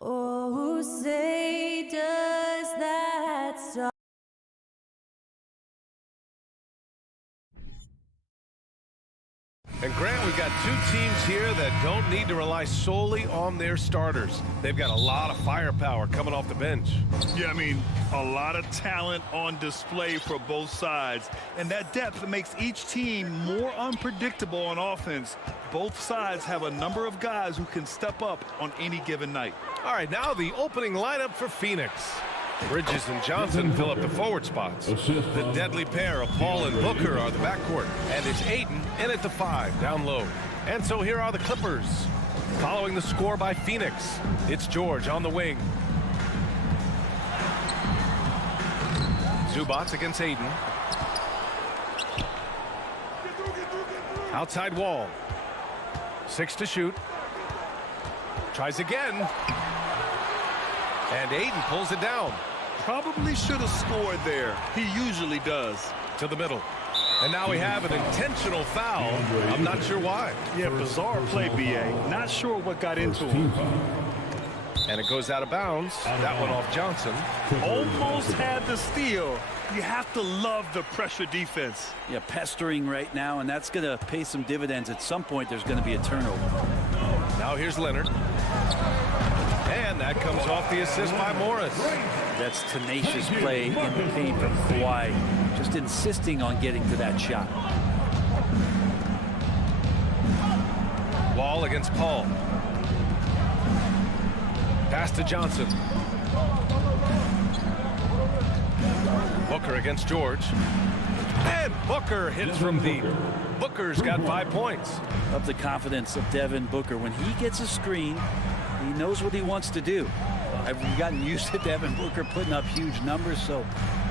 Oh, who say does that song? And Grant, we've got two teams here that don't need to rely solely on their starters. They've got a lot of firepower coming off the bench. Yeah, I mean, a lot of talent on display for both sides. And that depth makes each team more unpredictable on offense. Both sides have a number of guys who can step up on any given night. All right, now the opening lineup for Phoenix. Bridges and Johnson fill up the forward spots. The deadly pair of Paul and Booker are the backcourt. And it's Ayton in at the 5, down low. And so here are the Clippers. Following the score by Phoenix, it's George on the wing. Zubac against Ayton. Outside Wall. 6 to shoot. Tries again. And Ayton pulls it down. Probably should have scored there. He usually does. To the middle. And now we have an intentional foul. I'm not sure why. Yeah, bizarre play, B.A. Not sure what got into him. And it goes out of bounds. That one off Johnson. Almost had the steal. You have to love the pressure defense. Yeah, pestering right now, and that's going to pay some dividends. At some point, there's going to be a turnover. Now here's Leonard. And that comes off the assist by Morris. That's tenacious play in the paint from Kawhi. Just insisting on getting to that shot. Wall against Paul. Pass to Johnson. Booker against George. And Booker hits from deep. Booker's got 5 points. Of the confidence of Devin Booker. When he gets a screen, he knows what he wants to do. I've gotten used to Devin Booker putting up huge numbers, so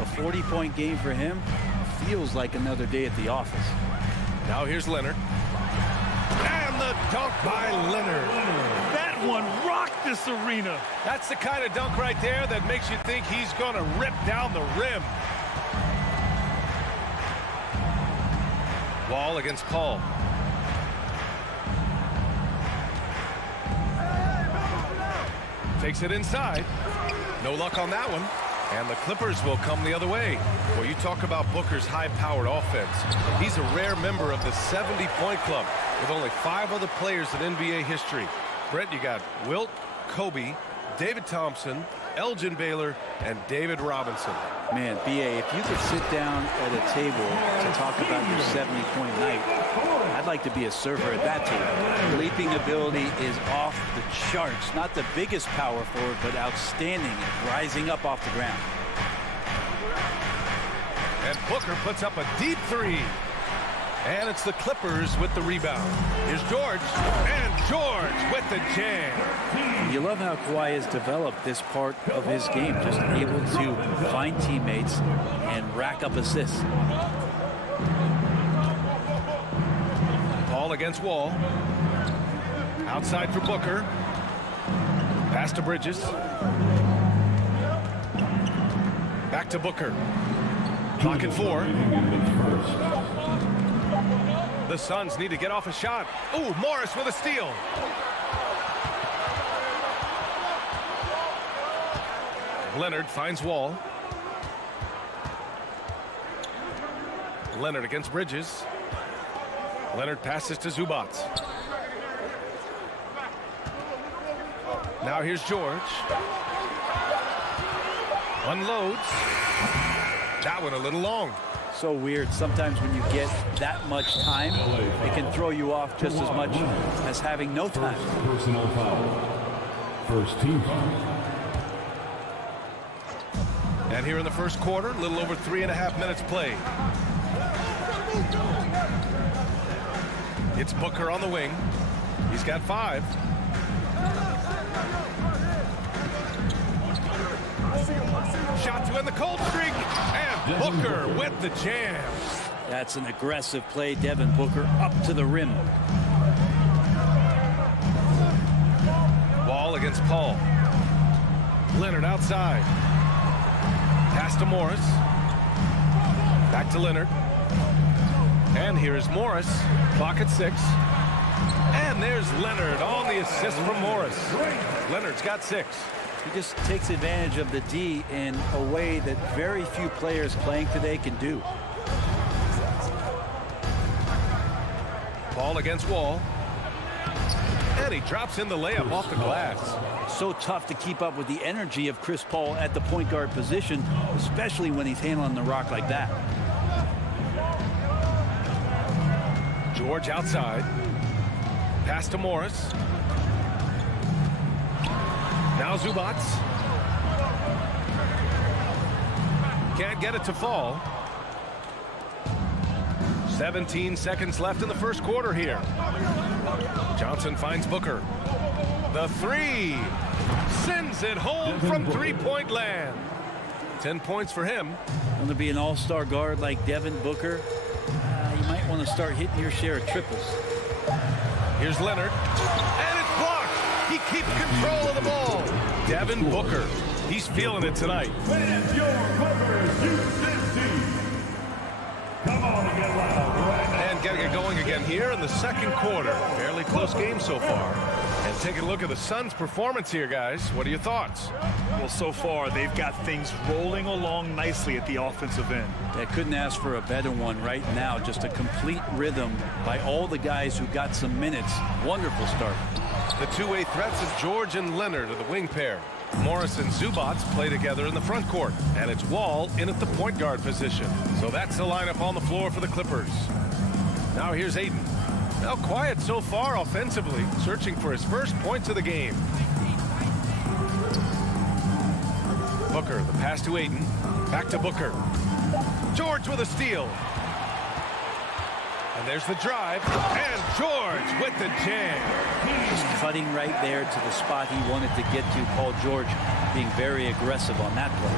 a 40-point game for him feels like another day at the office. Now here's Leonard. And the dunk by Leonard. That one rocked this arena. That's the kind of dunk right there that makes you think he's going to rip down the rim. Wall against Paul. Takes it inside. No luck on that one. And the Clippers will come the other way. Well, you talk about Booker's high-powered offense. He's a rare member of the 70-point club with only 5 other players in NBA history. Brett, you got Wilt, Kobe, David Thompson, Elgin Baylor, and David Robinson. Man, B.A., if you could sit down at a table to talk about your 70-point night, I'd like to be a server at that table. Leaping ability is off the charts. Not the biggest power forward, but outstanding at rising up off the ground. And Booker puts up a deep 3. And it's the Clippers with the rebound. Here's George. And George with the jam. You love how Kawhi has developed this part of his game. Just able to find teammates and rack up assists. Paul against Wall. Outside for Booker. Pass to Bridges. Back to Booker. Clock at 4. The Suns need to get off a shot. Ooh, Morris with a steal. Leonard finds Wall. Leonard against Bridges. Leonard passes to Zubac. Now here's George. Unloads. That one a little long. So weird. Sometimes when you get that much time, it can throw you off just as much as having no time. Personal foul. First team foul. And here in the first quarter, a little over 3.5 minutes played. It's Booker on the wing. He's got 5. Shot to end the cold streak. And Booker with the jam. That's an aggressive play. Devin Booker up to the rim. Wall against Paul. Leonard outside. Pass to Morris. Back to Leonard. And here's Morris. Clock at 6. And there's Leonard on the assist from Morris. Leonard's got 6. He just takes advantage of the D in a way that very few players playing today can do. Ball against Wall. And he drops in the layup off the glass. So tough to keep up with the energy of Chris Paul at the point guard position, especially when he's handling the rock like that. George outside. Pass to Morris. Now Zubac. Can't get it to fall. 17 seconds left in the first quarter here. Johnson finds Booker. The 3. Sends it home from three-point land. 10 points for him. Want to be an all-star guard like Devin Booker? You might want to start hitting your share of triples. Here's Leonard. And it's blocked. He keeps control of the ball. Devin Booker. He's feeling it tonight. With your Clippers, Houston team. Come on and get loud. And getting it going again here in the second quarter. Fairly close game so far. And taking a look at the Suns' performance here, guys. What are your thoughts? Well, so far, they've got things rolling along nicely at the offensive end. They couldn't ask for a better one right now. Just a complete rhythm by all the guys who got some minutes. Wonderful start. The two-way threats of George and Leonard are the wing pair. Morris and Zubac play together in the front court. And it's Wall in at the point guard position. So that's the lineup on the floor for the Clippers. Now here's Aiden. Now quiet so far offensively, searching for his first points of the game. Booker, the pass to Aiden. Back to Booker. George with a steal. And there's the drive. And George with the jam. Just cutting right there to the spot he wanted to get to. Paul George being very aggressive on that play.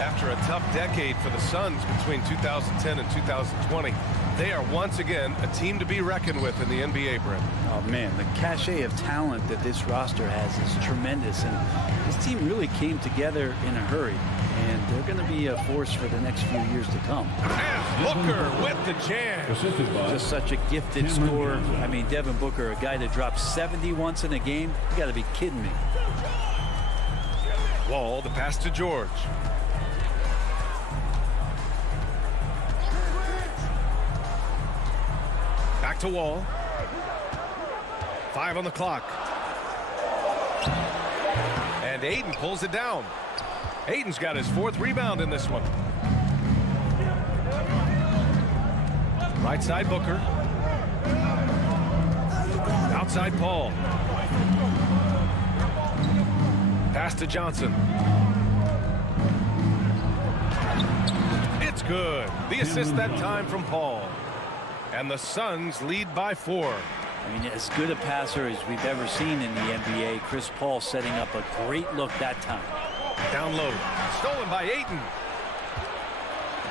After a tough decade for the Suns between 2010 and 2020, they are once again a team to be reckoned with in the NBA, Brent. Oh, man, the cachet of talent that this roster has is tremendous. And this team really came together in a hurry. And they're going to be a force for the next few years to come. And Booker with the jam. Just such a gifted scorer. I mean, Devin Booker, a guy that drops 70 once in a game. You got to be kidding me. Wall, the pass to George. Back to Wall. 5 on the clock. And Aiden pulls it down. Aiden's got his 4th rebound in this one. Right side Booker. Outside Paul. Pass to Johnson. It's good. The assist that time from Paul. And the Suns lead by 4. I mean, as good a passer as we've ever seen in the NBA. Chris Paul setting up a great look that time. Down low. Stolen by Ayton.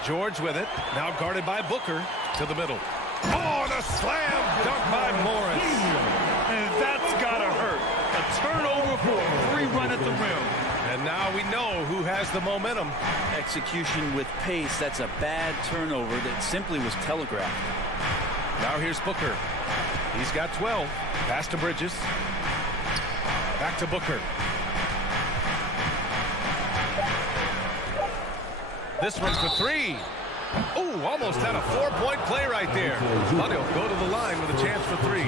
George with it. Now guarded by Booker. To the middle. Oh, and a slam dunk by Morris. And that's got to hurt. A turnover for a free run at the rim. And now we know who has the momentum. Execution with pace. That's a bad turnover that simply was telegraphed. Now here's Booker. He's got 12. Pass to Bridges. Back to Booker. This one's for 3. Oh, almost had a 4-point play right there. But he'll go to the line with a chance for 3.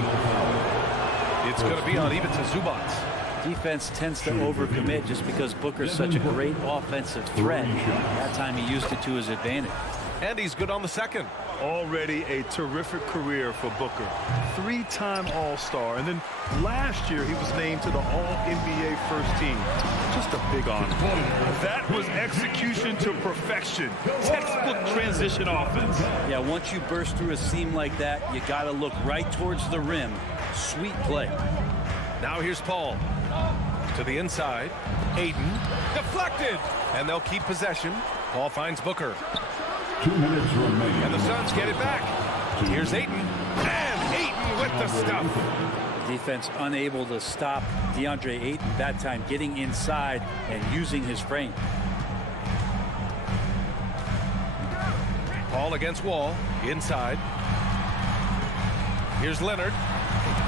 It's going to be on even to Zubac. Defense tends to overcommit just because Booker's such a great offensive threat. That time he used it to his advantage. And he's good on the second. Already a terrific career for Booker. 3-time All-Star. And then last year he was named to the All-NBA first team. Just a big honor. That was execution to perfection. Textbook transition offense. Yeah, once you burst through a seam like that, you got to look right towards the rim. Sweet play. Now here's Paul. To the inside. Aiden. Deflected. And they'll keep possession. Paul finds Booker. 2 minutes remaining. And the Suns get it back. Here's Ayton. And Ayton with the stuff. Defense unable to stop DeAndre Ayton that time, getting inside and using his frame. Paul against Wall. Inside. Here's Leonard.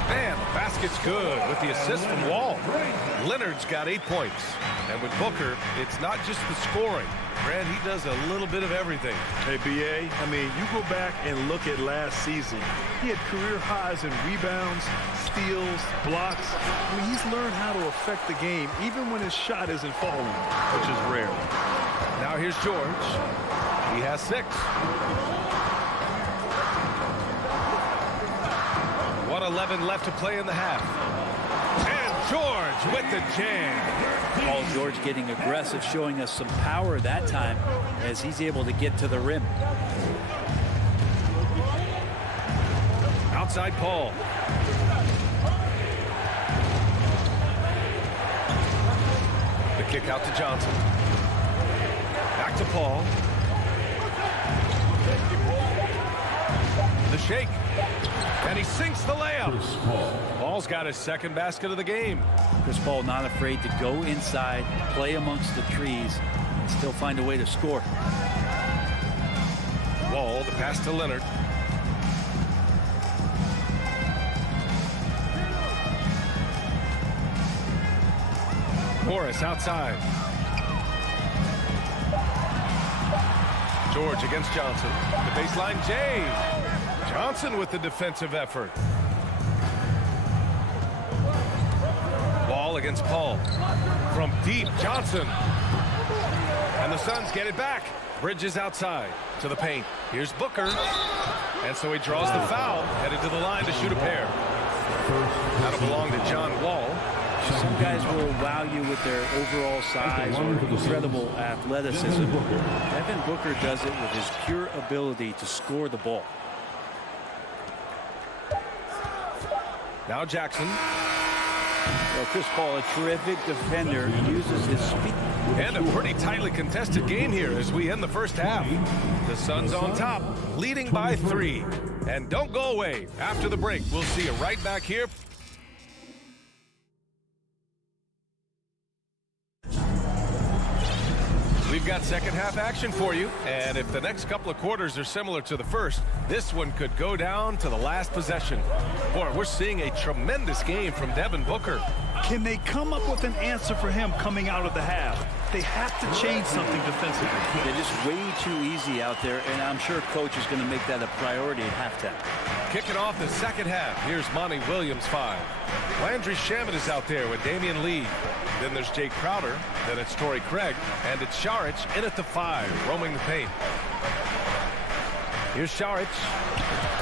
Man, the basket's good with the assist from Wall. Leonard's got 8 points. And with Booker, it's not just the scoring. Brad, he does a little bit of everything. Hey, B.A., I mean, you go back and look at last season. He had career highs in rebounds, steals, blocks. I mean, he's learned how to affect the game even when his shot isn't falling, which is rare. Now here's George. He has 6. 1:11 left to play in the half. And George with the jam. Paul George getting aggressive, showing us some power that time as he's able to get to the rim. Outside Paul. The kick out to Johnson. Back to Paul. The shake. And he sinks the layup. Paul's got his second basket of the game. Chris Paul not afraid to go inside, play amongst the trees, and still find a way to score. Wall, the pass to Leonard. Morris outside. George against Johnson. The baseline Jay. Johnson with the defensive effort. Wall against Paul. From deep, Johnson. And the Suns get it back. Bridges outside to the paint. Here's Booker. And so he draws the foul, headed to the line to shoot a pair. That'll belong to John Wall. Some guys will wow you with their overall size or incredible athleticism. Devin Booker does it with his pure ability to score the ball. Now Jackson. Well, Chris Paul, a terrific defender, uses his speed. And a pretty tightly contested game here as we end the first half. The Suns on top, leading by 3. And don't go away. After the break, we'll see you right back here. We've got second half action for you, and if the next couple of quarters are similar to the first, this one could go down to the last possession. Boy, we're seeing a tremendous game from Devin Booker. Can they come up with an answer for him coming out of the half? They have to change something defensively. They're just way too easy out there, and I'm sure coach is going to make that a priority at halftime. Kicking off the second half, here's Monty Williams 5. Landry Shamet is out there with Damian Lee. Then there's Jake Crowder. Then it's Torrey Craig. And it's Šarić in at the 5, roaming the paint. Here's Šarić.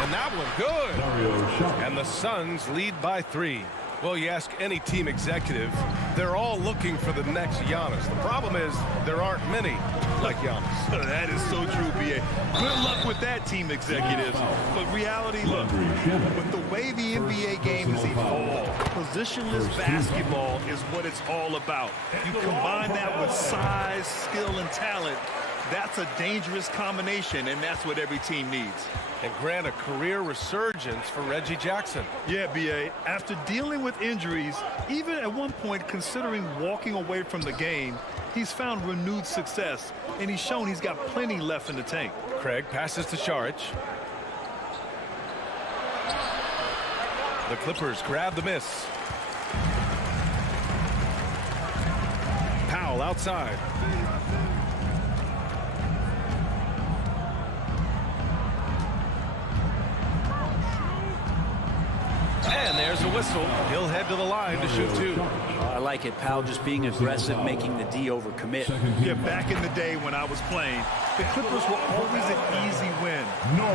And that one good. And the Suns lead by 3. Well, you ask any team executive, they're all looking for the next Giannis. The problem is there aren't many like Giannis. That is so true, B.A. Good luck with that, team executives. But reality, look, with the way the NBA game is evolved, positionless basketball is what it's all about. You combine that with size, skill, and talent, that's a dangerous combination, and that's what every team needs. And grant a career resurgence for Reggie Jackson. Yeah, B.A., after dealing with injuries, even at one point considering walking away from the game, he's found renewed success, and he's shown he's got plenty left in the tank. Craig passes to Šarić. The Clippers grab the miss. Powell outside. And there's a whistle. He'll head to the line to shoot 2. I like it. Powell just being aggressive, making the D overcommit. Yeah, back in the day when I was playing, the Clippers were always an easy win.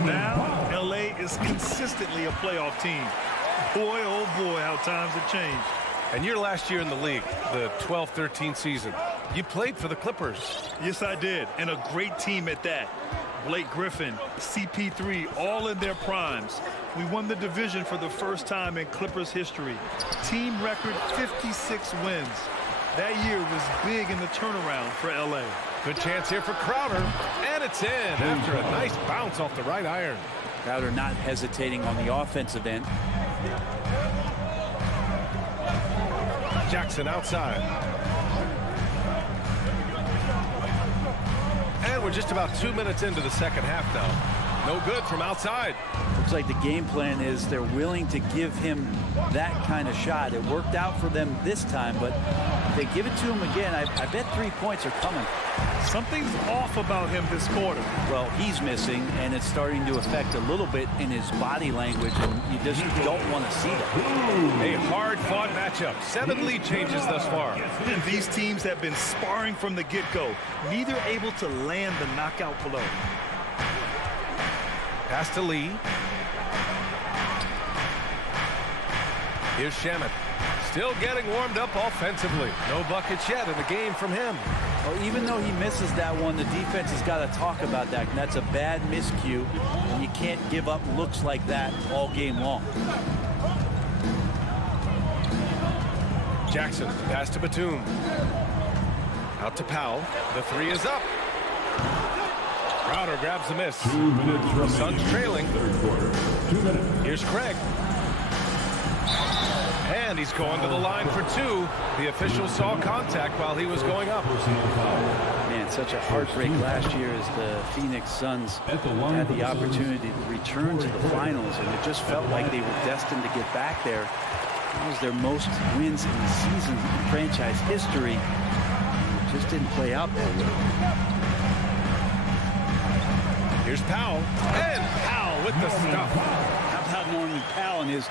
Now, L.A. is consistently a playoff team. Boy, oh boy, how times have changed. And your last year in the league, the 12-13 season, you played for the Clippers. Yes, I did, and a great team at that. Blake Griffin, CP3, all in their primes. We won the division for the first time in Clippers history. Team record 56 wins. That year was big in the turnaround for L.A. Good chance here for Crowder, and it's in after a nice bounce off the right iron. Crowder not hesitating on the offensive end. Jackson outside. And we're just about 2 minutes into the second half now. No good from outside. Looks like the game plan is they're willing to give him that kind of shot. It worked out for them this time, but if they give it to him again, I bet 3 points are coming. Something's off about him this quarter. Well, he's missing, and it's starting to affect a little bit in his body language, and you just don't want to see that. A hard-fought matchup. 7 lead changes thus far. And these teams have been sparring from the get-go, neither able to land the knockout blow. Pass to Lee. Here's Shamet. Still getting warmed up offensively. No buckets yet in the game from him. Well, even though he misses that one, the defense has got to talk about that. And that's a bad miscue, and you can't give up looks like that all game long. Jackson, pass to Batum. Out to Powell. The 3 is up. Crowder grabs the miss. 2 minutes remaining. The Suns trailing. Third quarter. 2 minutes. Here's Craig. And he's going to the line for 2. The official saw contact while he was going up. Man, such a heartbreak last year as the Phoenix Suns had the opportunity to return to the finals, and it just felt like they were destined to get back there. That was their most wins in the season in franchise history. It just didn't play out that way. Here's Powell. And Powell with the stuff. How about Norman Powell and his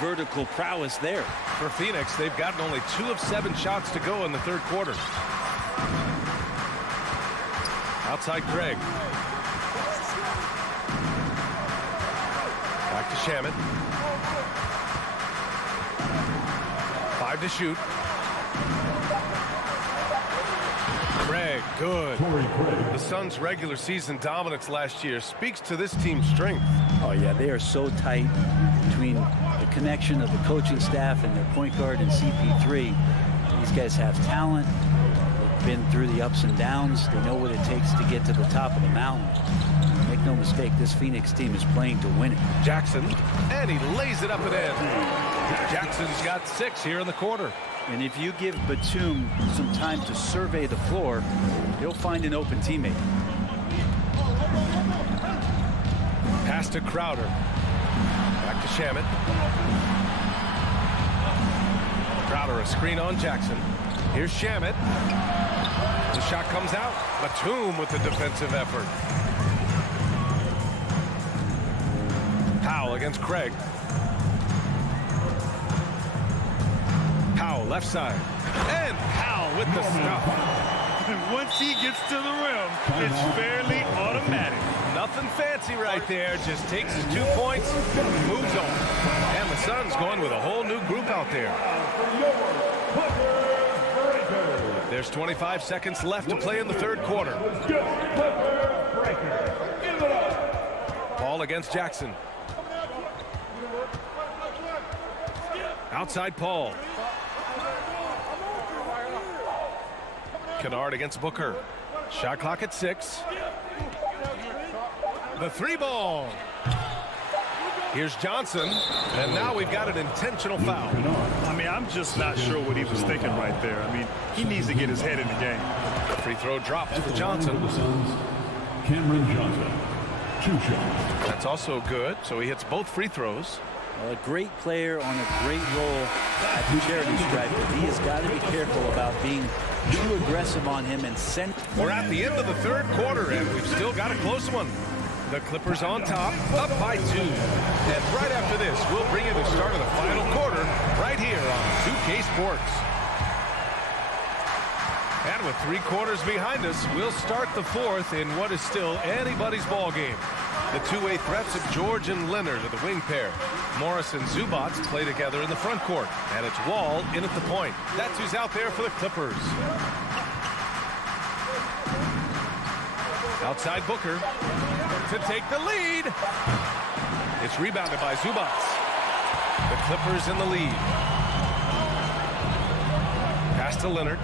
vertical prowess there? For Phoenix, they've gotten only 2 of 7 shots to go in the third quarter. Outside Craig. Back to Shamet. 5 to shoot. Craig, good. The Suns' regular season dominance last year speaks to this team's strength. Oh, yeah, they are so tight between the connection of the coaching staff and their point guard and CP3. These guys have talent. They've been through the ups and downs. They know what it takes to get to the top of the mountain. Make no mistake, this Phoenix team is playing to win it. Jackson, and he lays it up and in. Jackson's got 6 here in the quarter. And if you give Batum some time to survey the floor, he'll find an open teammate. Pass to Crowder. Back to Shamet. Crowder, a screen on Jackson. Here's Shamet. The shot comes out. Batum with the defensive effort. Powell against Craig. Powell left side. And Powell with the stuff. And once he gets to the rim, it's fairly automatic. Nothing fancy right there. Just takes his 2 points and moves on. And the Suns going with a whole new group out there. There's 25 seconds left to play in the third quarter. Paul against Jackson. Outside Paul. Kennard against Booker. Shot clock at 6. The 3 ball. Here's Johnson, and now we've got an intentional foul. I mean, I'm just not sure what he was thinking right there. I mean, he needs to get his head in the game. Free throw drops for Johnson. Cameron Johnson. 2 shots. That's also good, so he hits both free throws. Well, a great player on a great role at the charity stripe, but he has got to be careful about being too aggressive on him and send. We're at the end of the third quarter, and we've still got a close one. The Clippers on top, up by 2. And right after this, we'll bring you the start of the final quarter right here on 2K Sports. And with 3 quarters behind us, we'll start the fourth in what is still anybody's ball game. The two-way threats of George and Leonard are the wing pair. Morris and Zubats play together in the front court. And it's Wall in at the point. That's who's out there for the Clippers. Outside Booker to take the lead. It's rebounded by Zubats. The Clippers in the lead. Pass to Leonard.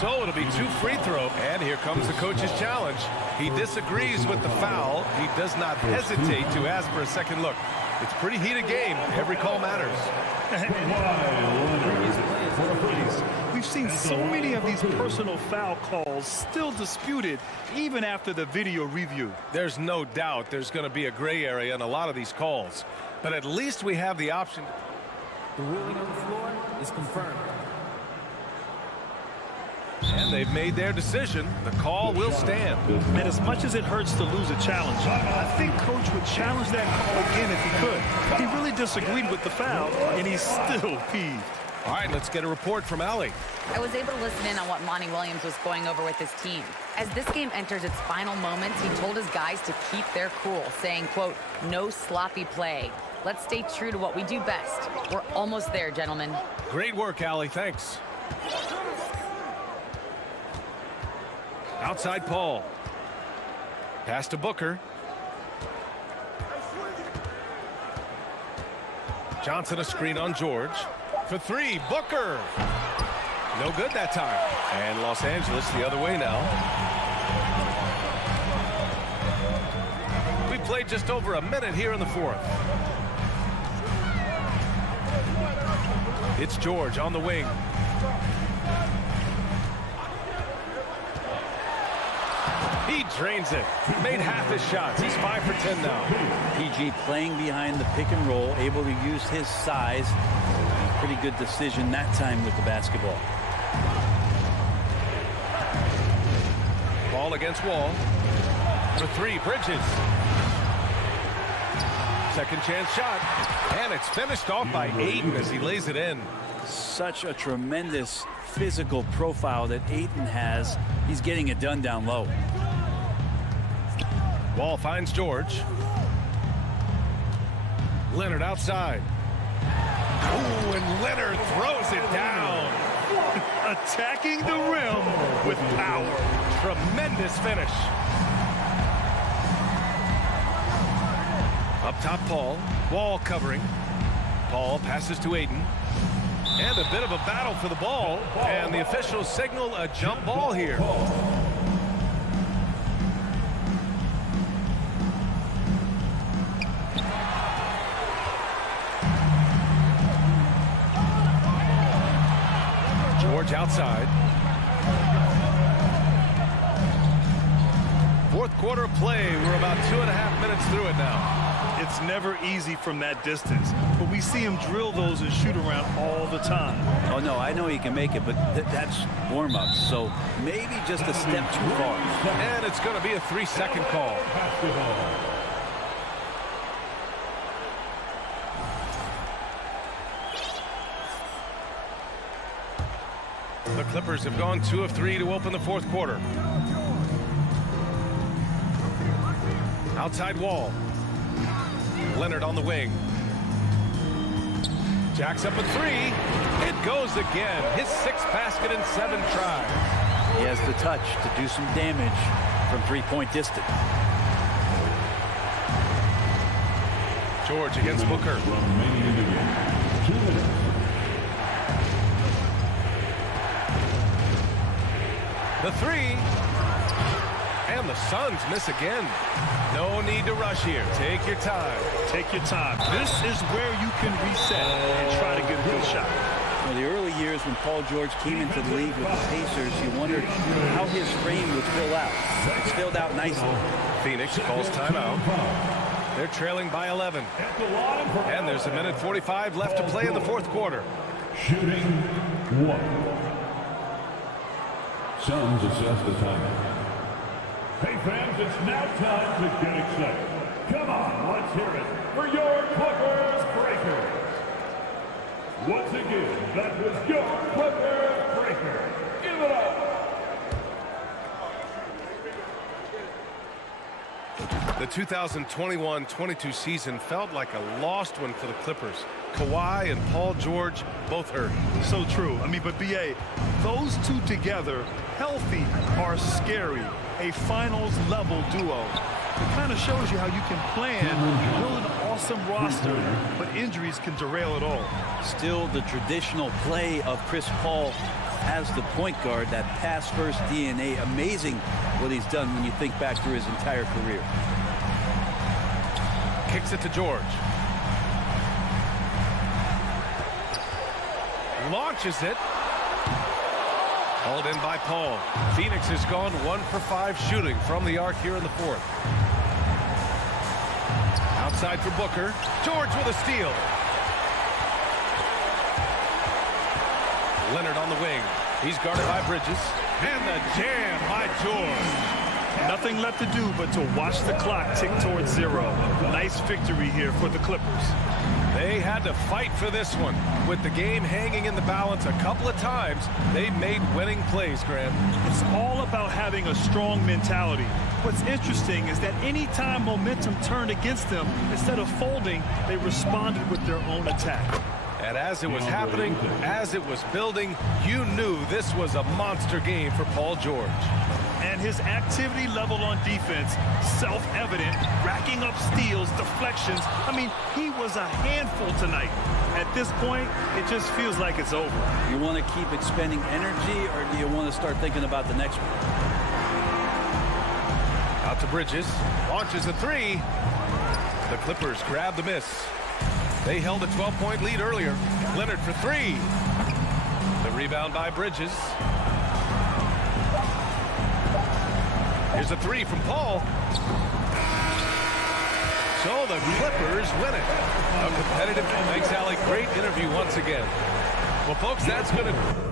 So it'll be 2 free throws. And here comes the coach's challenge. He disagrees with the foul. He does not hesitate to ask for a second look. It's a pretty heated game. Every call matters. He's playing for a freeze. We've seen so many of these personal foul calls still disputed even after the video review. There's no doubt there's going to be a gray area in a lot of these calls, but at least we have the option. The ruling on the floor is confirmed. And they've made their decision. The call will stand. And as much as it hurts to lose a challenge, I think Coach would challenge that call again if he could. He really disagreed with the foul, and he's still peeved. All right, let's get a report from Allie. I was able to listen in on what Monty Williams was going over with his team. As this game enters its final moments, he told his guys to keep their cool, saying, quote, "No sloppy play. Let's stay true to what we do best. We're almost there, gentlemen." Great work, Allie. Thanks. Outside Paul. Pass to Booker. Johnson a screen on George. For three, Booker. No good that time. And Los Angeles the other way now. We played just over a minute here in the fourth. It's George on the wing. He drains it. Made half his shots. He's 5 for 10 now. PG playing behind the pick and roll, able to use his size. Pretty good decision that time with the basketball. Ball against Wall. For three, Bridges. Second chance shot. And it's finished off by Ayton as he lays it in. Such a tremendous physical profile that Ayton has. He's getting it done down low. Wall finds George. Leonard outside. Ooh, and Leonard throws it down. Attacking the rim with power. Tremendous finish. Up top, Paul. Wall covering. Paul passes to Ayton. And a bit of a battle for the ball. And the officials signal a jump ball here. George outside. Fourth quarter of play. We're about 2.5 minutes through it now. It's never easy from that distance, but we see him drill those and shoot around all the time. Oh, no, I know he can make it, but that's warm-up, so maybe just a step too far. And it's going to be a 3-second call. The Clippers have gone 2 of 3 to open the fourth quarter. Outside Wall. Leonard on the wing. Jacks up a three. It goes again. His 6th basket in 7 tries. He has the touch to do some damage from three-point distance. George against Booker. The three. And the Suns miss again. No need to rush here. Take your time. Take your time. This is where you can reset and try to get a good shot. Well, the early years when Paul George came into the league with the Pacers, you wondered how his frame would fill out. It's filled out nicely. Phoenix calls timeout. They're trailing by 11. And there's 1:45 left to play in the fourth quarter. Shooting 1. Suns assess the time. Hey fans, it's now time to get excited. Come on, let's hear it for your Clippers Breakers. Once again, that was your Clippers Breakers. Give it up. The 2021-22 season felt like a lost one for the Clippers. Kawhi and Paul George both hurt. So true. I mean, but B.A., those two together, healthy, are scary. A finals-level duo. It kind of shows you how you can plan, build an awesome roster, but injuries can derail it all. Still the traditional play of Chris Paul as the point guard, that pass-first DNA. Amazing what he's done when you think back through his entire career. Kicks it to George. launches it. Hauled in by Paul. Phoenix has gone 1 for 5 shooting from the arc here in the fourth. Outside for Booker. George with a steal. Leonard on the wing. He's guarded by Bridges. And the jam by George. Nothing left to do but to watch the clock tick towards 0. Nice victory here for the Clippers. They had to fight for this one. With the game hanging in the balance a couple of times, they made winning plays, Grant. It's all about having a strong mentality. What's interesting is that anytime momentum turned against them, instead of folding, they responded with their own attack. And as it was happening, as it was building, you knew this was a monster game for Paul George. And his activity level on defense, self-evident, racking up steals, deflections. I mean, he was a handful tonight. At this point, it just feels like it's over. You want to keep expending energy, or do you want to start thinking about the next one? Out to Bridges. Launches a 3. The Clippers grab the miss. They held a 12-point lead earlier. Leonard for 3. The rebound by Bridges. Here's a 3 from Paul. So the Clippers win it. A competitive, thanks, Allie. Great interview once again. Well, folks, that's going to...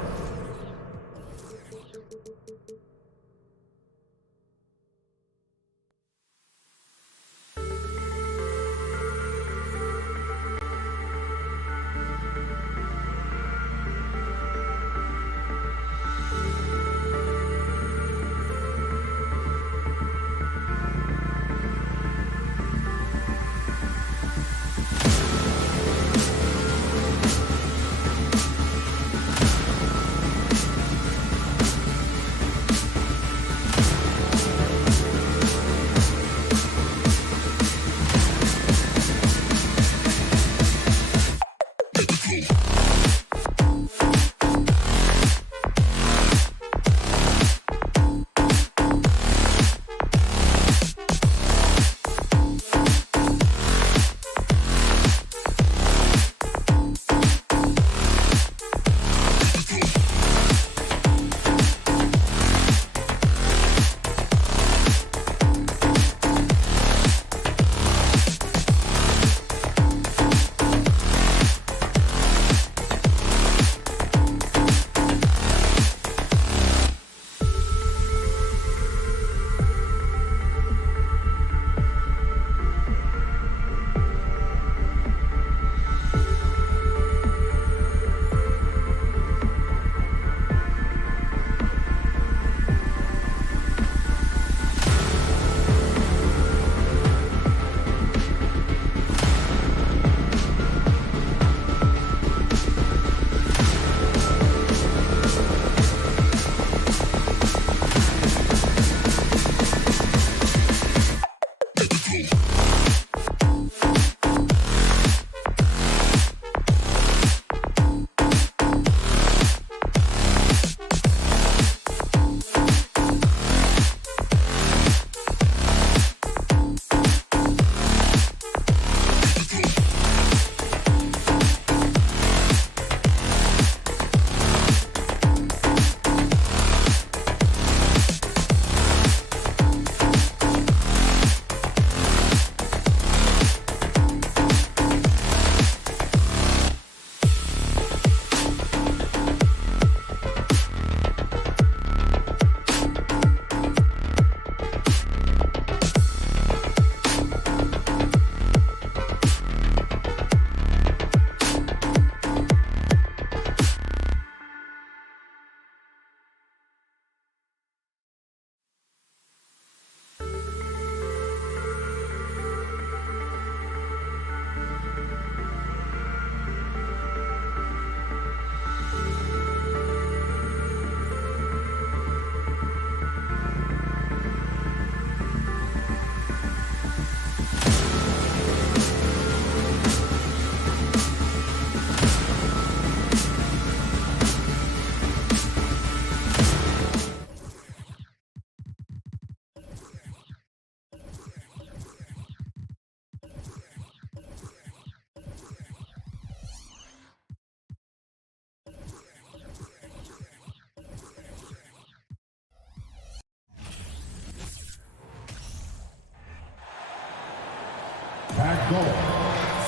Goal,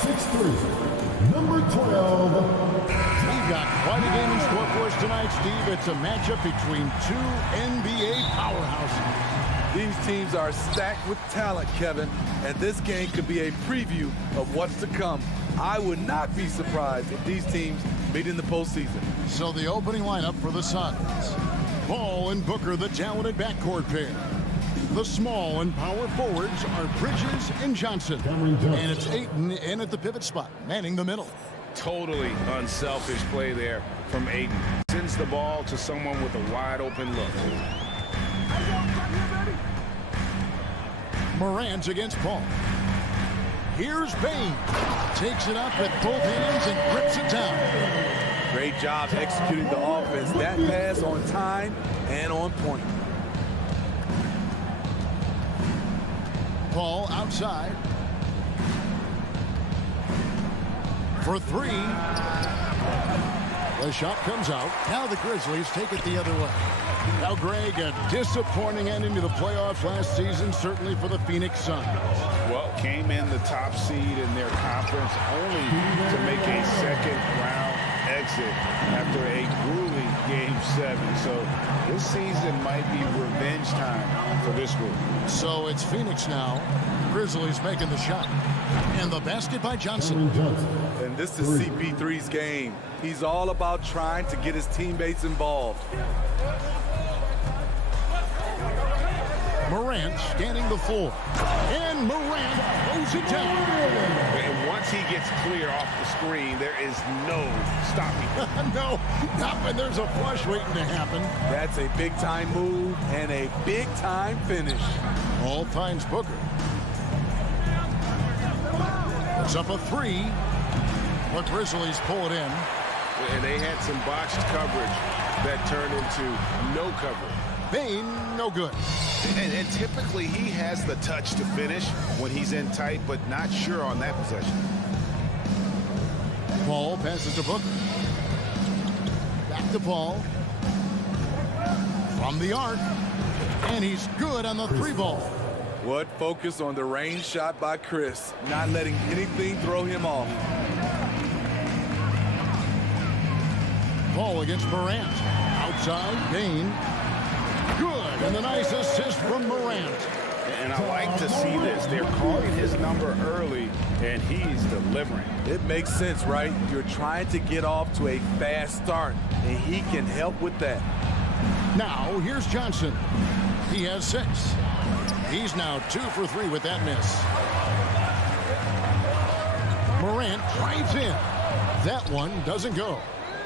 6'3", number 12. We've got quite a game in store for us tonight, Steve. It's a matchup between two NBA powerhouses. These teams are stacked with talent, Kevin, and this game could be a preview of what's to come. I would not be surprised if these teams meet in the postseason. So the opening lineup for the Suns. Ball and Booker, the talented backcourt pair. The small and power forwards are Bridges and Johnson. And it's Ayton in at the pivot spot, manning the middle. Totally unselfish play there from Ayton. Sends the ball to someone with a wide open look. Morant against Paul. Here's Bane. Takes it up with both hands and grips it down. Great job executing the offense. That pass on time and on point. Paul outside. For three. The shot comes out. Now the Grizzlies take it the other way. Now, Greg, a disappointing ending to the playoffs last season, certainly for the Phoenix Suns. Well, came in the top seed in their conference only to make a second-round exit after a grueling Game 7. So this season might be revenge time for this group. So it's Phoenix now. Grizzlies making the shot. And the basket by Johnson. And this is CP3's game. He's all about trying to get his teammates involved. Morant scanning the floor. And Morant throws it down. And once he gets clear off the screen, there is no stopping. No, not when there's a flush waiting to happen. That's a big-time move and a big-time finish. Ball finds Booker. It's up a three. The Grizzlies pull it in. And they had some botched coverage that turned into no coverage. Bane, no good. And typically he has the touch to finish when he's in tight, but not sure on that possession. Paul passes to Booker. Back to Paul. From the arc. And he's good on the three ball. What focus on the range shot by Chris, not letting anything throw him off. Paul against Morant. Outside, Bane. Good, and a nice assist from Morant. And I like to see this. They're calling his number early, and he's delivering. It makes sense, right? You're trying to get off to a fast start, and he can help with that. Now, here's Johnson. He has 6. He's now 2 for 3 with that miss. Morant drives in. That one doesn't go.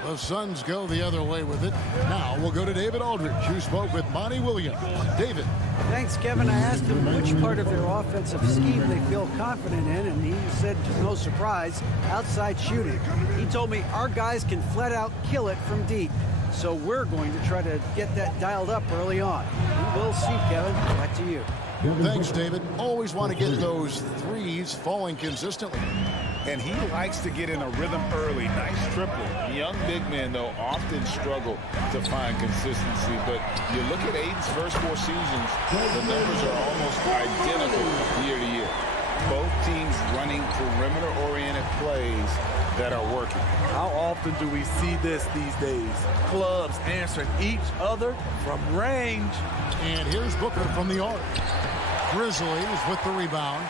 The Suns go the other way with it. Now we'll go to David Aldridge, who spoke with Monty Williams. David. Thanks, Kevin. I asked him which part of their offensive scheme they feel confident in, and he said, no surprise, outside shooting. He told me our guys can flat out kill it from deep. So we're going to try to get that dialed up early on. We'll see, Kevin. Back to you. Thanks, David. Always want to get those threes falling consistently. And he likes to get in a rhythm early. Nice triple. Young big men, though, often struggle to find consistency. But you look at Ayton's first 4 seasons, the numbers are almost identical year to year. Both teams running perimeter-oriented plays that are working. How often do we see this these days? Clubs answering each other from range. And here's Booker from the arc. Grizzlies with the rebound.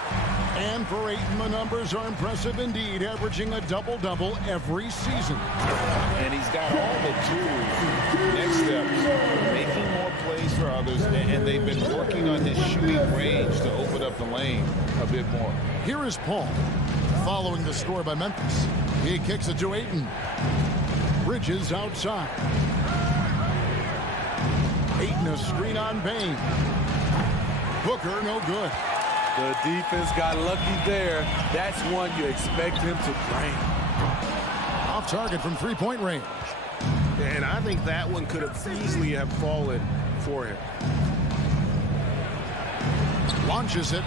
And for Ayton, the numbers are impressive indeed, averaging a double-double every season. And he's got all the tools. Next steps, making more plays for others, and they've been working on his shooting range to open up the lane a bit more. Here is Paul, following the score by Memphis. He kicks it to Ayton. Bridges outside. Ayton a screen on Bane. Booker no good. The defense got lucky there. That's one you expect him to drain. Off target from three-point range. And I think that one could have easily have fallen for him. Launches it.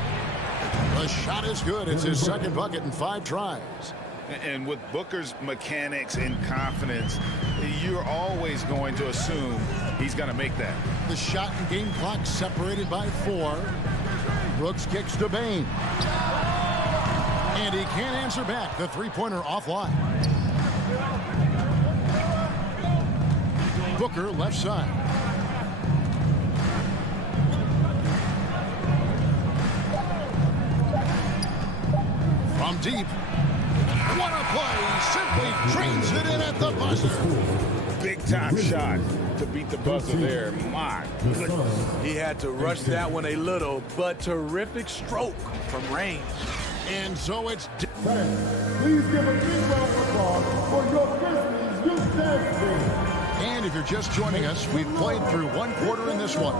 The shot is good. It's his second bucket in 5 tries. And with Booker's mechanics and confidence, you're always going to assume he's going to make that. The shot and game clock separated by 4. Brooks kicks to Bane. And he can't answer back. The three-pointer offline. Booker left side. From deep. What a play. Simply trains it in at the buzzer. Big-time shot to beat the buzzer there. My goodness. He had to rush that one a little, but terrific stroke from range. And so it's... Please give a big round of applause for your Grizzlies youth dance team. And if you're just joining us, we've played through one quarter in this one.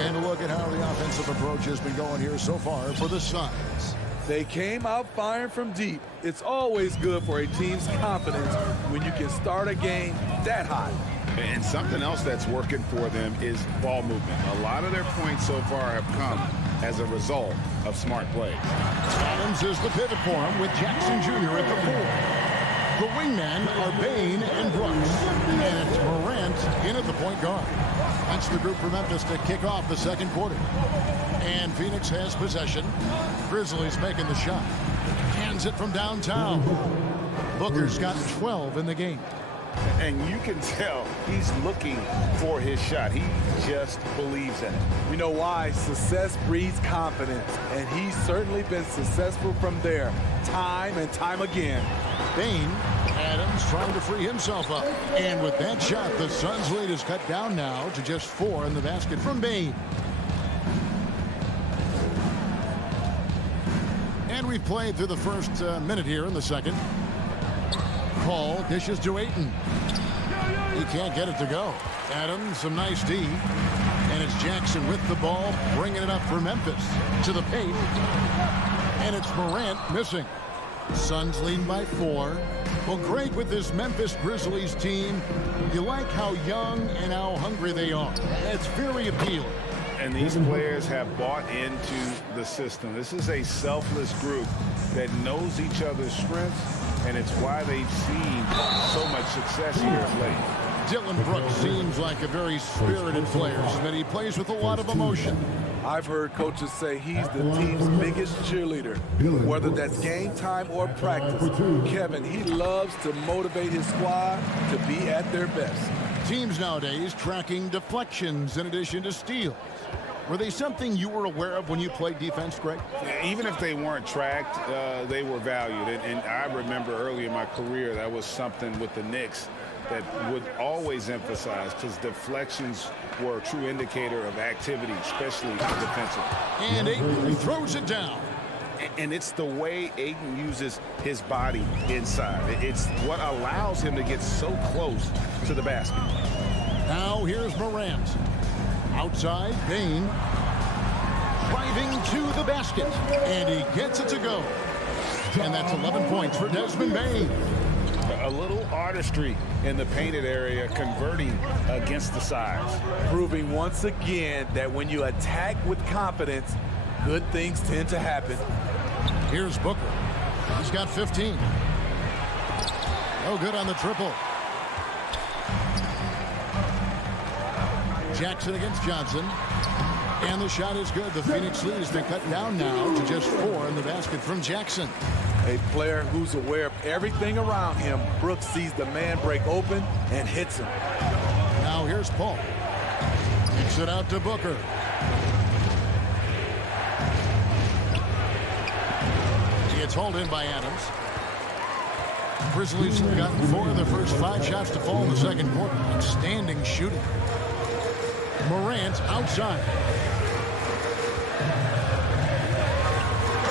And a look at how the offensive approach has been going here so far for the Suns. They came out firing from deep. It's always good for a team's confidence when you can start a game that high. And something else that's working for them is ball movement. A lot of their points so far have come as a result of smart play. Adams is the pivot for him with Jackson Jr. at the 4. The wingmen are Bain and Brooks. And it's Morant in at the point guard. That's the group for Memphis to kick off the second quarter. And Phoenix has possession. Grizzlies making the shot. Hands it from downtown. Booker's got 12 in the game. And you can tell he's looking for his shot. He just believes in it. You know why? Success breeds confidence, and he's certainly been successful from there, time and time again. Bain, Adams trying to free himself up. And with that shot, the Suns' lead is cut down now to just 4 in the basket from Bain. And we've played through the first minute here in the second. Paul dishes to Ayton. He can't get it to go. Adams, some nice D. And it's Jackson with the ball, bringing it up for Memphis. To the paint. And it's Morant missing. Suns leading by 4. Well, great with this Memphis Grizzlies team. You like how young and how hungry they are. That's very appealing. And these players have bought into the system. This is a selfless group that knows each other's strengths, and it's why they've seen so much success here of late. Dylan Brooks seems like a very spirited player, but he plays with a lot of emotion. I've heard coaches say he's the team's biggest cheerleader, whether that's game time or practice. Kevin, he loves to motivate his squad to be at their best. Teams nowadays tracking deflections in addition to steals. Were they something you were aware of when you played defense, Greg? Even if they weren't tracked, they were valued. And I remember early in my career, that was something with the Knicks that would always emphasize, because deflections were a true indicator of activity, especially defensively. And Ayton throws it down. And it's the way Ayton uses his body inside. It's what allows him to get so close to the basket. Now here's Morant. Outside, Bain. Driving to the basket. And he gets it to go. And that's 11 points for Desmond Bain. A little artistry in the painted area, converting against the size. Proving once again that when you attack with confidence, good things tend to happen. Here's Booker. He's got 15. No good on the triple. Jackson against Johnson. And the shot is good. The Phoenix lead has been cut down now to just 4 in the basket from Jackson. A player who's aware of everything around him. Brooks sees the man break open and hits him. Now here's Paul. Kicks it out to Booker. It's hauled in by Adams. Grizzlies have gotten 4 of the first 5 shots to fall in the second quarter. Outstanding shooting. Morant outside.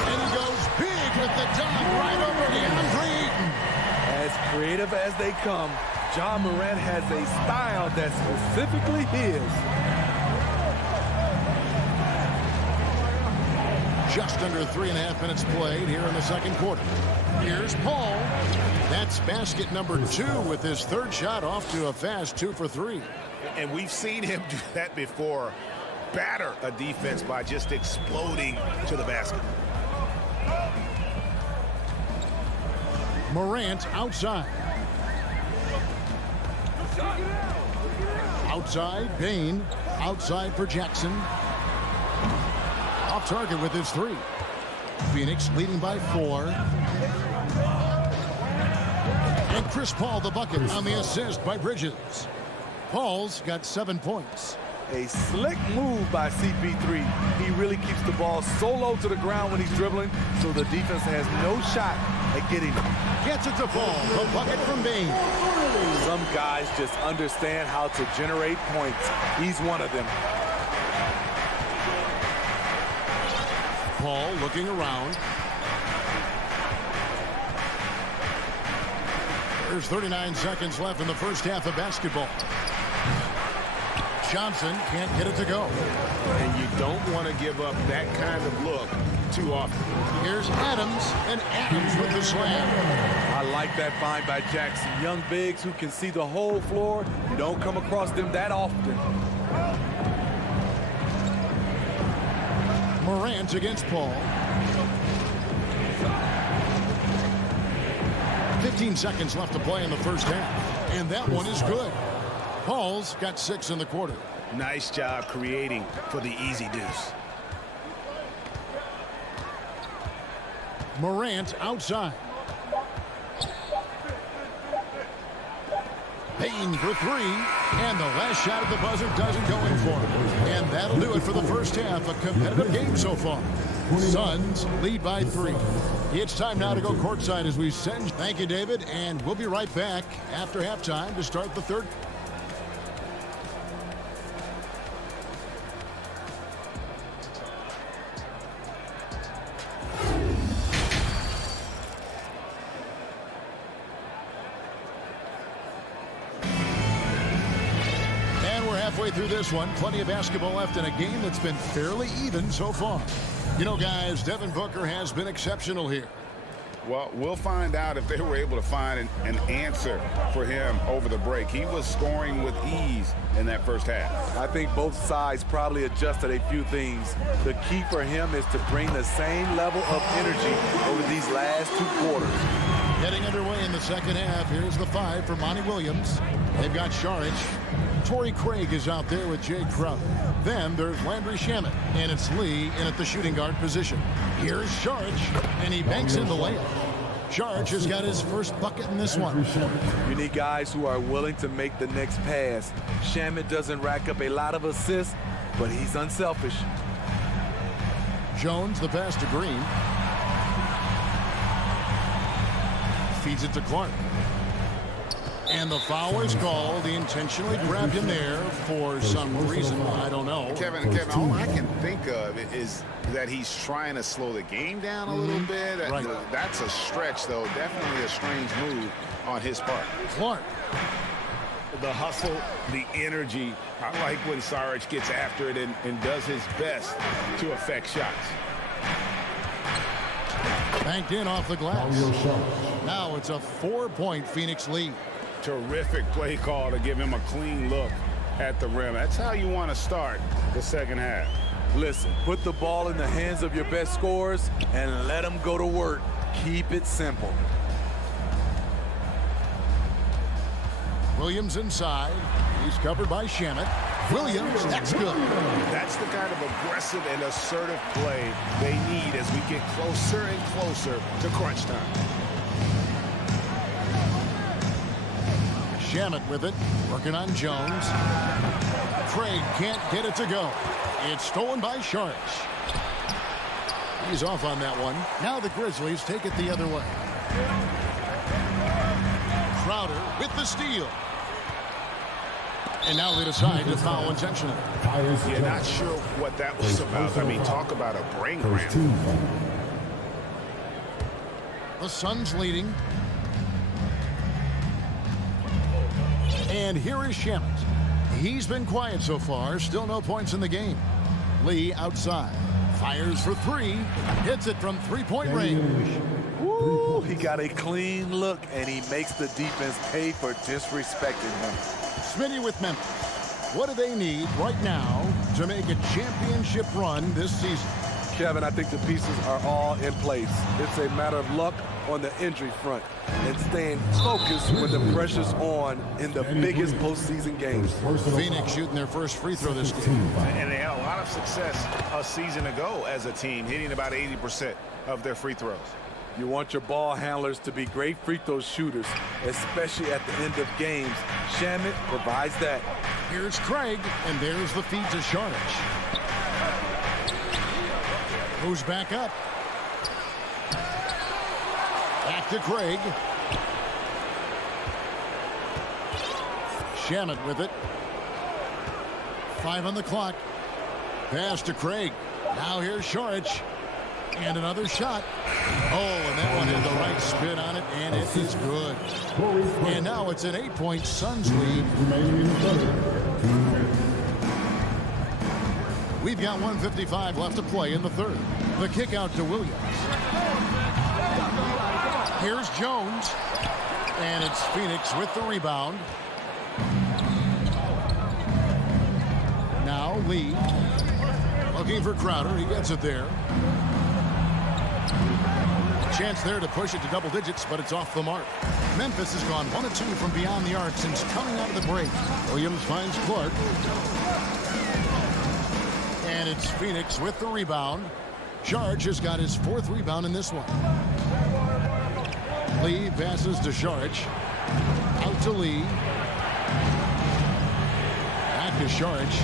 And he goes big with the dunk right over DeAndre Ayton. As creative as they come, Ja Morant has a style that's specifically his. Just under 3.5 minutes played here in the second quarter. Here's Paul. That's basket number 2 with his third shot off to a fast 2 for 3. And we've seen him do that before. Batter a defense by just exploding to the basket. Morant outside. Outside, Bain. Outside for Jackson. Off target with his 3. Phoenix leading by 4. And Chris Paul the bucket on the assist by Bridges. Paul's got 7 points. A slick move by CP3. He really keeps the ball so low to the ground when he's dribbling, so the defense has no shot at getting him. Gets it to Paul. The bucket from Bain. Some guys just understand how to generate points. He's one of them. Paul looking around. There's 39 seconds left in the first half of basketball. Johnson can't get it to go. And you don't want to give up that kind of look too often. Here's Adams, and Adams with the slam. I like that find by Jackson. Young bigs who can see the whole floor. You don't come across them that often. Morant against Paul. 15 seconds left to play in the first half. And that one is good. Paul's got 6 in the quarter. Nice job creating for the easy deuce. Morant outside. Payne for 3. And the last shot at the buzzer doesn't go in for him. And that'll do it for the first half. A competitive game so far. Suns lead by 3. It's time now to go courtside as we send. Thank you, David. And we'll be right back after halftime to start the third. Halfway through this one, plenty of basketball left in a game that's been fairly even so far. You know, guys, Devin Booker has been exceptional here. Well, we'll find out if they were able to find an answer for him over the break. He was scoring with ease in that first half. I think both sides probably adjusted a few things. The key for him is to bring the same level of energy over these last 2 quarters. Getting underway in the second half. Here's the 5 for Monty Williams. They've got Sharic. Torrey Craig is out there with Jay Crowder. Then there's Landry Shamet, and it's Lee in at the shooting guard position. Here's Sharic, and he banks in the layup. Sharic has got his first bucket in this one. You need guys who are willing to make the next pass. Shamet doesn't rack up a lot of assists, but he's unselfish. Jones, the pass to Green. Feeds it to Clark. And the foul is called. He intentionally grabbed him there for some reason. I don't know. Kevin, all I can think of is that he's trying to slow the game down a little bit. Right. That's a stretch, though. Definitely a strange move on his part. Clark. The hustle, the energy. I like when Saric gets after it and does his best to affect shots. Banked in off the glass. Now it's a 4-point Phoenix lead. Terrific play call to give him a clean look at the rim. That's how you want to start the second half. Listen, put the ball in the hands of your best scorers and let them go to work. Keep it simple. Williams inside. He's covered by Shamet. Williams, that's good. That's the kind of aggressive and assertive play they need as we get closer and closer to crunch time. Shamet with it, working on Jones. Craig can't get it to go. It's stolen by Sharic. He's off on that one. Now the Grizzlies take it the other way. Crowder with the steal. And now they decide to foul intentionally. You're not sure what that was about. I mean, talk about a brain cramp. The Suns leading. And here is Shamet. He's been quiet so far. Still no points in the game. Lee outside. Fires for 3. Hits it from 3-point range. Woo, he got a clean look, and he makes the defense pay for disrespecting him. Smitty with Memphis. What do they need right now to make a championship run this season? Kevin, I think the pieces are all in place. It's a matter of luck on the injury front and staying focused when the pressure's on in the biggest postseason games. Phoenix shooting their first free throw this game. And they had a lot of success a season ago as a team, hitting about 80% of their free throws. You want your ball handlers to be great free throw shooters, especially at the end of games. Shamet provides that. Here's Craig, and there's the feed to Sharich. Moves back up. Back to Craig. Shamet with it. 5 on the clock. Pass to Craig. Now here's Sharich. And another shot. Oh, and that one had the right spin on it, and it is good. And now it's an 8-point Suns lead. We've got 1:55 left to play in the third. The kick out to Williams. Here's Jones. And it's Phoenix with the rebound. Now Lee. Looking for Crowder. He gets it there. Chance there to push it to double digits, but it's off the mark. Memphis has gone 1 of 2 from beyond the arc since coming out of the break. Williams finds Clark. And it's Phoenix with the rebound. Sharich has got his 4th rebound in this one. Lee passes to Sharich. Out to Lee. Back to Sharich.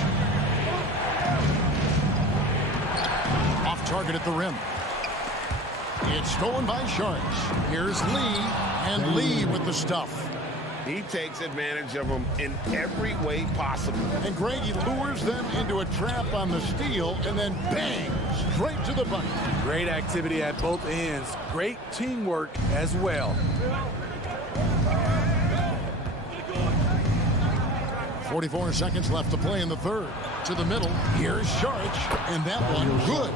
Off target at the rim. It's stolen by Sharich. Here's Lee, and Lee with the stuff. He takes advantage of them in every way possible. And Greg, he lures them into a trap on the steal, and then bang, straight to the bucket. Great activity at both ends. Great teamwork as well. 44 seconds left to play in the third. To the middle, here's Sharich, and that one good.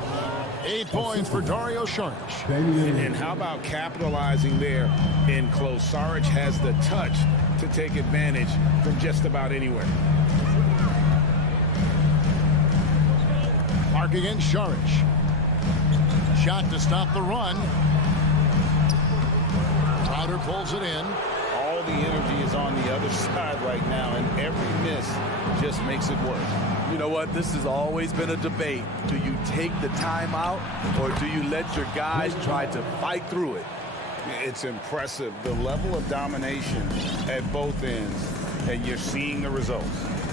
8 points for Dario Saric. And how about capitalizing there in close? Saric has the touch to take advantage from just about anywhere. Clark against Saric. Shot to stop the run. Crowder pulls it in. All the energy is on the other side right now, and every miss just makes it worse. You know what? This has always been a debate. Do you take the timeout, or do you let your guys try to fight through it? It's impressive, the level of domination at both ends, and you're seeing the results.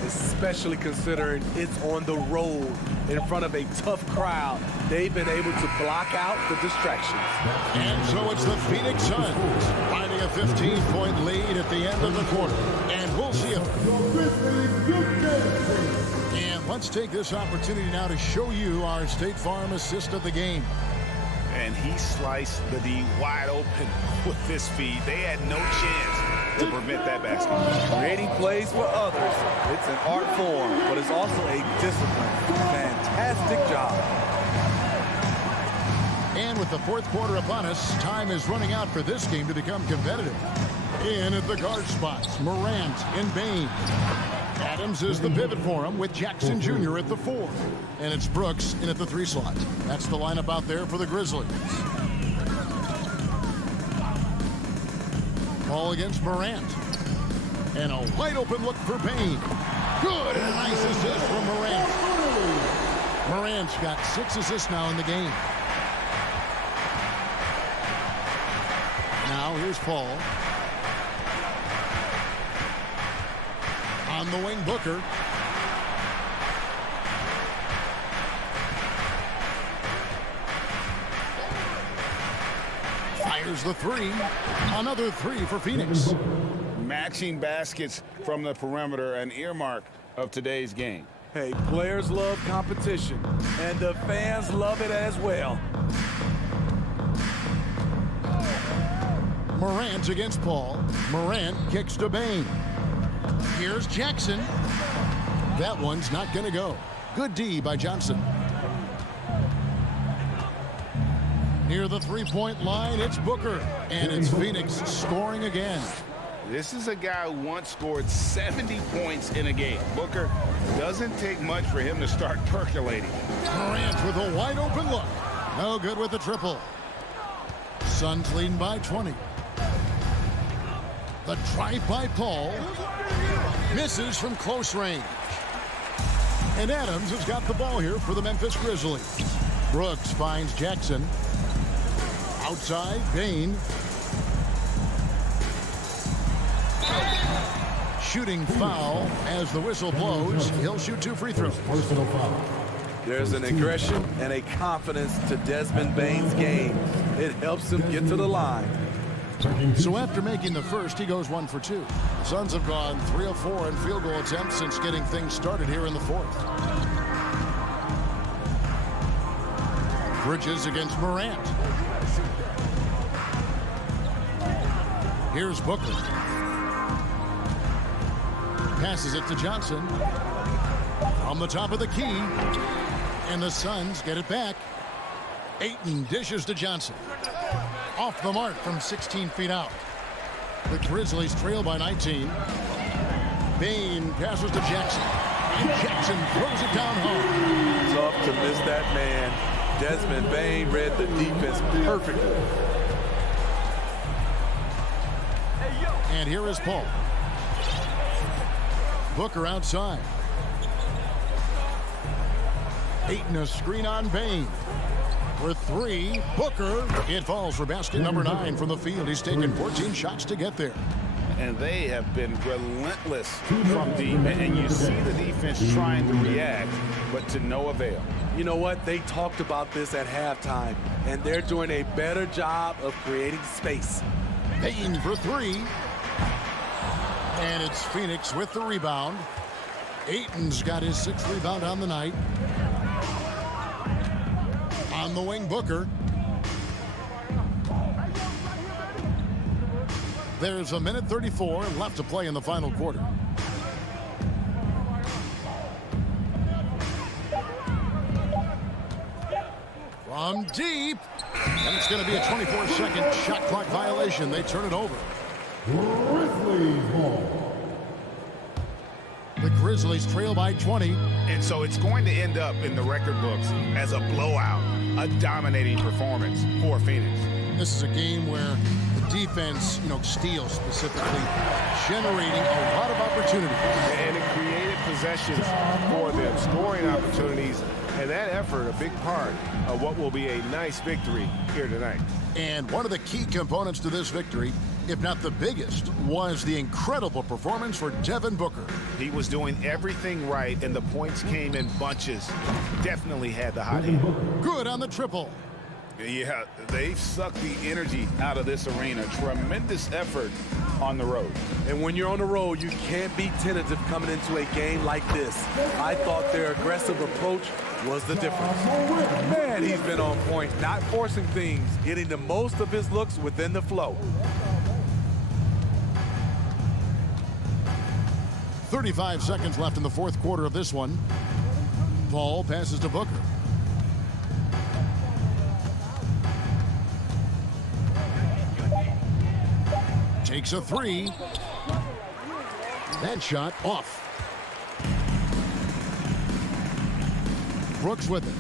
Especially considering it's on the road in front of a tough crowd. They've been able to block out the distractions. And so it's the Phoenix Suns finding a 15-point lead at the end of the quarter. And we'll see if... And let's take this opportunity now to show you our State Farm assist of the game. And he sliced the D wide open with this feed. They had no chance to prevent that basket. Creating plays for others. It's an art form, but it's also a discipline. Fantastic job. And with the fourth quarter upon us, time is running out for this game to become competitive. In at the guard spots, Morant and Bain. Adams is the pivot for him with Jackson Jr. at the 4. And it's Brooks in at the 3 slot. That's the lineup out there for the Grizzlies. Ball against Morant. And a wide open look for Bain. Good, and a nice assist from Morant. Morant's got 6 assists now in the game. Now here's Paul. On the wing, Booker. Fires the 3. Another 3 for Phoenix. Matching baskets from the perimeter, an earmark of today's game. Hey, players love competition, and the fans love it as well. Morant against Paul. Morant kicks to Bain. Here's Jackson. That one's not going to go. Good D by Johnson. Near the 3-point line, it's Booker. And it's Phoenix scoring again. This is a guy who once scored 70 points in a game. Booker, doesn't take much for him to start percolating. Morant with a wide open look. No good with the triple. Suns leading by 20. The drive by Paul. Misses from close range. And Adams has got the ball here for the Memphis Grizzlies. Brooks finds Jackson. Outside, Bain. Shooting foul as the whistle blows. He'll shoot 2 free throws. Personal foul. There's an aggression and a confidence to Desmond Bane's game. It helps him get to the line. So after making the first, he goes 1 for 2. The Suns have gone 3 of 4 in field goal attempts since getting things started here in the fourth. Bridges against Morant. Here's Booker. Passes it to Johnson. From the top of the key. And the Suns get it back. Ayton dishes to Johnson. Off the mark from 16 feet out. The Grizzlies trail by 19. Bain passes to Jackson. And Jackson throws it down home. Tough to miss that man. Desmond Bain read the defense perfectly. And here is Paul. Booker outside. Ayton a screen on Bain. For 3, Booker. It falls for basket number 9 from the field. He's taken 14 shots to get there. And they have been relentless from deep. And you see the defense trying to react, but to no avail. You know what? They talked about this at halftime, and they're doing a better job of creating space. Bain for 3. And it's Phoenix with the rebound. Ayton's got his 6th rebound on the night. On the wing, Booker. There's a minute 34 left to play in the final quarter. From deep. And it's going to be a 24-second shot clock violation. They turn it over. Grizzlies ball. The Grizzlies trail by 20. And so it's going to end up in the record books as a blowout, a dominating performance for Phoenix. This is a game where the defense, steals specifically, generating a lot of opportunities. And it created possessions for them, scoring opportunities, and that effort a big part of what will be a nice victory here tonight. And one of the key components to this victory, if not the biggest, was the incredible performance for Devin Booker. He was doing everything right, and the points came in bunches. Definitely had the hot hand. Good on the triple. Yeah, they've sucked the energy out of this arena. Tremendous effort on the road. And when you're on the road, you can't be tentative coming into a game like this. I thought their aggressive approach was the difference. Man, he's been on point, not forcing things, getting the most of his looks within the flow. 35 seconds left in the fourth quarter of this one. Paul passes to Booker. Takes a 3. That shot off. Brooks with it.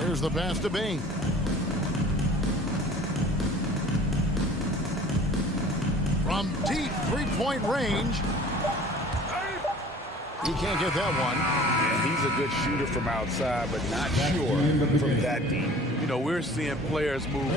There's the pass to Bain. From deep three-point range. He can't get that one. Yeah, he's a good shooter from outside, but not sure from that deep. We're seeing players move.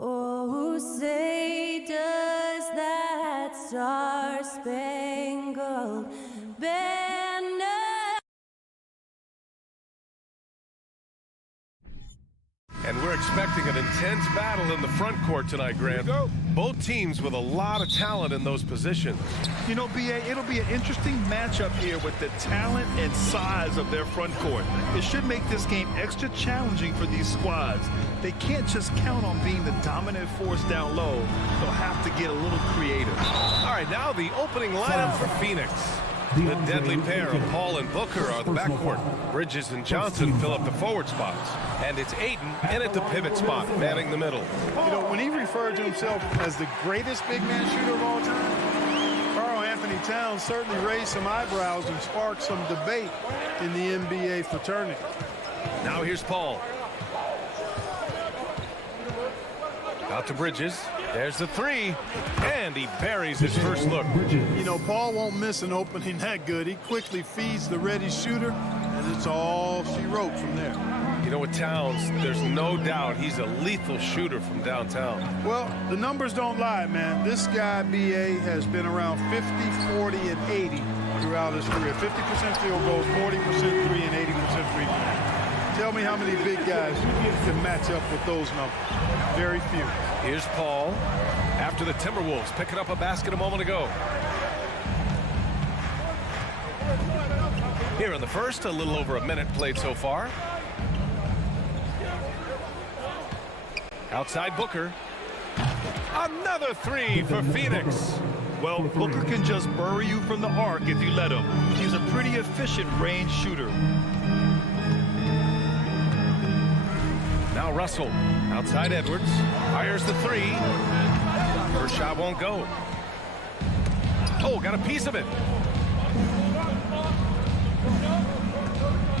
Oh, say does that star-spangled banner And we're expecting an intense battle in the front court tonight, Grant. Both teams with a lot of talent in those positions. You know, B.A., it'll be an interesting matchup here with the talent and size of their front court. It should make this game extra challenging for these squads. They can't just count on being the dominant force down low. They'll have to get a little creative. All right, now the opening lineup for Phoenix. The deadly pair of Paul and Booker are the backcourt. Bridges and Johnson fill up the forward spots. And it's Ayton in at the pivot spot, manning the middle. You know, when he referred to himself as the greatest big man shooter of all time, Carl Anthony Karl-Anthony Towns certainly raised some eyebrows and sparked some debate in the NBA fraternity. Now here's Paul. Out to Bridges. There's the three, and he buries his first look. You know, Paul won't miss an opening that good. He quickly feeds the ready shooter, and it's all she wrote from there. You know, with Towns, there's no doubt he's a lethal shooter from downtown. Well, the numbers don't lie, man. This guy, B.A., has been around 50, 40, and 80 throughout his career. 50% field goals, 40% three, and 80% free throw. Tell me how many big guys can match up with those numbers. Very few. Here's Paul after the Timberwolves picking up a basket a moment ago. Here in the first, a little over a minute played so far. Outside Booker. Another three for Phoenix. Well, Booker can just bury you from the arc if you let him. He's a pretty efficient range shooter. Now Russell, outside Edwards, fires the three. First shot won't go. Oh, got a piece of it.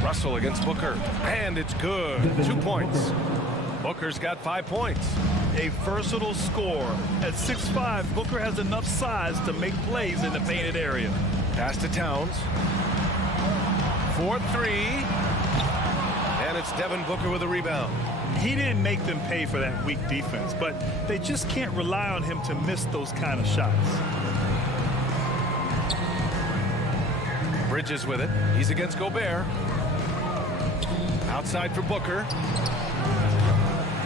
Russell against Booker, and it's good. 2 points. Booker's got 5 points. A versatile scorer. At 6'5", Booker has enough size to make plays in the painted area. Pass to Towns. 4-3. And it's Devin Booker with a rebound. He didn't make them pay for that weak defense, but they just can't rely on him to miss those kind of shots. Bridges with it. He's against Gobert. Outside for Booker.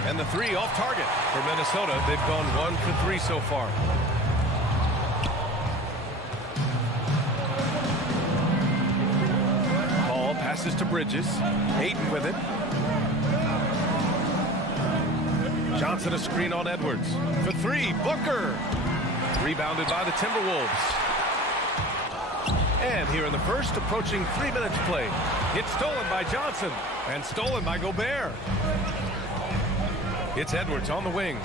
And the three off target for Minnesota. They've gone 1 for 3 so far. Paul passes to Bridges. Ayton with it. Johnson a screen on Edwards. For three, Booker. Rebounded by the Timberwolves. And here in the first, approaching 3 minutes played. It's stolen by Johnson and stolen by Gobert. It's Edwards on the wing.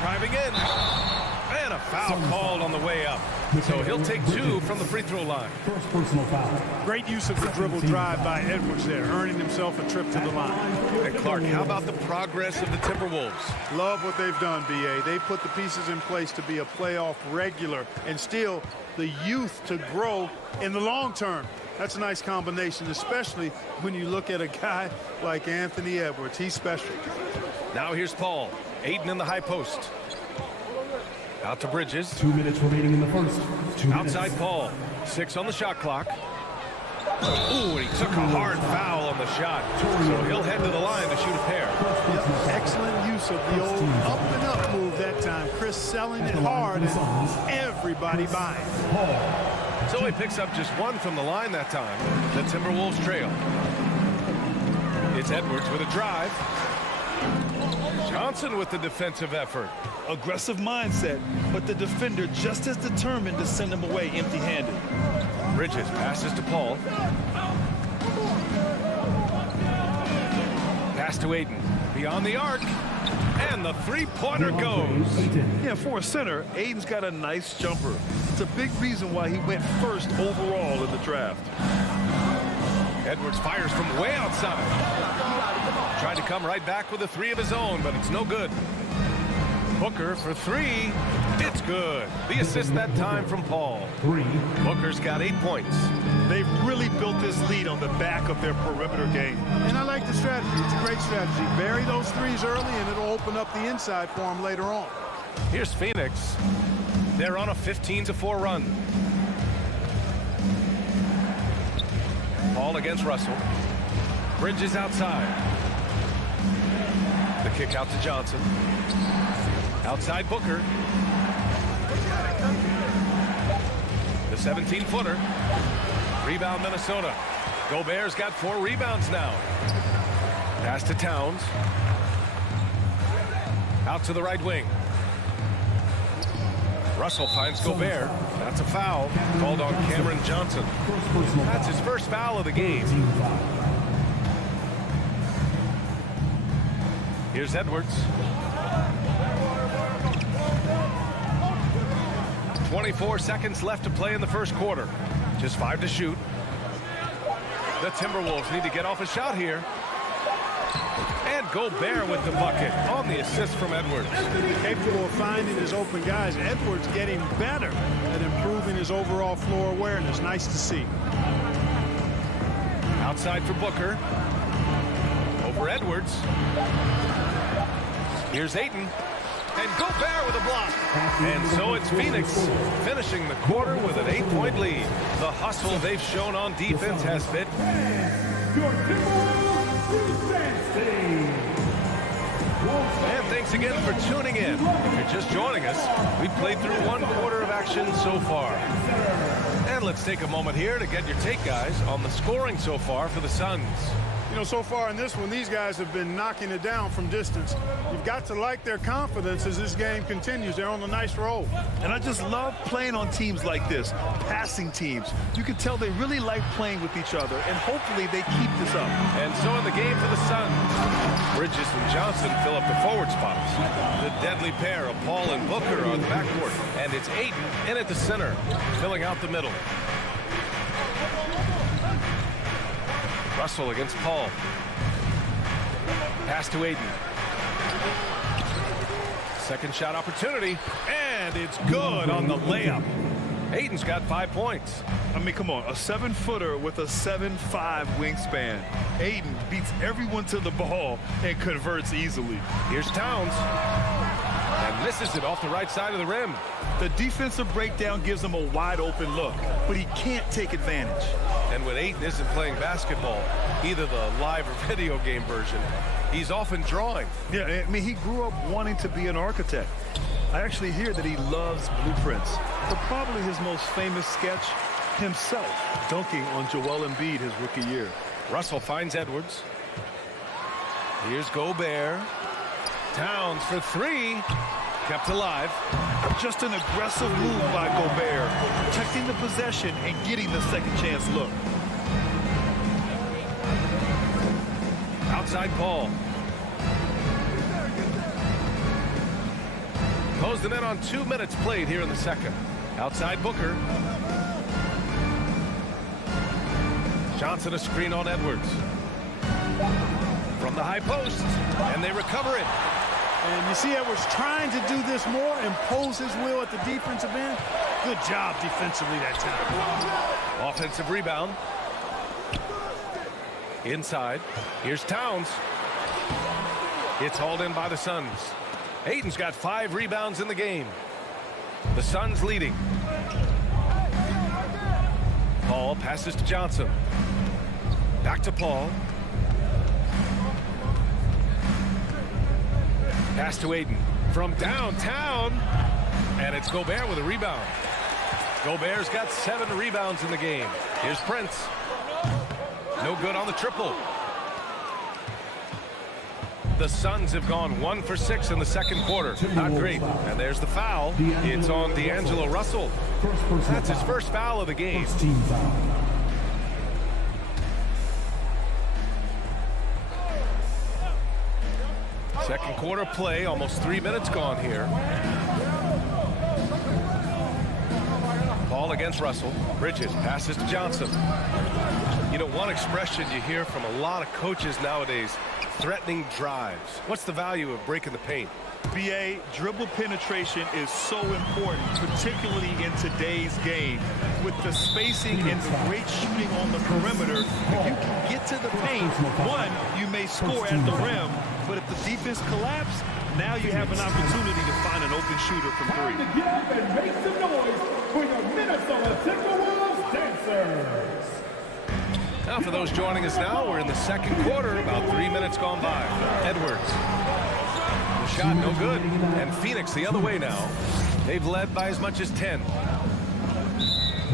Driving in. And a foul called on the way up. So he'll take 2 from the free throw line. First personal foul. Great use of the dribble drive by Edwards there, earning himself a trip to the line. And Clark, how about the progress of the Timberwolves? Love what they've done, B.A. They've put the pieces in place to be a playoff regular and still the youth to grow in the long term. That's a nice combination, especially when you look at a guy like Anthony Edwards. He's special. Now here's Paul. Ayton in the high post. Out to Bridges. 2 minutes remaining in the first. 2 minutes. Outside Paul. 6 on the shot clock. Ooh, and he took a hard foul on the shot. So he'll head to the line to shoot a pair. Yep. Excellent use of the old up and up move that time. Chris selling it hard and everybody buying. So he picks up just 1 from the line that time. The Timberwolves trail. It's Edwards with a drive. Johnson with the defensive effort. Aggressive mindset, but the defender just as determined to send him away empty-handed. Bridges passes to Paul. Pass to Ayton. Beyond the arc. And the three-pointer goes. Yeah, for a center, Ayton's got a nice jumper. It's a big reason why he went first overall in the draft. Edwards fires from way outside. Tried to come right back with a 3 of his own, but it's no good. Booker for 3. It's good. The assist that time from Paul. 3. Booker's got 8 points. They've really built this lead on the back of their perimeter game. And I like the strategy. It's a great strategy. Bury those threes early, and it'll open up the inside for them later on. Here's Phoenix. They're on a 15-4 run. Paul against Russell. Bridges outside. The kick out to Johnson. Outside Booker. The 17-footer. Rebound Minnesota. Gobert's got 4 rebounds now. Pass to Towns. Out to the right wing. Russell finds Gobert. That's a foul called on Cameron Johnson. That's his first foul of the game. Here's Edwards. 24 seconds left to play in the first quarter. Just 5 to shoot. The Timberwolves need to get off a shot here. And Gobert with the bucket on the assist from Edwards. Capable of finding his open guys. Edwards getting better at improving his overall floor awareness. Nice to see. Outside for Booker. Over Edwards. Here's Ayton. And Gobert with a block. And so it's Phoenix finishing the quarter with an 8-point lead. The hustle they've shown on defense has been. And thanks again for tuning in. If you're just joining us, we played through 1 quarter of action so far. And let's take a moment here to get your take, guys, on the scoring so far for the Suns. You know, so far in this one, these guys have been knocking it down from distance. You've got to like their confidence as this game continues. They're on a nice roll. And I just love playing on teams like this, passing teams. You can tell they really like playing with each other, and hopefully they keep this up. And so in the game for the Suns, Bridges and Johnson fill up the forward spots. The deadly pair of Paul and Booker are on the backcourt. And it's Ayton in at the center, filling out the middle. Russell against Paul. Pass to Ayton. Second shot opportunity, and it's good on the layup. Ayton's got 5 points. I mean, come on, a 7-footer with a 7'5" wingspan. Ayton beats everyone to the ball and converts easily. Here's Towns. And misses it off the right side of the rim. The defensive breakdown gives him a wide open look, but he can't take advantage. And when Ayton isn't playing basketball, either the live or video game version, he's often drawing. Yeah, I mean, he grew up wanting to be an architect. I actually hear that he loves blueprints, but probably his most famous sketch, himself dunking on Joel Embiid his rookie year. Russell finds Edwards. Here's Gobert. Towns for 3. Kept alive. Just an aggressive move by Gobert, protecting the possession and getting the second chance look. Outside Paul. Closing in on 2 minutes played here in the second. Outside Booker. Johnson a screen on Edwards. From the high post, and they recover it. And you see Edwards trying to do this more, impose his will at the defensive end. Good job defensively that time. Offensive rebound. Inside. Here's Towns. It's hauled in by the Suns. Ayton's got 5 rebounds in the game. The Suns leading. Paul passes to Johnson. Back to Paul. Pass to Ayton from downtown, and it's Gobert with a rebound. Gobert's got 7 rebounds in the game. Here's Prince. No good on the triple. The Suns have gone 1 for 6 in the second quarter. Not great. And there's the foul. It's on D'Angelo Russell. That's his first foul of the game. Second quarter play, almost 3 minutes gone here. Paul against Russell. Bridges passes to Johnson. You know, one expression you hear from a lot of coaches nowadays, threatening drives. What's the value of breaking the paint? BA, dribble penetration is so important, particularly in today's game. With the spacing and the great shooting on the perimeter, if you can get to the paint, one, you may score at the rim, but if the defense collapses, now you have an opportunity to find an open shooter from 3. Time to get up and make some noise for your Minnesota Timberwolves dancers. Now for those joining us now, we're in the second quarter, about 3 minutes gone by. Edwards. The shot no good. And Phoenix the other way now. They've led by as much as 10.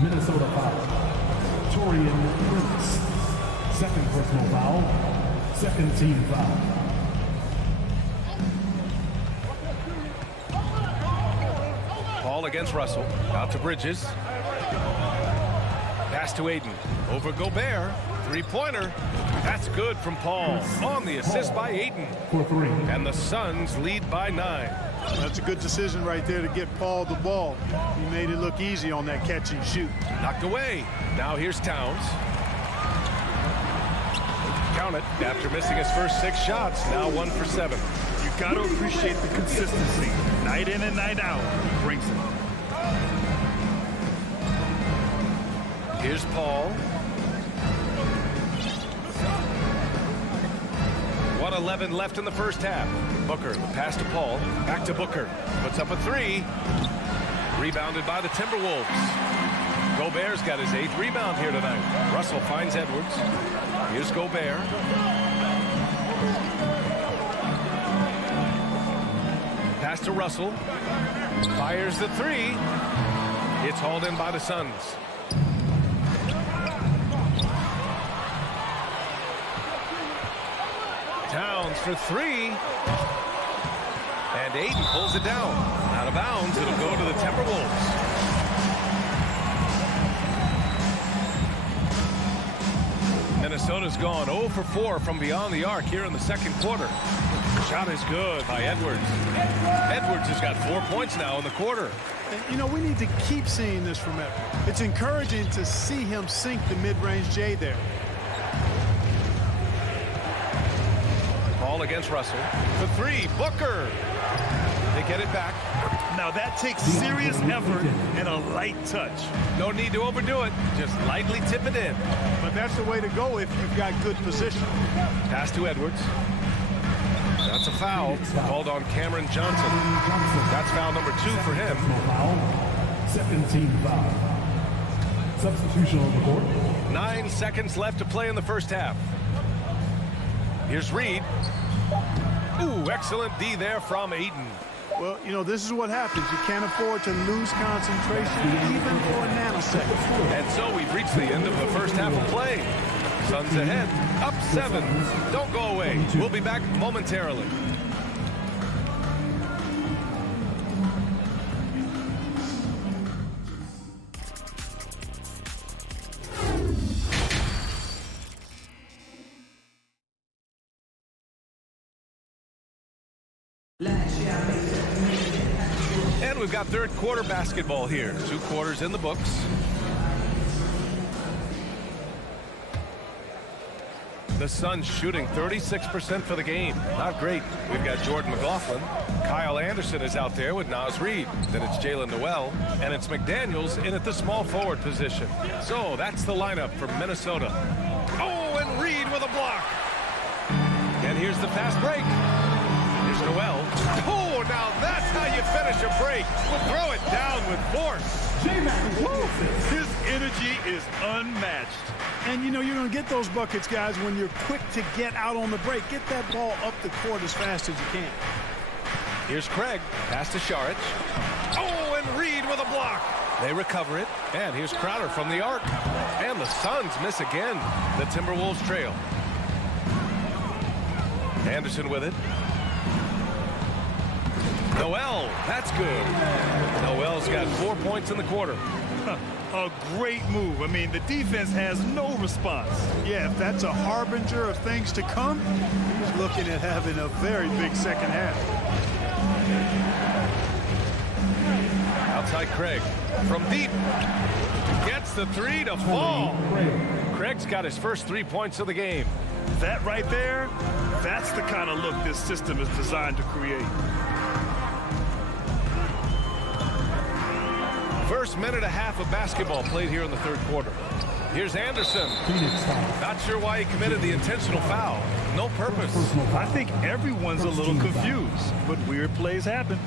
Minnesota foul. Torian Prince. Second personal foul. Second team foul. Paul against Russell. Out to Bridges. Pass to Ayton. Over Gobert. Three-pointer. That's good from Paul. On the assist by Ayton. For 3. And the Suns lead by 9. That's a good decision right there to get Paul the ball. He made it look easy on that catch and shoot. Knocked away. Now here's Towns. Count it. After missing his first 6 shots, now 1 for 7. You got to appreciate the consistency. Night in and night out, he brings it. Here's Paul. 1:11 left in the first half. Booker, the pass to Paul. Back to Booker. Puts up a 3. Rebounded by the Timberwolves. Gobert's got his 8th rebound here tonight. Russell finds Edwards. Here's Gobert. Pass to Russell. Fires the 3. It's hauled in by the Suns. Towns for 3. And Ayton pulls it down. Out of bounds. It'll go to the Timberwolves. Minnesota's gone 0 for 4 from beyond the arc here in the second quarter. Shot is good by Edwards. Edwards has got 4 points now in the quarter. And, you know, we need to keep seeing this from Edwards. It's encouraging to see him sink the mid-range J there. Ball against Russell. For 3, Booker. They get it back. Now that takes serious effort and a light touch. No need to overdo it. Just lightly tip it in. But that's the way to go if you've got good position. Pass to Edwards. That's a foul called on Cameron Johnson. That's foul number 2 for him. Second team foul. Substitution on the court. 9 seconds left to play in the first half. Here's Reed. Ooh, excellent D there from Ayton. Well, you know, this is what happens. You can't afford to lose concentration even for a nanosecond. And so we've reached the end of the first half of play. Suns ahead, up 7. Don't go away. We'll be back momentarily. And we've got third quarter basketball here. 2 quarters in the books. The Suns shooting 36% for the game. Not great. We've got Jordan McLaughlin. Kyle Anderson is out there with Naz Reid. Then it's Jalen Noel. And it's McDaniels in at the small forward position. So that's the lineup for Minnesota. Oh, and Reid with a block. And here's the fast break. Here's Noel. Oh, now that's how you finish a break. We'll throw it down with force. His energy is unmatched. And, you know, you're going to get those buckets, guys, when you're quick to get out on the break. Get that ball up the court as fast as you can. Here's Craig. Pass to Šarić. Oh, and Reid with a block. They recover it. And here's Crowder from the arc. And the Suns miss again. The Timberwolves trail. Anderson with it. Noel, that's good. Noel's got 4 points in the quarter. A great move. I mean, the defense has no response. Yeah, if that's a harbinger of things to come, he's looking at having a very big second half. Outside Craig. From deep. Gets the 3 to fall. Craig's got his first 3 points of the game. That right there, that's the kind of look this system is designed to create. First minute and a half of basketball played here in the third quarter. Here's Anderson. Not sure why he committed the intentional foul. No purpose. I think everyone's a little confused, but weird plays happen.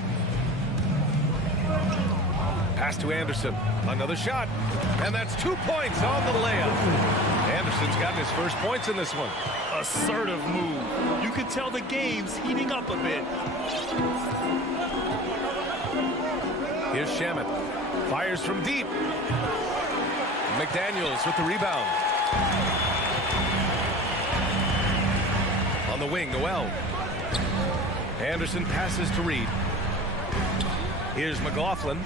Pass to Anderson. Another shot. And that's 2 points on the layup. Anderson's gotten his first points in this one. Assertive move. You can tell the game's heating up a bit. Here's Shamet. Fires from deep. McDaniels with the rebound. On the wing, Noel. Anderson passes to Reid. Here's McLaughlin.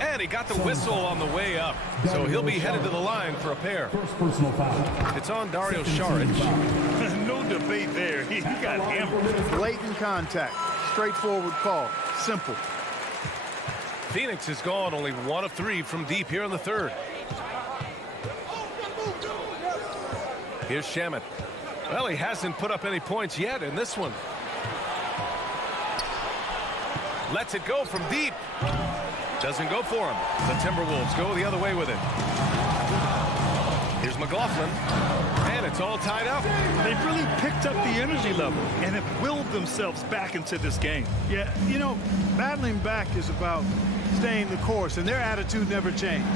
And he got the whistle on the way up. So he'll be headed to the line for a pair. First personal foul. It's on Dario Saric. No debate there. He got hammered. Blatant contact. Straightforward call. Simple. Phoenix is gone only 1 of 3 from deep here in the third. Here's Shamet. Well, he hasn't put up any points yet in this one. Lets it go from deep. Doesn't go for him. The Timberwolves go the other way with it. Here's McLaughlin. And it's all tied up. They've really picked up the energy level and have willed themselves back into this game. Yeah, you know, battling back is about staying the course, and their attitude never changed.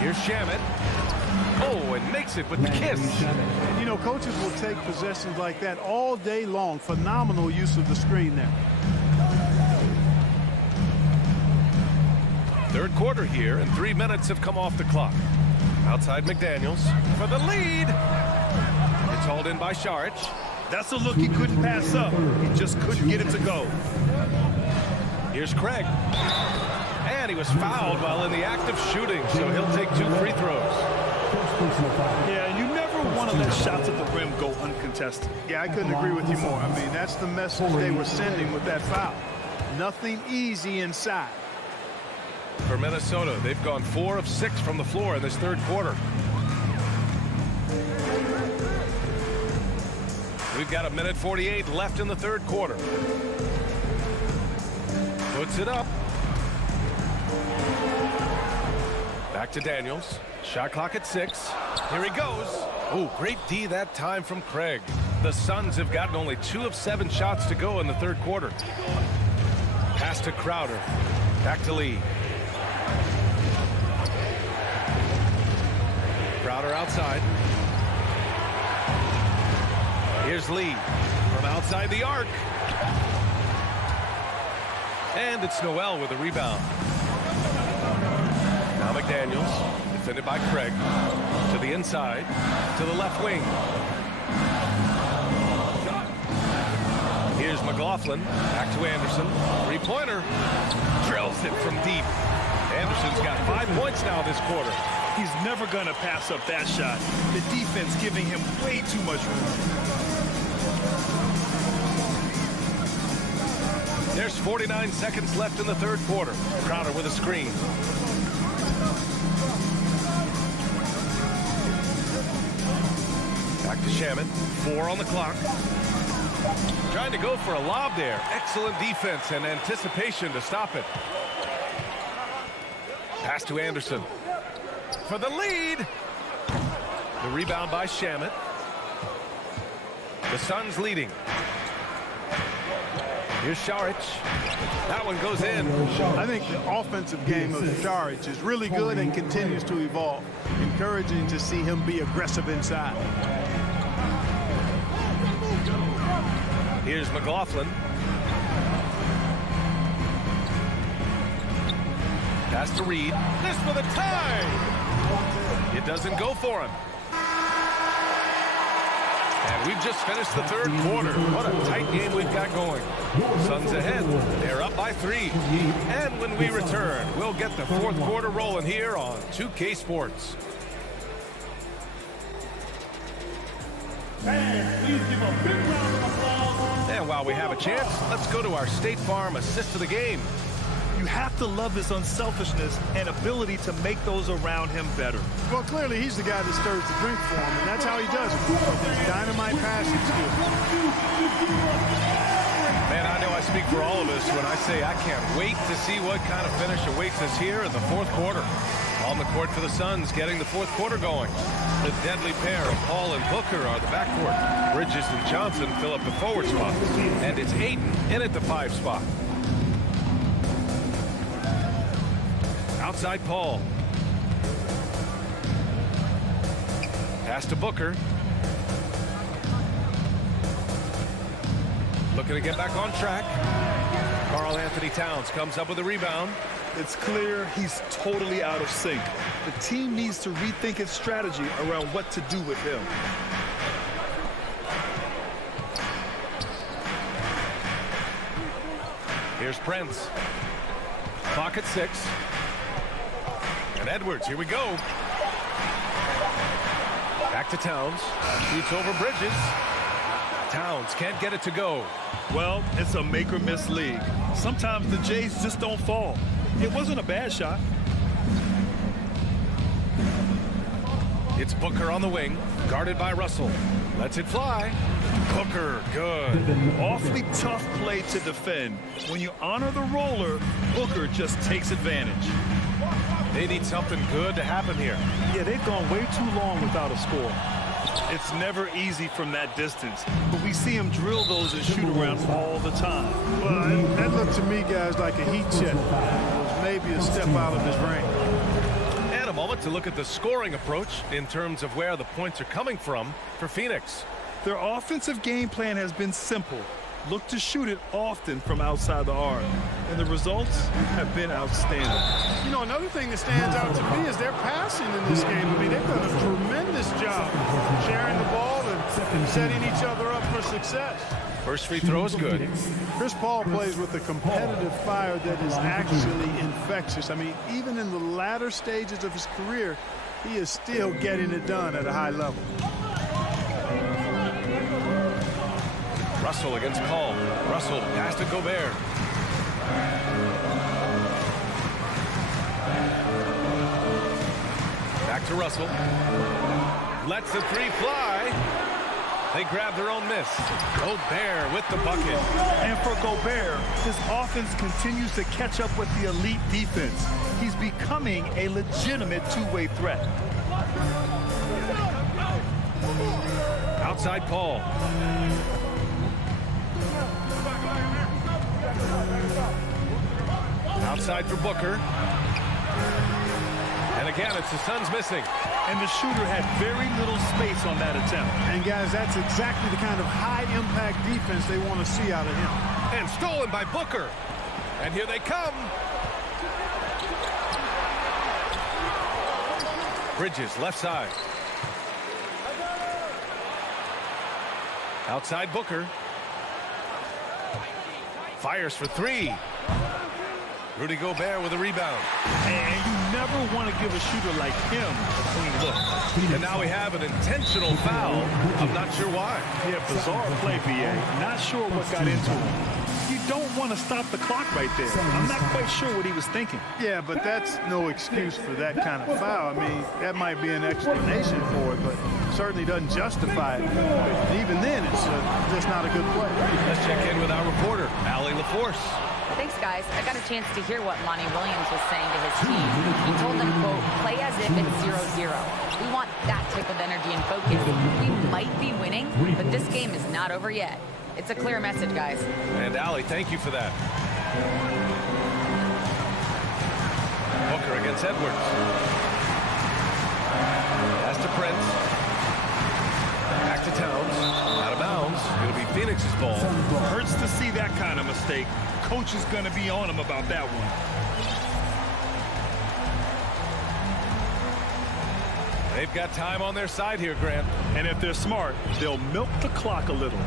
Here's Shamet. Oh, and makes it with the kiss. And, you know, coaches will take possessions like that all day long. Phenomenal use of the screen there. Third quarter here, and 3 minutes have come off the clock. Outside McDaniels for the lead. It's hauled in by Saric. That's a look he couldn't pass up. He just couldn't get it to go. Here's Craig. And he was fouled while in the act of shooting, so he'll take 2 free throws. Yeah, you never want to let shots at the rim go uncontested. Yeah, I couldn't agree with you more. I mean, that's the message they were sending with that foul. Nothing easy inside. For Minnesota, they've gone 4 of 6 from the floor in this third quarter. We've got 1:48 left in the third quarter. Puts it up. Back to Daniels. Shot clock at 6. Here he goes. Oh, great D that time from Craig. The Suns have gotten only 2 of 7 shots to go in the third quarter. Pass to Crowder. Back to Lee. Crowder outside. Here's Lee from outside the arc. And it's Noel with a rebound. Now McDaniels, defended by Craig. To the inside, to the left wing. Here's McLaughlin, back to Anderson. Three-pointer, drills it from deep. Anderson's got 5 points now this quarter. He's never going to pass up that shot. The defense giving him way too much room. There's 49 seconds left in the third quarter. Crowder with a screen. Back to Shamet. 4 on the clock. Trying to go for a lob there. Excellent defense and anticipation to stop it. Pass to Anderson. For the lead. The rebound by Shamet. The Suns leading. Here's Saric. That one goes in. I think the offensive game of Saric is really good and continues to evolve. Encouraging to see him be aggressive inside. Here's McLaughlin. Pass to Reed. This for the tie. It doesn't go for him. And we've just finished the third quarter. What a tight game we've got going. Suns ahead. They're up by 3. And when we return, we'll get the fourth quarter rolling here on 2K Sports. And please give a big round of applause. And while we have a chance, let's go to our State Farm assist of the game. You have to love his unselfishness and ability to make those around him better. Well, clearly he's the guy that stirs the drink for him, and that's how he does it. With his dynamite passing skills. Man, I know I speak for all of us when I say I can't wait to see what kind of finish awaits us here in the fourth quarter. On the court for the Suns, getting the fourth quarter going. The deadly pair of Paul and Booker are the backcourt. Bridges and Johnson fill up the forward spots. And it's Ayton in at the 5 spot. Outside Paul. Pass to Booker. Looking to get back on track. Karl Anthony Towns comes up with a rebound. It's clear he's totally out of sync. The team needs to rethink its strategy around what to do with him. Here's Prince. Clock at 6. And Edwards, here we go. Back to Towns. Shoots over Bridges. Towns can't get it to go. Well, it's a make or miss league. Sometimes the Jays just don't fall. It wasn't a bad shot. It's Booker on the wing, guarded by Russell. Lets it fly. Booker, good. Awfully tough play to defend. When you honor the roller, Booker just takes advantage. They need something good to happen here. Yeah, they've gone way too long without a score. It's never easy from that distance, but we see him drill those and shoot-arounds all the time. Well, that looked to me, guys, like a heat check. It was maybe a step out of his range. And a moment to look at the scoring approach in terms of where the points are coming from for Phoenix. Their offensive game plan has been simple. Look to shoot it often from outside the arc. And the results have been outstanding. You know, another thing that stands out to me is their passing in this game. I mean, they've done a tremendous job sharing the ball and setting each other up for success. First free throw is good. Chris Paul plays with a competitive fire that is actually infectious. I mean, even in the latter stages of his career, he is still getting it done at a high level. Russell against Paul. Russell pass to Gobert. Back to Russell. Lets the three fly. They grab their own miss. Gobert with the bucket. And for Gobert, his offense continues to catch up with the elite defense. He's becoming a legitimate two-way threat. Outside Paul. Outside for Booker. And again, it's the Suns missing. And the shooter had very little space on that attempt. And guys, that's exactly the kind of high-impact defense they want to see out of him. And stolen by Booker. And here they come. Bridges, left side. Outside Booker. Fires for three. Rudy Gobert with a rebound. And you never want to give a shooter like him a clean look. And now we have an intentional foul. I'm not sure why. Yeah, bizarre play, BA. Not sure what got into him. You don't want to stop the clock right there. I'm not quite sure what he was thinking. Yeah, but that's no excuse for that kind of foul. I mean, that might be an explanation for it, but certainly doesn't justify it. And even then, it's just not a good play. Let's check in with our reporter, Allie LaForce. Thanks, guys. I got a chance to hear what Monty Williams was saying to his team. He told them, quote, play as if it's 0-0. We want that type of energy and focus. We might be winning, but this game is not over yet. It's a clear message, guys. And Allie, thank you for that. Booker against Edwards. Pass to Prince. Back to Towns. Out of bounds. It'll be Phoenix's ball. Hurts to see that kind of mistake. Coach is going to be on him about that one. They've got time on their side here, Grant. And if they're smart, they'll milk the clock a little.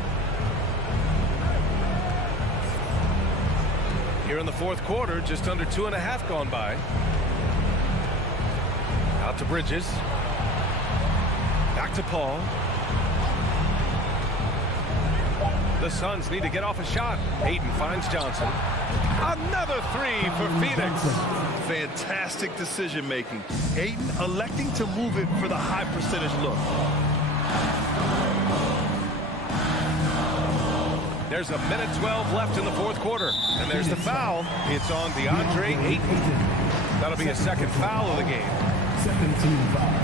Here in the fourth quarter, just under 2.5 gone by. Out to Bridges. Back to Paul. The Suns need to get off a shot. Ayton finds Johnson. Another three for Phoenix. Fantastic decision-making. Ayton electing to move it for the high percentage look. There's a minute 12 left in the fourth quarter. And there's the foul. It's on DeAndre Ayton. That'll be a second foul of the game. Second team foul.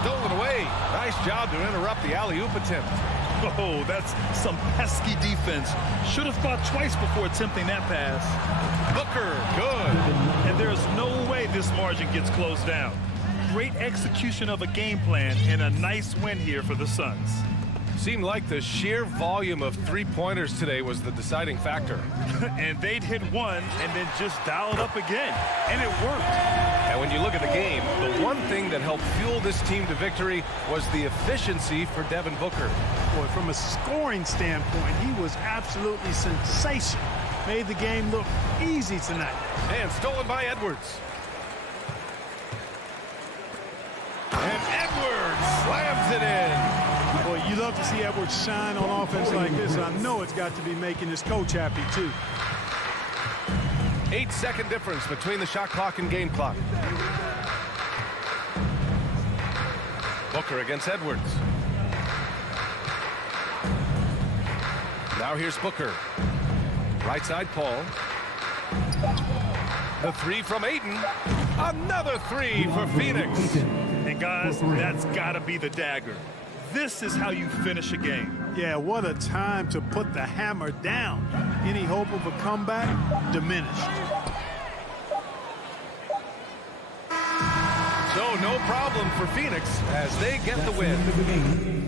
Stolen away. Nice job to interrupt the alley-oop attempt. Oh, that's some pesky defense. Should have thought twice before attempting that pass. Booker, good. And there's no way this margin gets closed down. Great execution of a game plan and a nice win here for the Suns. Seemed like the sheer volume of three-pointers today was the deciding factor. And they'd hit one and then just dial it up again. And it worked. And when you look at the game, the one thing that helped fuel this team to victory was the efficiency for Devin Booker. Boy, from a scoring standpoint, he was absolutely sensational. Made the game look easy tonight. And stolen by Edwards. And Edwards slams it in. Boy, you love to see Edwards shine on offense like this. I know it's got to be making his coach happy, too. 8-second difference between the shot clock and game clock. Booker against Edwards. Now here's Booker. Right side, Paul. The three from Ayton. Another three for Phoenix. And guys, that's got to be the dagger. This is how you finish a game. Yeah, what a time to put the hammer down. Any hope of a comeback diminished. So no problem for Phoenix as they get the win.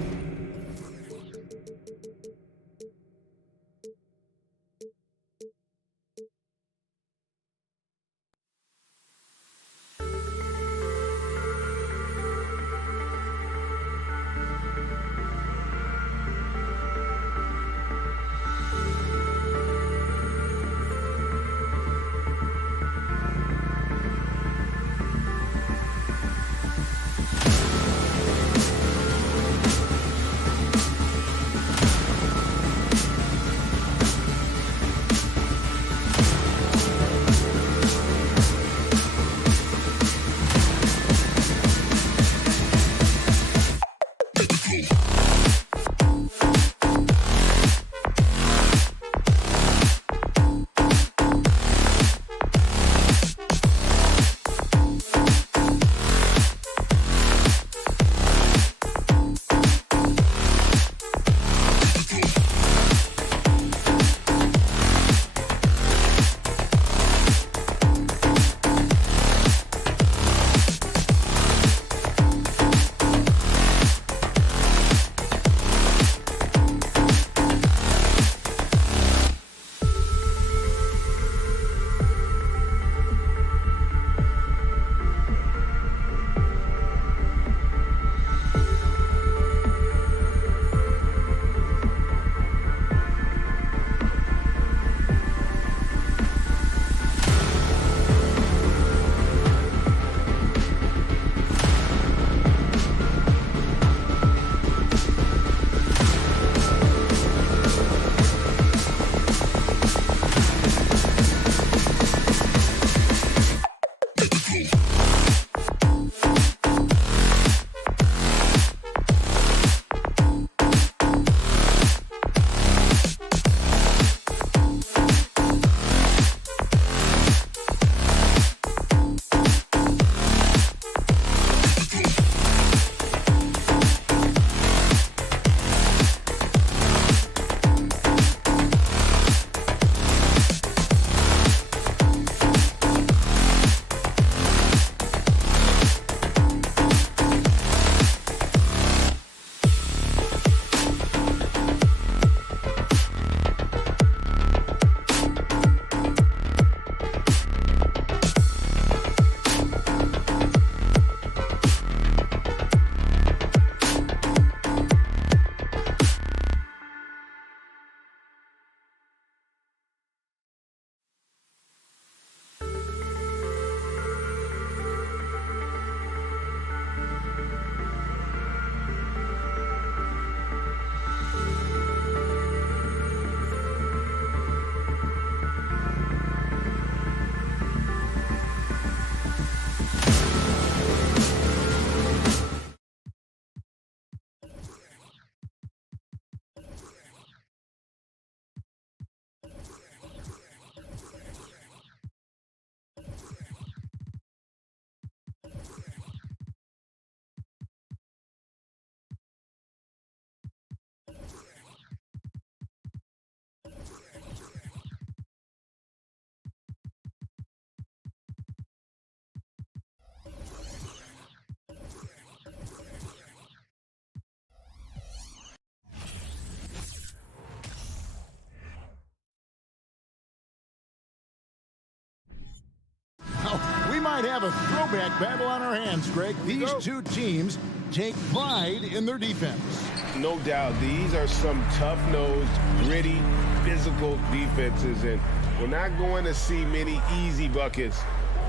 have a throwback battle on our hands, Greg. These two teams take pride in their defense. No doubt, these are some tough-nosed, gritty, physical defenses, and we're not going to see many easy buckets.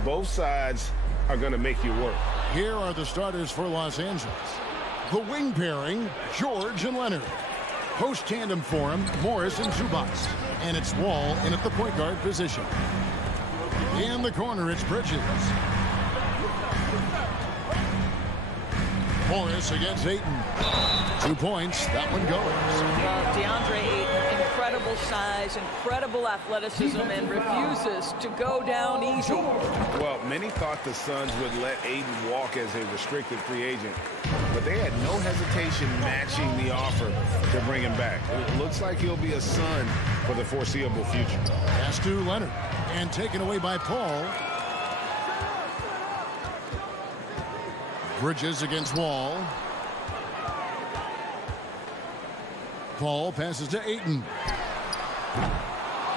Both sides are going to make you work. Here are the starters for Los Angeles. The wing pairing, George and Leonard. Post tandem for him, Morris and Zubac. And it's Wall in at the point guard position. In the corner, it's Bridges. Morris against Ayton. 2 points. That one goes. DeAndre Ayton, incredible size, incredible athleticism, and refuses to go down easy. Well, many thought the Suns would let Ayton walk as a restricted free agent, but they had no hesitation matching the offer to bring him back. It looks like he'll be a Sun for the foreseeable future. Pass to Leonard, and taken away by Paul. Bridges against Wall. Paul passes to Ayton.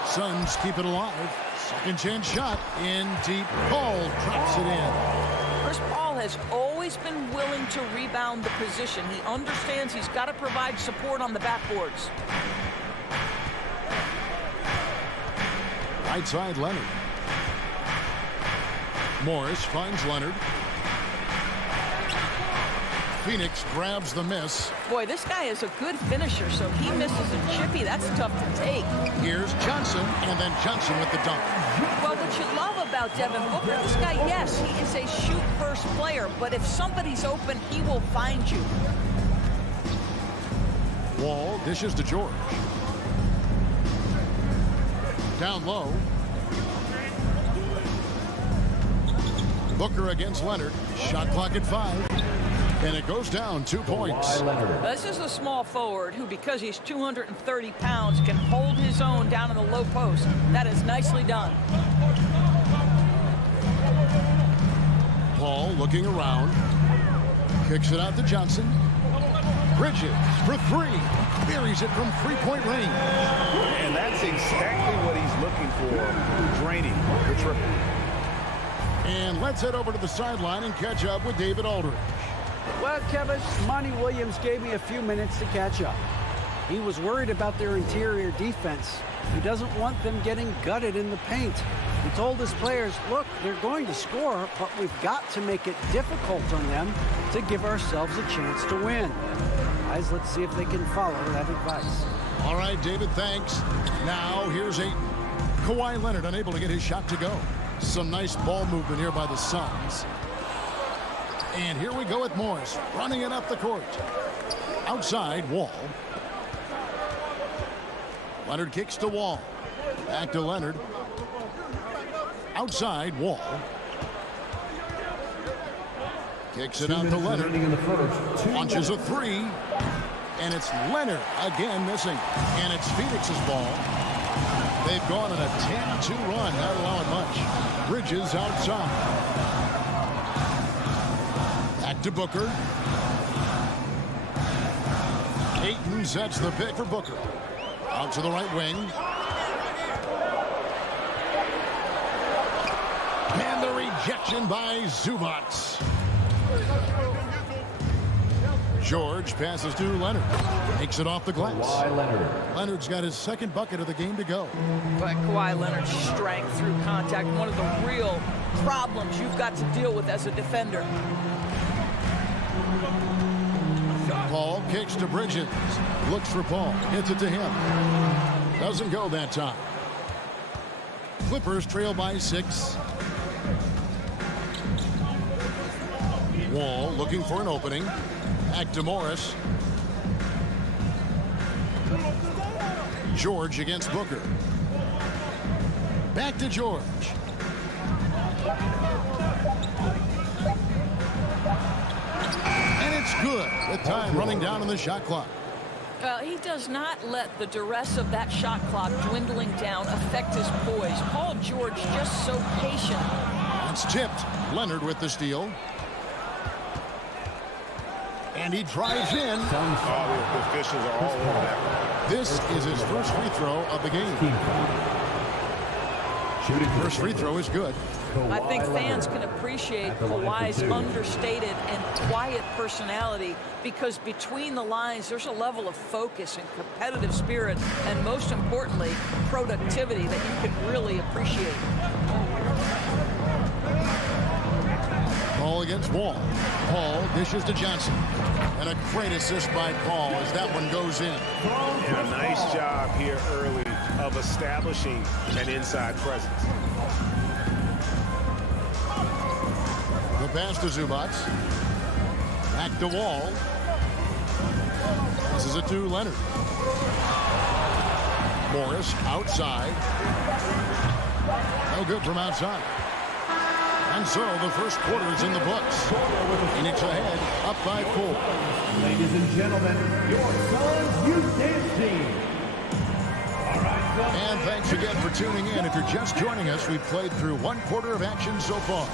Suns keep it alive. Second chance shot in deep. Paul drops it in. Chris Paul has always been willing to rebound the position. He understands he's got to provide support on the backboards. Right side, Leonard. Morris finds Leonard. Phoenix grabs the miss. Boy, this guy is a good finisher, so he misses a chippy. That's tough to take. Here's Johnson, and then Johnson with the dunk. Well, what you love about Devin Booker, this guy, yes, he is a shoot-first player, but if somebody's open, he will find you. Wall dishes to George. Down low. Booker against Leonard. Shot clock at 5. And it goes down 2 points. This is a small forward who, because he's 230 pounds, can hold his own down in the low post. That is nicely done. Paul looking around. Kicks it out to Johnson. Bridges for 3. Buries it from three-point range. And that's exactly what he's looking for. Draining the triple. And let's head over to the sideline and catch up with David Aldridge. Well, Kevin, Monty Williams gave me a few minutes to catch up. He was worried about their interior defense. He doesn't want them getting gutted in the paint. He told his players, look, they're going to score, but we've got to make it difficult on them to give ourselves a chance to win. Guys, let's see if they can follow that advice. All right, David, thanks. Now, here's Ayton. Kawhi Leonard unable to get his shot to go. Some nice ball movement here by the Suns. And here we go with Morris, running it up the court. Outside, Wall. Leonard kicks to Wall. Back to Leonard. Outside, Wall. Kicks it out to Leonard. Launches a 3. And it's Leonard again missing. And it's Phoenix's ball. They've gone on a 10-2 run, not allowing much. Bridges outside. Back to Booker. Ayton sets the pick for Booker. Out to the right wing. And the rejection by Zubac. George passes to Leonard. Makes it off the glass. Kawhi Leonard. Leonard's got his second bucket of the game to go. But Kawhi Leonard's strength through contact, one of the real problems you've got to deal with as a defender. Paul kicks to Bridges. Looks for Paul. Hits it to him. Doesn't go that time. Clippers trail by 6. Wall looking for an opening. Back to Morris. George against Booker. Back to George. And it's good with time running down on the shot clock. He does not let the duress of that shot clock dwindling down affect his poise. Paul George just so patient. It's tipped. Leonard with the steal. And he drives in. The officials are all over that. This is his first free throw of the game. First free throw is good. I think fans can appreciate Kawhi's understated and quiet personality because between the lines, there's a level of focus and competitive spirit, and most importantly, productivity that you can really appreciate. Paul against Wall. Paul dishes to Johnson. And a great assist by Paul as that one goes in. And a nice job here early of establishing an inside presence. The pass to Zubac. Back to Wall. This is it to Leonard. Morris outside. No good from outside. And so the first quarter is in the books. Phoenix ahead, up by 4. Ladies and gentlemen, your Suns Youth Dance Team. And thanks again for tuning in. If you're just joining us, we've played through one quarter of action so far.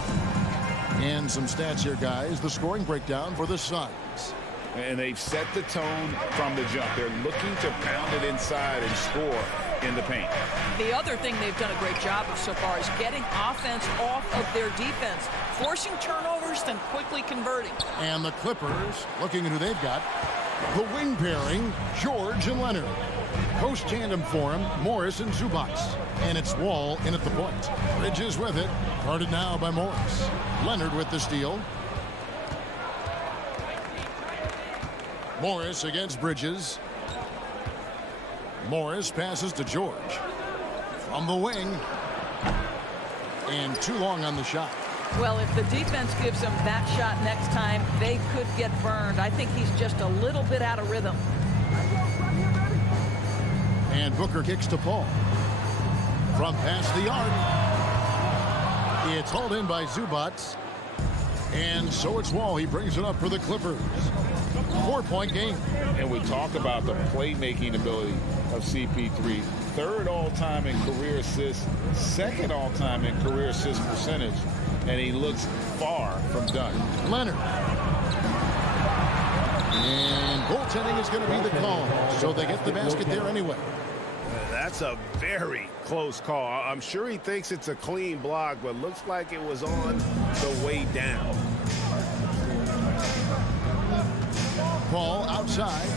And some stats here, guys. The scoring breakdown for the Suns. And they've set the tone from the jump. They're looking to pound it inside and score in the paint. The other thing they've done a great job of so far is getting offense off of their defense, forcing turnovers, then quickly converting. And the Clippers, looking at who they've got, the wing pairing, George and Leonard. Post tandem for him, Morris and Zubac. And it's Wall in at the point. Bridges with it, guarded now by Morris. Leonard with the steal. Morris against Bridges. Morris passes to George. From the wing. And too long on the shot. Well, if the defense gives him that shot next time, they could get burned. I think he's just a little bit out of rhythm. And Booker kicks to Paul. From past the arc. It's hauled in by Zubac. And so it's Wall. He brings it up for the Clippers. 4-point game. And we talk about the playmaking ability of CP3. Third all-time in career assists, second all-time in career assist percentage, and he looks far from done. Leonard. And goaltending is going to be the call, so they get the basket there anyway. That's a very close call. I'm sure he thinks it's a clean block, but looks like it was on the way down. Paul outside.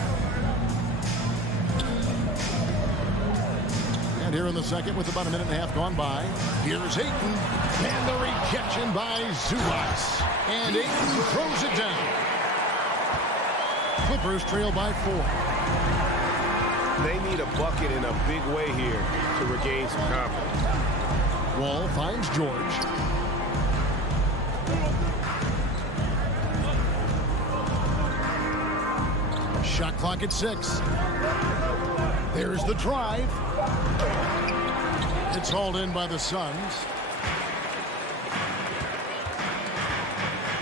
And here in the second with about a minute and a half gone by. Here's Ayton. And the rejection by Zubac. And Ayton throws it down. Clippers trail by 4. They need a bucket in a big way here to regain some confidence. Wall finds George. Shot clock at 6. There's the drive. It's hauled in by the Suns.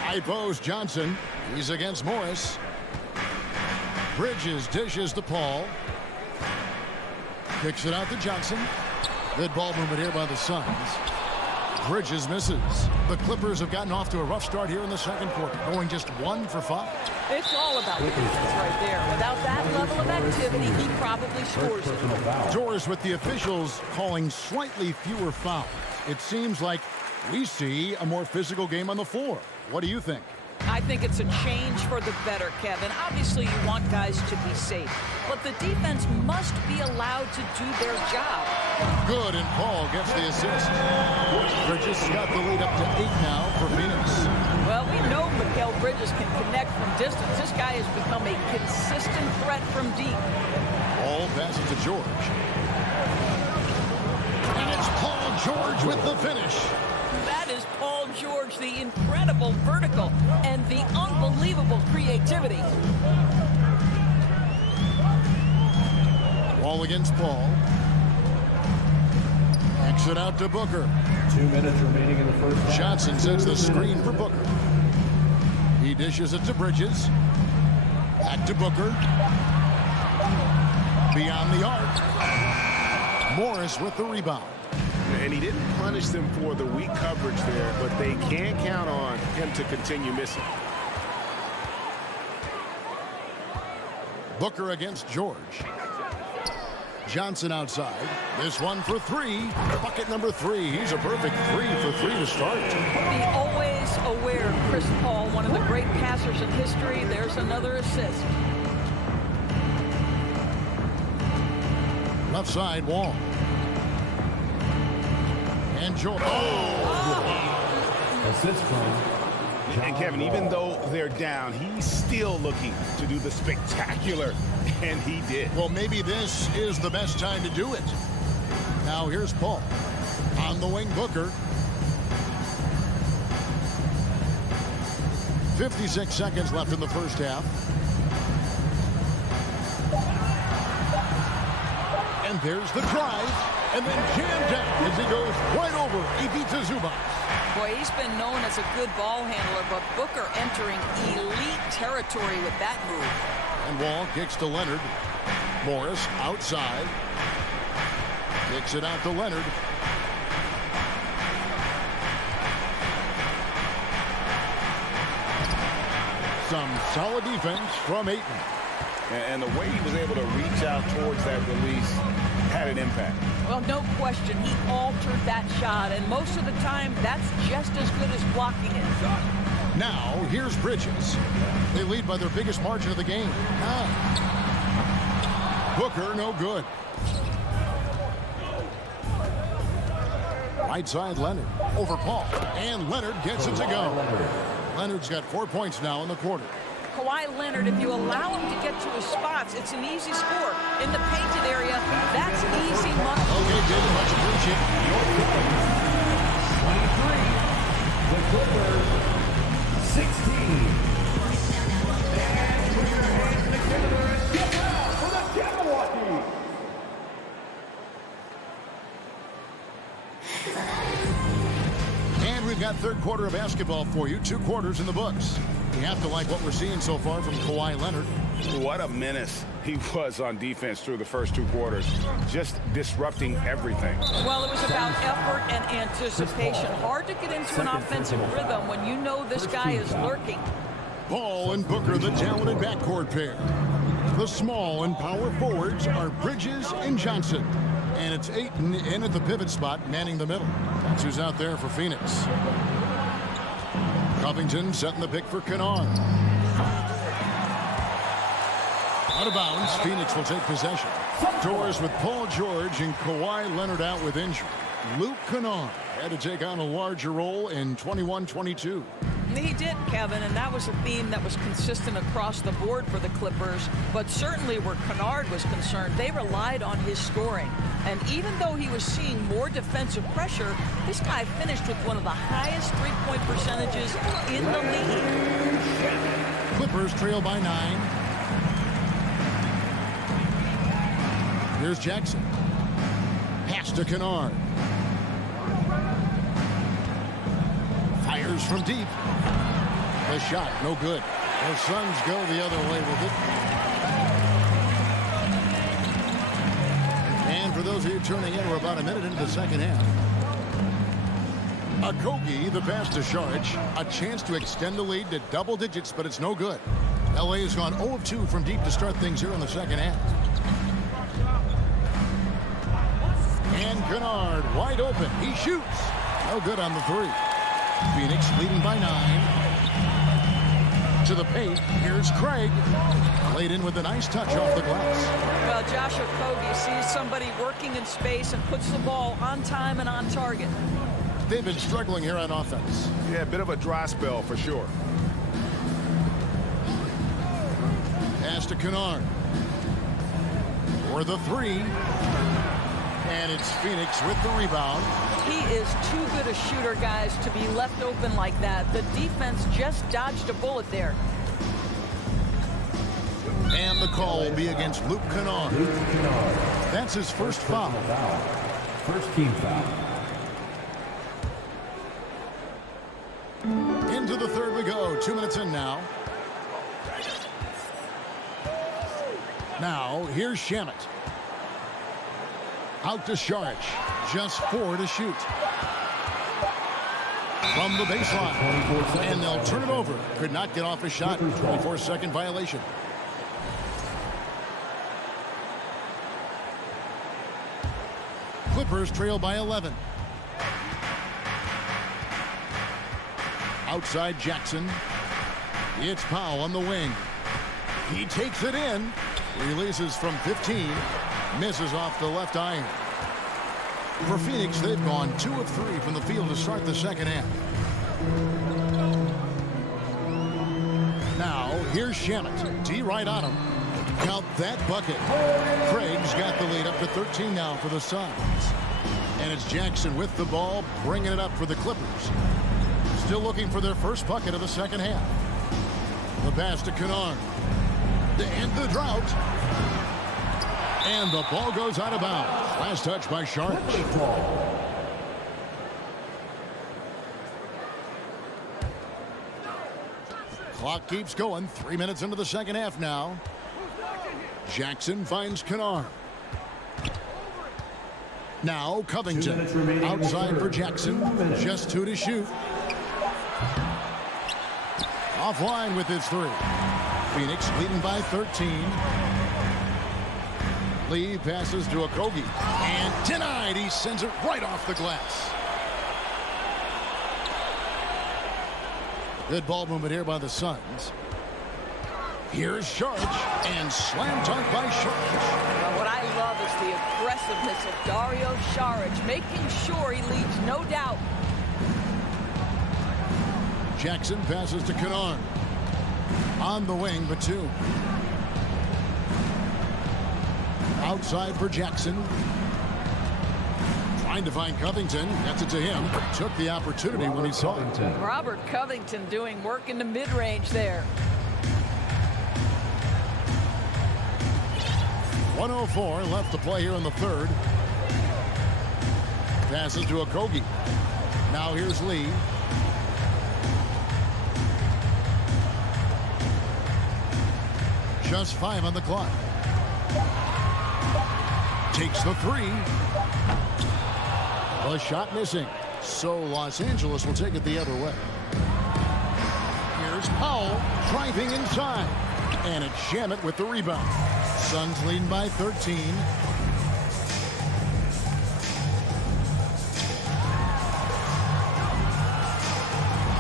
High post Johnson. He's against Morris. Bridges dishes to Paul. Kicks it out to Johnson. Good ball movement here by the Suns. Bridges misses. The Clippers have gotten off to a rough start here in the second quarter, going just 1 for 5. It's all about the defense right there. Without that level of activity, he probably scores it. Doris with the officials calling slightly fewer fouls. It seems like we see a more physical game on the floor. What do you think? I think it's a change for the better, Kevin. Obviously, you want guys to be safe, but the defense must be allowed to do their job. Good, and Paul gets the assist. Bridges got the lead up to 8 now for Phoenix. Well, we know Mikal Bridges can connect from distance. This guy has become a consistent threat from deep. All passes to George. And it's Paul George with the finish. That is Paul George, the incredible vertical and the unbelievable creativity. Wall against Paul. Kicks it out to Booker. 2 minutes remaining in the first half. Johnson sets the screen for Booker. He dishes it to Bridges. Back to Booker. Beyond the arc. Morris with the rebound. And he didn't punish them for the weak coverage there, but they can't count on him to continue missing. Booker against George. Johnson outside. This one for three. Bucket number 3. He's a perfect 3 for 3 to start. Be always aware, Chris Paul, one of the great passers in history. There's another assist. Left side, Wall. And Jordan. Assist from. And Kevin, even though they're down, he's still looking to do the spectacular, and he did. Well, maybe this is the best time to do it. Now here's Paul. On the wing, Booker. 56 seconds left in the first half. And there's the drive. And then jammed down as he goes right over Ivica Zubac. Boy, he's been known as a good ball handler, but Booker entering elite territory with that move. And Wall kicks to Leonard. Morris outside. Kicks it out to Leonard. Some solid defense from Ayton. And the way he was able to reach out towards that release had an impact. Well, no question, he altered that shot, and most of the time, that's just as good as blocking it. Now, here's Bridges. They lead by their biggest margin of the game. 9. Booker, no good. Right side, Leonard. Over Paul. And Leonard gets it to go. Leonard's got 4 points now in the quarter. Kawhi Leonard, if you allow him to get to his spots, it's an easy score. In the painted area, that's easy money. Okay, David, much appreciated. 23. The Clippers, 16. And put your hands together and get out for the Jabberwocky. And we've got third quarter of basketball for you. 2 quarters in the books. You have to like what we're seeing so far from Kawhi Leonard. What a menace he was on defense through the first 2 quarters. Just disrupting everything. Well, it was about effort and anticipation. Hard to get into an offensive rhythm when you know this guy is lurking. Paul and Booker, the talented backcourt pair. The small and power forwards are Bridges and Johnson. And it's Ayton in at the pivot spot, manning the middle. That's who's out there for Phoenix. Covington setting the pick for Kennard. Out of bounds, Phoenix will take possession. Doors with Paul George and Kawhi Leonard out with injury. Luke Kennard had to take on a larger role in 21-22. He did, Kevin, and that was a theme that was consistent across the board for the Clippers. But certainly where Kennard was concerned, they relied on his scoring. And even though he was seeing more defensive pressure, this guy finished with one of the highest three-point percentages in the league. Clippers trail by 9. Here's Jackson. Pass to Kennard. Fires from deep. The shot, no good. The Suns go the other way with it. And for those of you tuning in, we're about a minute into the second half. Akogi, the pass to Saric. A chance to extend the lead to double digits, but it's no good. LA has gone 0 of 2 from deep to start things here in the second half. And Kennard wide open. He shoots. No good on the 3. Phoenix leading by 9. To the paint. Here's Craig. Played in with a nice touch off the glass. Well, Josh Okogie sees somebody working in space and puts the ball on time and on target. They've been struggling here on offense. Yeah, a bit of a dry spell for sure. Pass to Kennard. For the 3. And it's Phoenix with the rebound. He is too good a shooter, guys, to be left open like that. The defense just dodged a bullet there. And the call will be against Luke Kennard. That's his first foul. First team foul. Into the third we go. 2 minutes in now. Now, here's Shamet. Out to Saric. Just 4 to shoot. From the baseline. And they'll turn it over. Could not get off a shot. 24-second violation. Clippers trail by 11. Outside Jackson. It's Powell on the wing. He takes it in. Releases from 15. Misses off the left iron. For Phoenix, they've gone 2 of 3 from the field to start the second half. Now, here's Shamet. D right on him. Count that bucket. Craig's got the lead up to 13 now for the Suns. And it's Jackson with the ball, bringing it up for the Clippers. Still looking for their first bucket of the second half. The pass to Kennard. To end the drought. And the ball goes out of bounds. Last touch by Sharp. Clock keeps going. 3 minutes into the second half now. Jackson finds Kennard. Now Covington. Outside for Jackson. Just 2 to shoot. Offline with his 3. Phoenix leading by 13. Lee passes to Okogie. And denied. He sends it right off the glass. Good ball movement here by the Suns. Here's Sharge. And slam dunk by Sharge. Well, what I love is the aggressiveness of Dario Saric, making sure he leaves no doubt. Jackson passes to Kennard. On the wing, Batum. Outside for Jackson. Trying to find Covington. Gets it to him. Took the opportunity when he saw it. Robert Covington doing work in the mid-range there. 1:04 left to play here in the third. Passes to Okogie. Now here's Lee. Just 5 on the clock. Takes the 3. The shot missing. So Los Angeles will take it the other way. Here's Powell driving inside. And it's Shamet with the rebound. Suns leading by 13.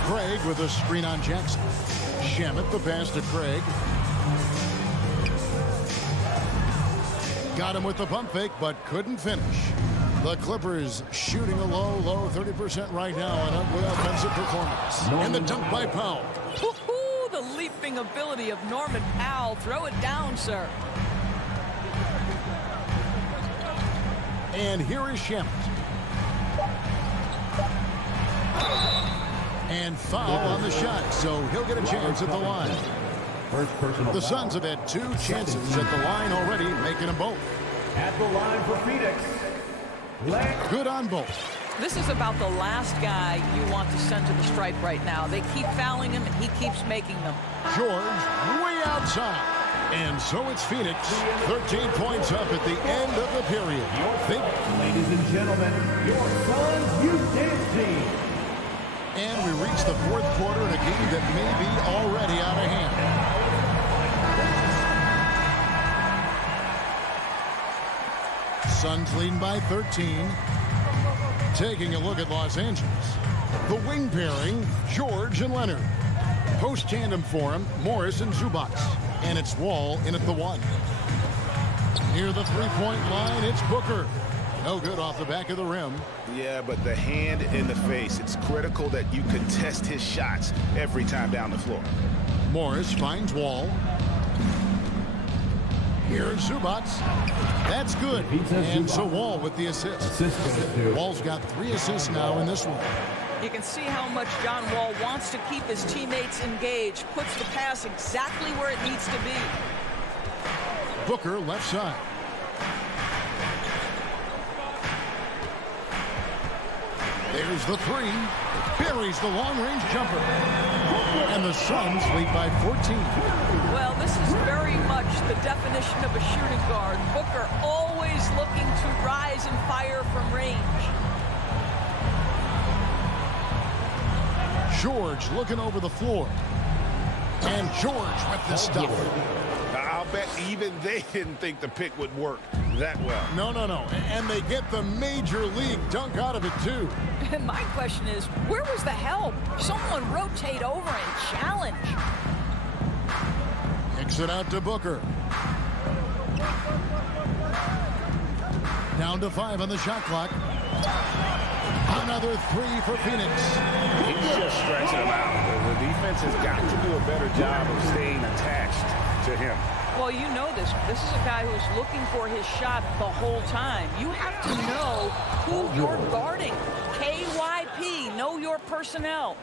Craig with a screen on Jackson. Shamet the pass to Craig. Got him with the pump fake, but couldn't finish. The Clippers shooting a low 30% right now on ugly offensive performance. And the dunk by Powell. The leaping ability of Norman Powell. Throw it down, sir. And here is Shamet. And foul on the shot, so he'll get a chance at the line. The Suns have had 2 chances at the line already, making them both. At the line for Phoenix. Good on both. This is about the last guy you want to send to the stripe right now. They keep fouling him, and he keeps making them. George way outside. And so it's Phoenix, 13 points up at the end of the period. Ladies and gentlemen, your Suns Youth Dance Team. And we reach the 4th quarter in a game that may be already out of hand. Suns leading by 13. Taking a look at Los Angeles. The wing pairing, George and Leonard. Post tandem for him, Morris and Zubac. And it's Wall in at the 1. Near the 3-point line, it's Booker. No good off the back of the rim. Yeah, but the hand in the face, it's critical that you contest his shots every time down the floor. Morris finds Wall. Here's Zubac. That's good. And so Wall with the assist. Wall's got 3 assists now in this one. You can see how much John Wall wants to keep his teammates engaged. Puts the pass exactly where it needs to be. Booker left side. There's the 3. Buries the long-range jumper. And the Suns lead by 14. Well, this is very much the definition of a shooting guard. Booker always looking to rise and fire from range. George looking over the floor. And George with the stop. I'll bet even they didn't think the pick would work. that well. No. And they get the major league dunk out of it, too. And my question is, where was the help? Someone rotate over and challenge. Kicks it out to Booker. Down to 5 on the shot clock. Another 3 for Phoenix. He's just stretching them out. The defense has got to do a better job of staying attached to him. Well, you know this. This is a guy who's looking for his shot the whole time. You have to know who you're guarding. KYP, know your personnel.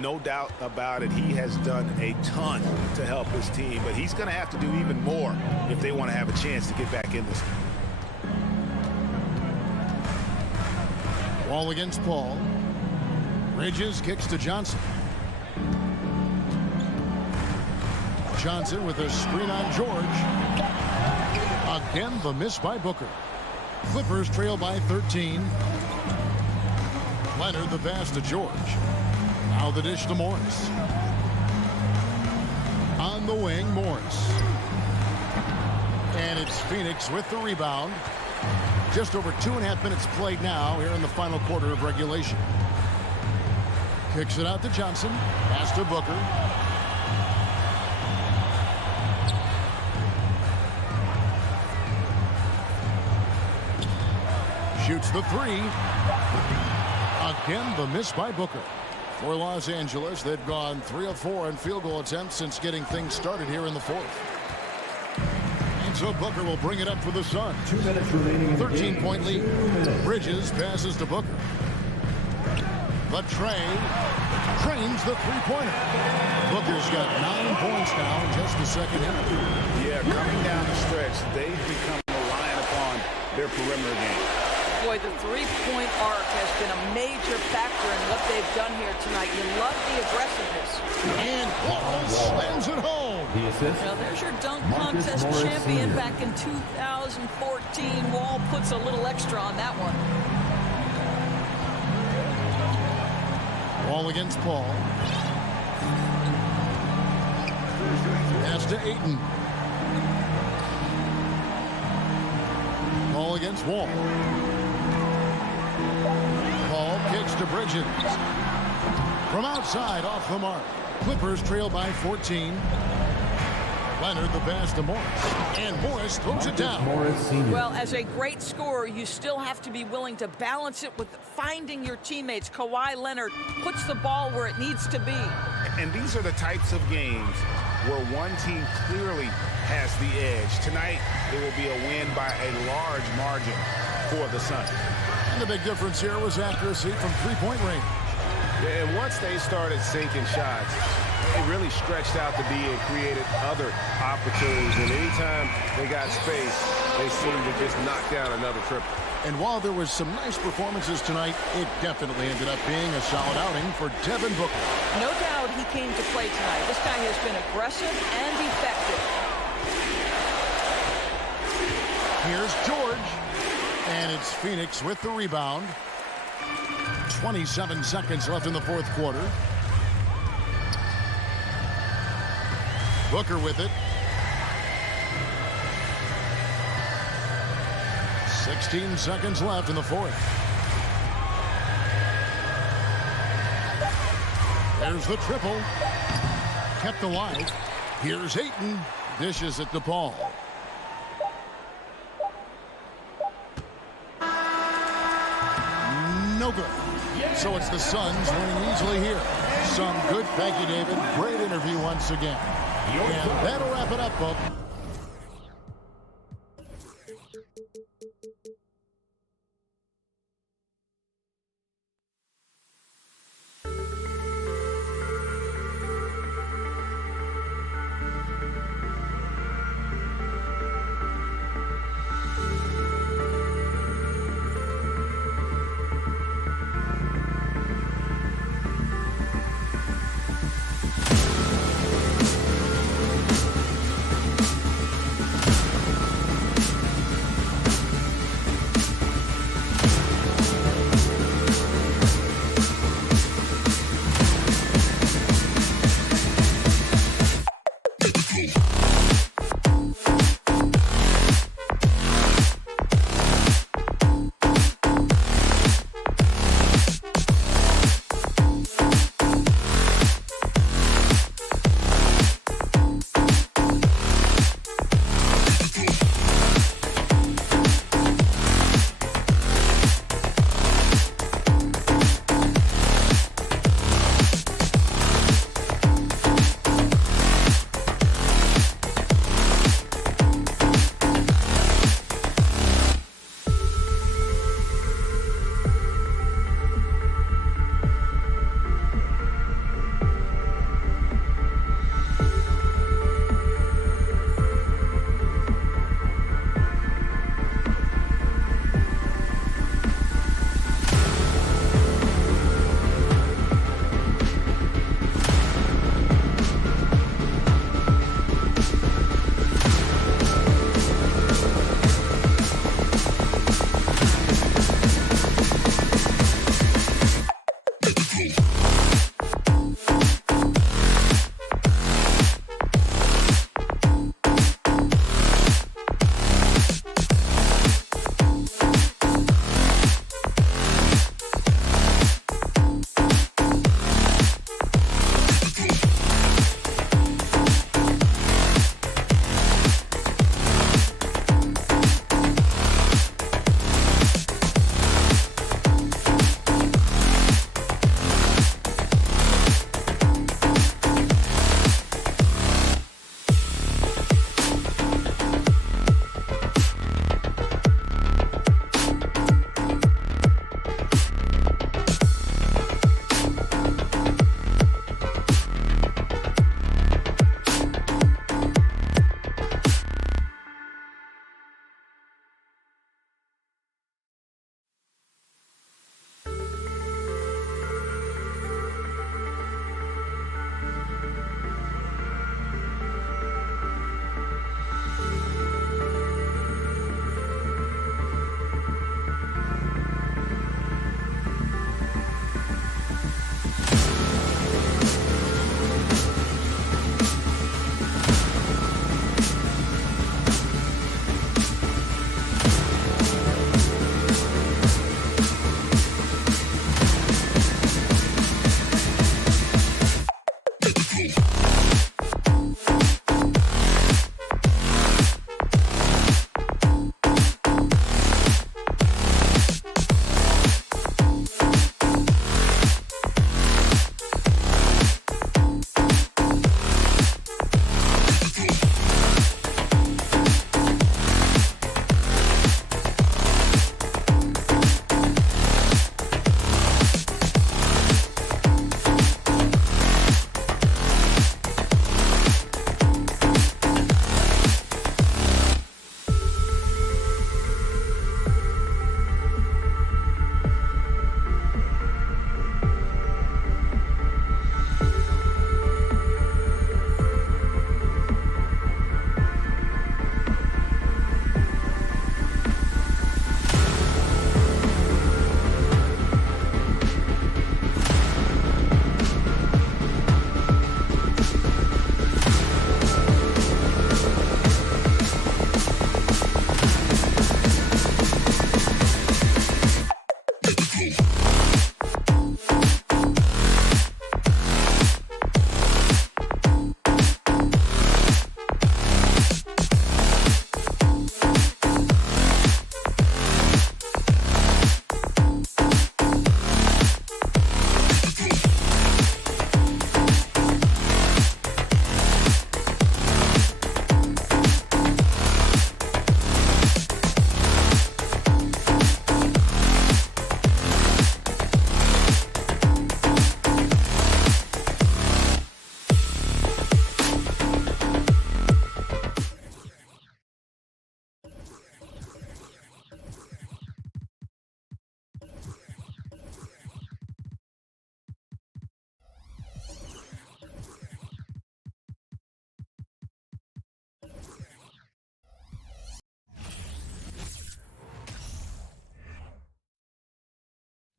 No doubt about it. He has done a ton to help his team, but he's going to have to do even more if they want to have a chance to get back in this. Ball against Paul. Bridges kicks to Johnson. Johnson with a screen on George. Again, the miss by Booker. Clippers trail by 13. Leonard the pass to George. Now the dish to Morris. On the wing, Morris. And it's Phoenix with the rebound. Just over 2.5 minutes played now here in the final quarter of regulation. Kicks it out to Johnson. Pass to Booker. Shoots the 3. Again, the miss by Booker. For Los Angeles, they've gone 3 of 4 in field goal attempts since getting things started here in the fourth. And so Booker will bring it up for the Suns. 2 minutes remaining. 13-point lead. Bridges passes to Booker. But Trey trains the three-pointer. Booker's got 9 points now in just the second half. Yeah, coming down the stretch, they've become reliant upon their perimeter game. Boy, the three-point arc has been a major factor in what they've done here tonight. You love the aggressiveness. And Wall slams it home. The assist. Now there's your dunk contest champion back in 2014. Wall puts a little extra on that one. Ball against Paul. Pass to Ayton. Ball against Wall. Paul kicks to Bridges. From outside, off the mark. Clippers trail by 14. Leonard the pass to Morris. And Morris throws it down. Well, as a great scorer, you still have to be willing to balance it with finding your teammates. Kawhi Leonard puts the ball where it needs to be. And these are the types of games where one team clearly has the edge. Tonight, it will be a win by a large margin for the Suns. And the big difference here was accuracy from three-point range. Yeah, and once they started sinking shots, it really stretched out to be and created other opportunities. And anytime they got space, they seemed to just knock down another triple. And while there was some nice performances tonight, it definitely ended up being a solid outing for Devin Booker. No doubt he came to play tonight. This guy has been aggressive and effective. Here's George. And it's Phoenix with the rebound. 27 seconds left in the fourth quarter. Booker with it. 16 seconds left in the fourth. There's the triple. Kept alive. Here's Ayton. Dishes it to Paul. No good. So it's the Suns winning easily here. Some good. Thank you, David. Great interview once again. And that'll wrap it up, folks.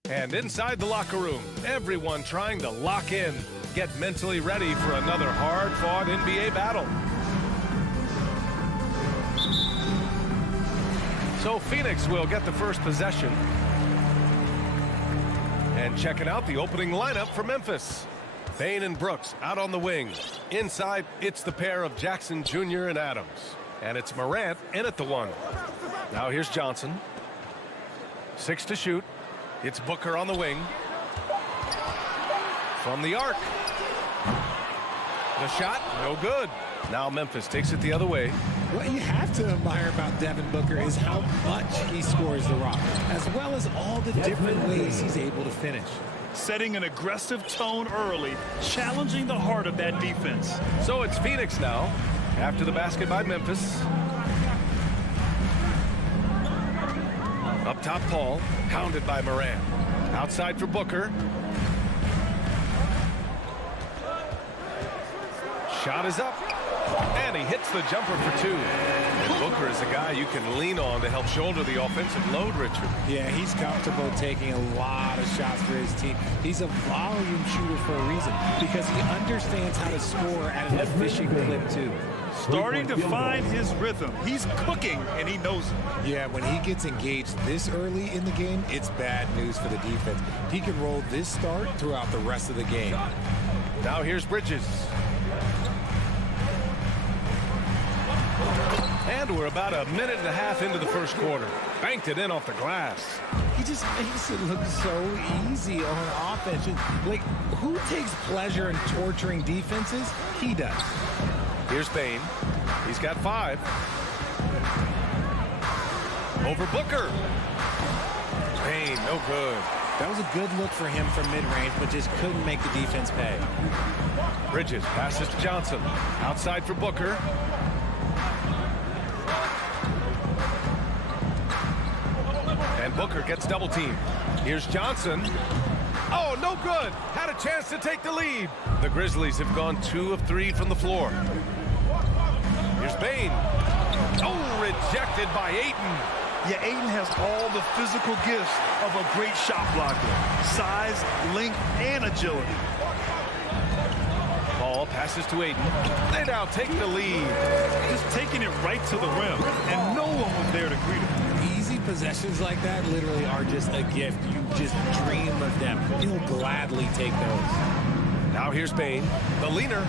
And inside the locker room, everyone trying to lock in, get mentally ready for another hard-fought NBA battle. So Phoenix will get the first possession. And checking out the opening lineup for Memphis. Bane and Brooks out on the wing. Inside, it's the pair of Jackson Jr. and Adams. And it's Morant in at the one. Now here's Johnson. 6 to shoot. It's Booker on the wing. From the arc. The shot, no good. Now Memphis takes it the other way. What you have to admire about Devin Booker is how much he scores the rock, as well as all the different ways he's able to finish. Setting an aggressive tone early, challenging the heart of that defense. So it's Phoenix now, after the basket by Memphis. Up top, Paul, hounded by Morant. Outside for Booker. Shot is up, and he hits the jumper for 2. And Booker is a guy you can lean on to help shoulder the offensive load, Richard. Yeah, he's comfortable taking a lot of shots for his team. He's a volume shooter for a reason, because he understands how to score at an efficient clip, too. Starting to find his rhythm. He's cooking, and he knows it. Yeah, when he gets engaged this early in the game, it's bad news for the defense. He can roll this start throughout the rest of the game. Now here's Bridges. And we're about a minute and a half into the first quarter. Banked it in off the glass. He just makes it look so easy on offense. Like, who takes pleasure in torturing defenses? He does. Here's Bane. He's got 5. Over Booker. Bane, no good. That was a good look for him from mid-range, but just couldn't make the defense pay. Bridges passes to Johnson. Outside for Booker. And Booker gets double teamed. Here's Johnson. Oh, no good. Had a chance to take the lead. The Grizzlies have gone 2 of 3 from the floor. Here's Bane. Oh, rejected by Ayton. Yeah, Ayton has all the physical gifts of a great shot blocker. Size, length, and agility. Ball passes to Ayton. They now take the lead. Just taking it right to the rim, and no one was there to greet him. Easy possessions like that literally are just a gift. You just dream of them. You'll gladly take those. Now here's Bane, the leaner.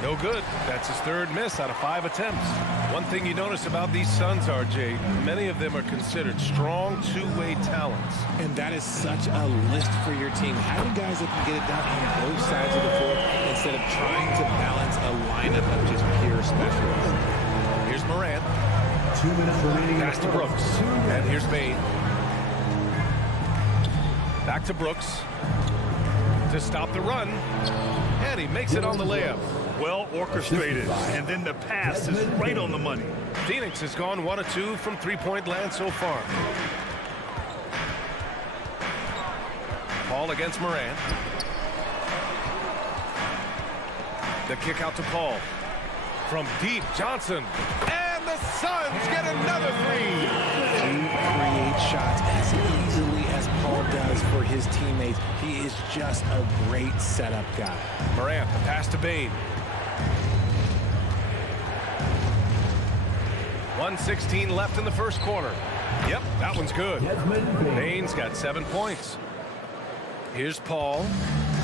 No good. That's his 3rd miss out of 5 attempts. One thing you notice about these Suns, RJ, many of them are considered strong two-way talents. And that is such a lift for your team. Having guys that can get it done on both sides of the court instead of trying to balance a lineup of just pure specialists. Here's Morant. 2 minutes remaining. Pass to Brooks. And here's Bane. Back to Brooks. To stop the run. And he makes it on the layup. Well orchestrated, and then the pass is right on the money. Phoenix has gone 1 of 2 from three-point land so far. Paul against Morant. The kick out to Paul. From deep, Johnson. And the Suns get another 3. He creates shots as easily as Paul does for his teammates. He is just a great setup guy. Morant, the pass to Bane. 1:16 left in the first quarter. Yep, that one's good. Bane's got 7 points. Here's Paul.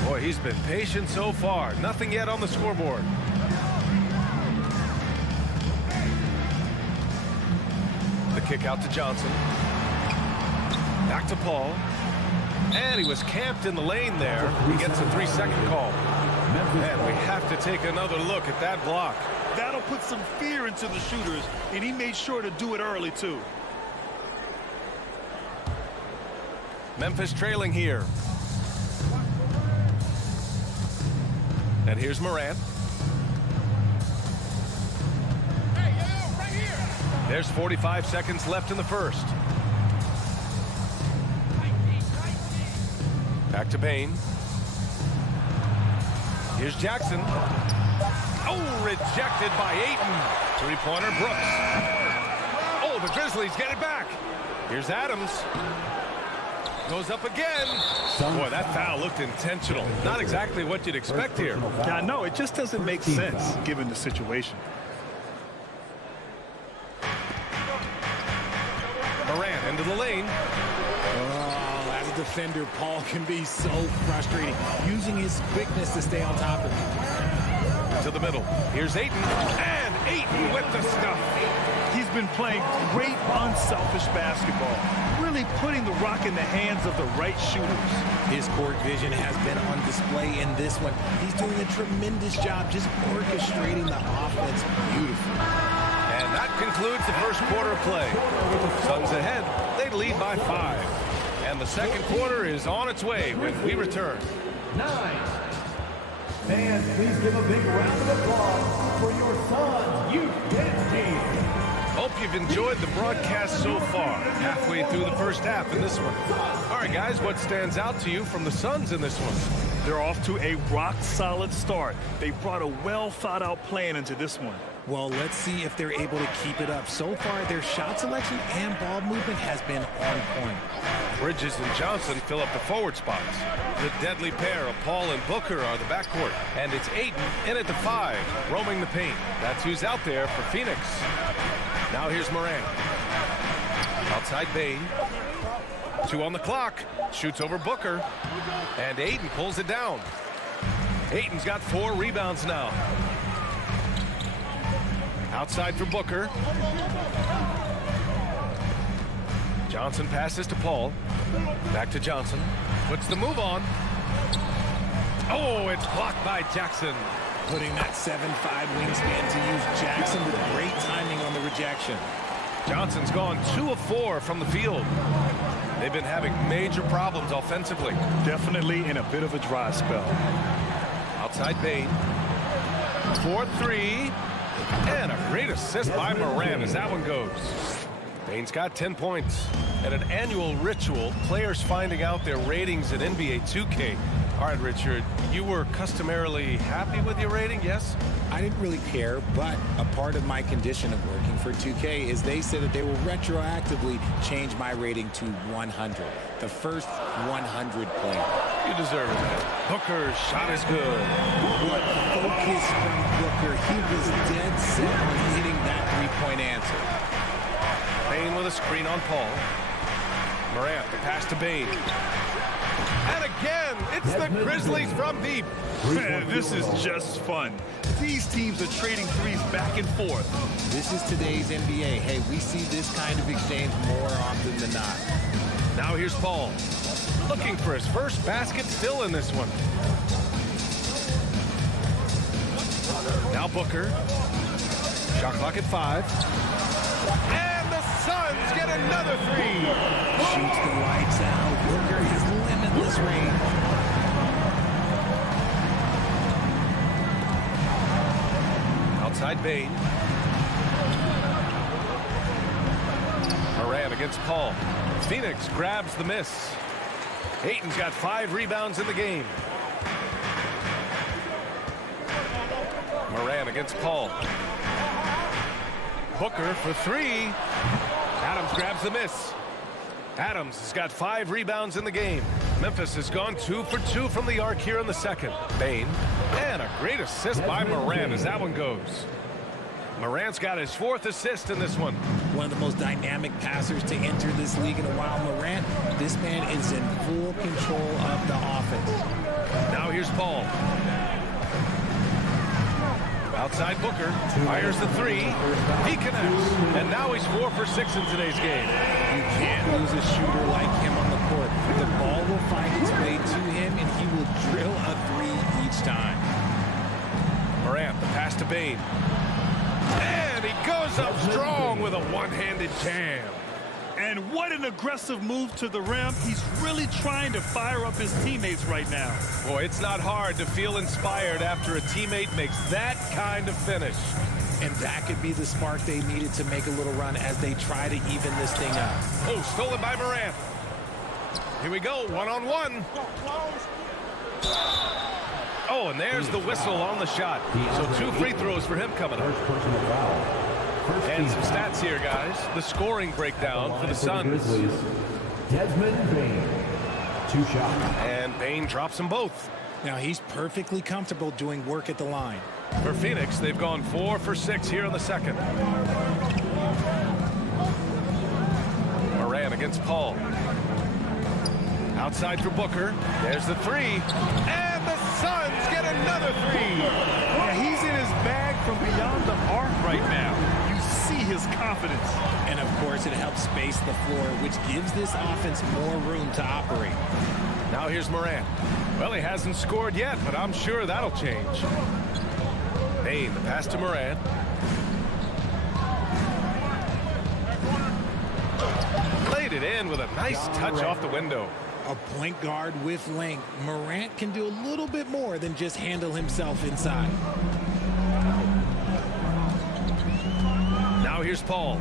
Boy, he's been patient so far. Nothing yet on the scoreboard. The kick out to Johnson. Back to Paul. And he was camped in the lane there. He gets a 3-second call. And we have to take another look at that block. That'll put some fear into the shooters, and he made sure to do it early, too. Memphis trailing here. And here's Morant. There's 45 seconds left in the first. Back to Bane. Here's Jackson. Oh, rejected by Ayton. Three-pointer, Brooks. Oh, the Grizzlies get it back. Here's Adams. Goes up again. Boy, that foul looked intentional. Not exactly what you'd expect here. Yeah, no, it just doesn't make sense given the situation. Morant into the lane. Oh, as a defender, Paul can be so frustrating, using his quickness to stay on top of him. To the middle. Here's Ayton. And Ayton with the stuff. He's been playing great, unselfish basketball, really putting the rock in the hands of the right shooters. His court vision has been on display in this one. He's doing a tremendous job just orchestrating the offense beautifully. And that concludes the first quarter of play. Suns ahead. They lead by 5. And the second quarter is on its way when we return. 9. Fans, please give a big round of applause for your Suns youth dance team. Hope you've enjoyed the broadcast so far. Halfway through the first half in this one. All right, guys, what stands out to you from the Suns in this one? They're off to a rock-solid start. They brought a well-thought-out plan into this one. Well, let's see if they're able to keep it up. So far, their shot selection and ball movement has been on point. Bridges and Johnson fill up the forward spots. The deadly pair of Paul and Booker are the backcourt. And it's Ayton in at the 5, roaming the paint. That's who's out there for Phoenix. Now here's Morant. Outside Bane. 2 on the clock. Shoots over Booker. And Ayton pulls it down. Ayton's got 4 rebounds now. Outside for Booker. Johnson passes to Paul. Back to Johnson. Puts the move on. Oh, it's blocked by Jackson. Putting that 7'5" wingspan to use Jackson with great timing on the rejection. Johnson's gone 2 of 4 from the field. They've been having major problems offensively. Definitely in a bit of a dry spell. Outside Bane. 4-3. And a great assist by Morant as that one goes. Bane's got 10 points. At an annual ritual, players finding out their ratings in NBA 2K. All right, Richard, you were customarily happy with your rating, yes? I didn't really care, but a part of my condition of working for 2K is they said that they will retroactively change my rating to 100. The first 100 player. You deserve it, man. Booker's shot is good. What focus from Booker. He was dead set on hitting that three-point answer. Bane with a screen on Paul. Morant, the pass to Bane. And again, it's the Grizzlies from deep. Man, this is just fun. These teams are trading threes back and forth. This is today's NBA. Hey, we see this kind of exchange more often than not. Now here's Paul. Looking for his first basket still in this one. Now Booker. Shot clock at 5. And the Suns get another 3. Shoots the lights out. Booker has limitless range. Outside Bane. Morant against Paul. Phoenix grabs the miss. Ayton's got 5 rebounds in the game. Morant against Paul. Booker for 3. Adams grabs the miss. Adams has got 5 rebounds in the game. Memphis has gone 2 for 2 from the arc here in the second. Bane. And a great assist by Morant as that one goes. Morant's got his 4th assist in this one. One of the most dynamic passers to enter this league in a while. Morant, this man is in full control of the offense. Now here's Paul. Outside Booker. Fires the 3. He connects. And now he's 4 for 6 in today's game. You can't lose a shooter like him on the court. The ball will find its way to him, and he will drill a 3 each time. Morant, the pass to Bane. And he goes up strong with a one-handed jam. And what an aggressive move to the rim. He's really trying to fire up his teammates right now. Boy, it's not hard to feel inspired after a teammate makes that kind of finish. And that could be the spark they needed to make a little run as they try to even this thing up. Oh, stolen by Morant. Here we go, one-on-one. Oh, and there's the whistle on the shot. So 2 free throws for him coming up. And some stats here, guys. The scoring breakdown for the Suns. Desmond Bane. 2 shots. And Bane drops them both. Now he's perfectly comfortable doing work at the line. For Phoenix, they've gone 4 for 6 here in the second. Moran against Paul. Outside for Booker. There's the 3. And the Suns get another 3. Yeah, he's in his bag from beyond the arc right now. You see his confidence. And of course, it helps space the floor, which gives this offense more room to operate. Now here's Moran. Well, he hasn't scored yet, but I'm sure that'll change. Bane, the pass to Moran. Played it in with a nice touch off the window. A point guard with length. Morant can do a little bit more than just handle himself inside. Now here's Paul.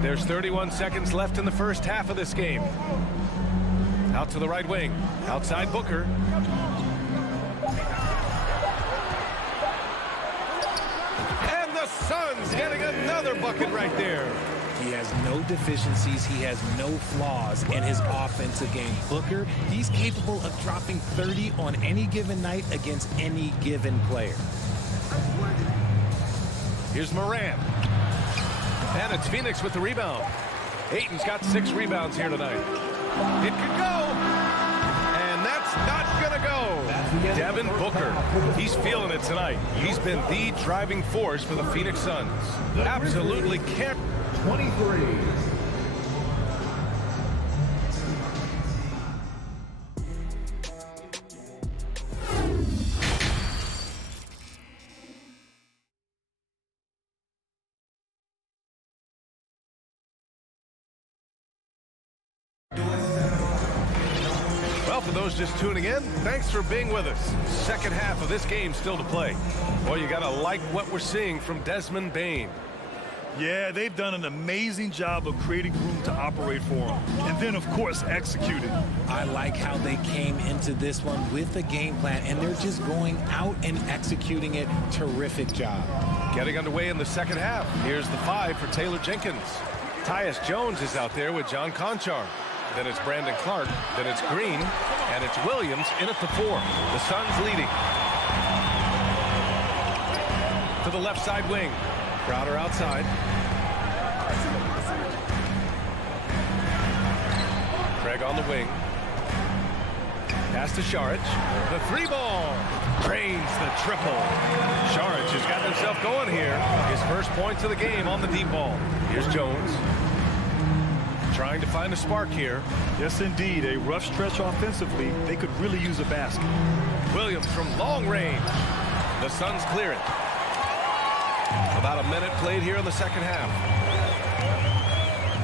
There's 31 seconds left in the first half of this game. Out to the right wing. Outside Booker. And the Suns getting another bucket right there. He has no deficiencies. He has no flaws in his offensive game. Booker, he's capable of dropping 30 on any given night against any given player. Here's Moran. And it's Phoenix with the rebound. Ayton's got 6 rebounds here tonight. It could go. And that's not going to go. Devin Booker. He's feeling it tonight. He's been the driving force for the Phoenix Suns. Absolutely can't. 23. Well, for those just tuning in, thanks for being with us. Second half of this game still to play. Well, you got to like what we're seeing from Desmond Bane. Yeah, they've done an amazing job of creating room to operate for him. And then, of course, executing. I like how they came into this one with a game plan, and they're just going out and executing it. Terrific job. Getting underway in the second half. Here's the 5 for Taylor Jenkins. Tyus Jones is out there with John Conchar. Then it's Brandon Clark. Then it's Green. And it's Williams in at the 4. The Suns leading. To the left side wing. Crowder outside. Craig on the wing. Pass to Šarić. The 3-ball. Drains the triple. Šarić has got himself going here. His first points of the game on the deep ball. Here's Jones. Trying to find a spark here. Yes, indeed. A rough stretch offensively. They could really use a basket. Williams from long range. The Suns clear it. About a minute played here in the second half.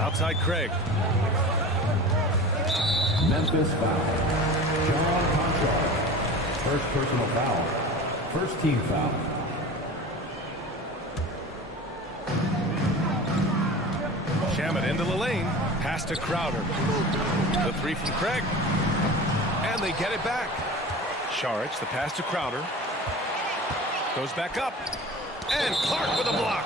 Outside Craig. Memphis foul. John Conchar. First personal foul. First team foul. Shamet into the lane. Pass to Crowder. The 3 from Craig. And they get it back. Šarić, the pass to Crowder. Goes back up. And Clark with a block.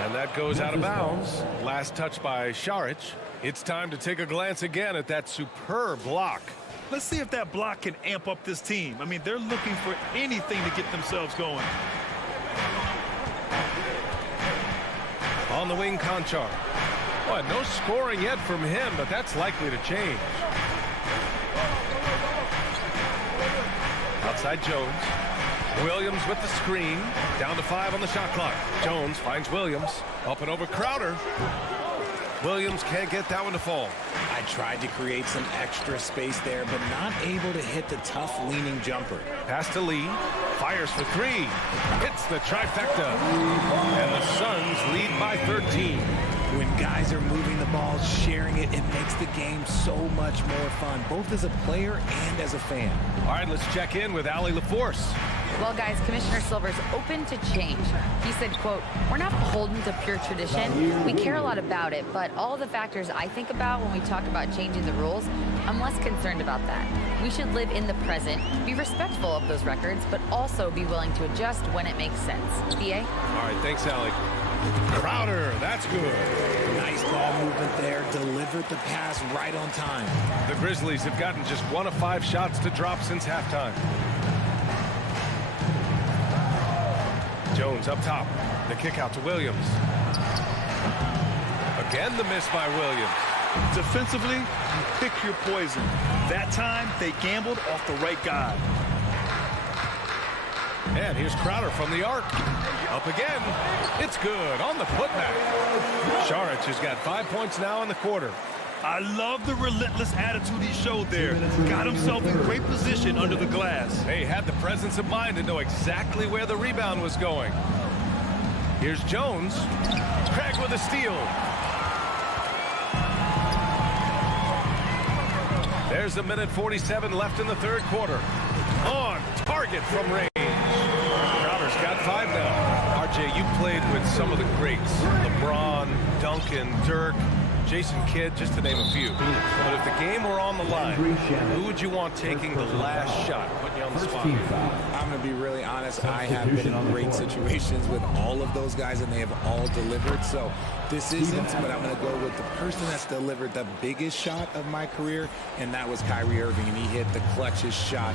And that goes out of bounds. Last touch by Šarić. It's time to take a glance again at that superb block. Let's see if that block can amp up this team. I mean, they're looking for anything to get themselves going. On the wing, Conchar. Well, no scoring yet from him, but that's likely to change. Outside Jones. Williams with the screen. Down to 5 on the shot clock. Jones finds Williams. Up and over Crowder. Williams can't get that one to fall. I tried to create some extra space there, but not able to hit the tough leaning jumper. Pass to Lee. Fires for 3. Hits the trifecta. And the Suns lead by 13. When guys are moving the ball, sharing it, it makes the game so much more fun, both as a player and as a fan. All right, let's check in with Allie LaForce. Well, guys, Commissioner Silver's open to change. He said, quote, "We're not beholden to pure tradition. We care a lot about it, but all the factors I think about when we talk about changing the rules, I'm less concerned about that. We should live in the present, be respectful of those records, but also be willing to adjust when it makes sense." BA? All right, thanks, Allie. Crowder, that's good. Nice ball movement there. Delivered the pass right on time. The Grizzlies have gotten just 1 of 5 shots to drop since halftime. Jones up top. The kick out to Williams. Again, the miss by Williams. Defensively, you pick your poison. That time, they gambled off the right guy. And here's Crowder from the arc. Up again. It's good on the putback. Sharic has got 5 points now in the quarter. I love the relentless attitude he showed there. Got himself in great position under the glass. They had the presence of mind to know exactly where the rebound was going. Here's Jones. Craig with a steal. There's a minute 47 left in the third quarter. On target from range. Crowder's got 5 now. RJ, you played with some of the greats. LeBron, Duncan, Dirk, Jason Kidd, just to name a few. But if the game were on the line, who would you want taking the last shot? Putting you on the spot. I'm going to be really honest. I have been in great situations with all of those guys, and they have all delivered. So this isn't, but I'm going to go with the person that's delivered the biggest shot of my career, and that was Kyrie Irving, and he hit the clutchest shot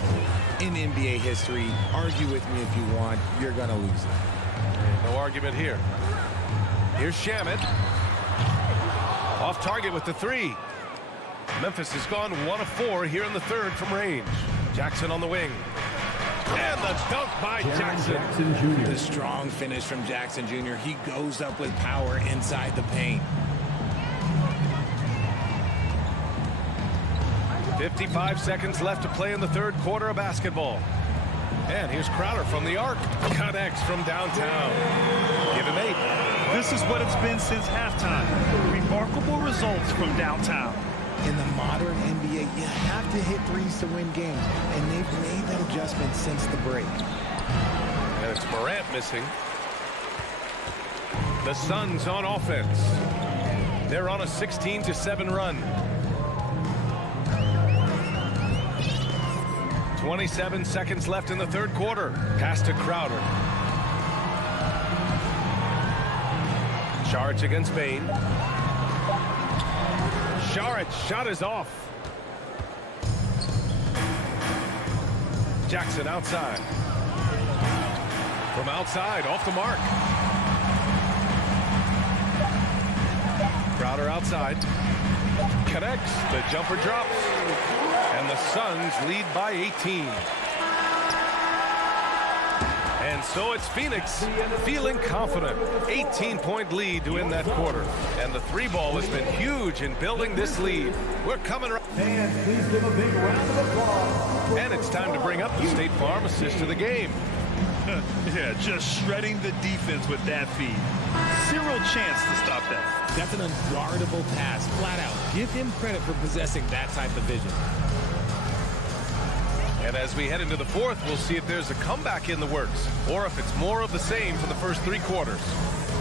in NBA history. Argue with me if you want. You're going to lose it. No argument here. Here's Shamet. Off target with the 3. Memphis has gone 1 of 4 here in the third from range. Jackson on the wing. And the dunk by Jackson. The strong finish from Jackson Jr. He goes up with power inside the paint. 55 seconds left to play in the third quarter of basketball. And here's Crowder from the arc. Connects from downtown. Give him 8. This is what it's been since halftime. Remarkable results from downtown. In the modern NBA, you have to hit threes to win games, and they've made that adjustment since the break. And it's Morant missing. The Suns on offense. They're on a 16-7 run. 27 seconds left in the third quarter. Pass to Crowder. Sharic against Bain. Sharic shot is off. Jackson outside. From outside, off the mark. Crowder outside. Connects. The jumper drops. And the Suns lead by 18. And so it's Phoenix feeling confident. 18-point lead to win that quarter. And the 3-ball has been huge in building this lead. We're coming right. And please give a big round of applause. And it's time to bring up the State Farm assist to the game. Yeah, just shredding the defense with that feed. Zero chance to stop that. That's an unguardable pass, flat out. Give him credit for possessing that type of vision. And as we head into the fourth, we'll see if there's a comeback in the works, or if it's more of the same for the first 3 quarters.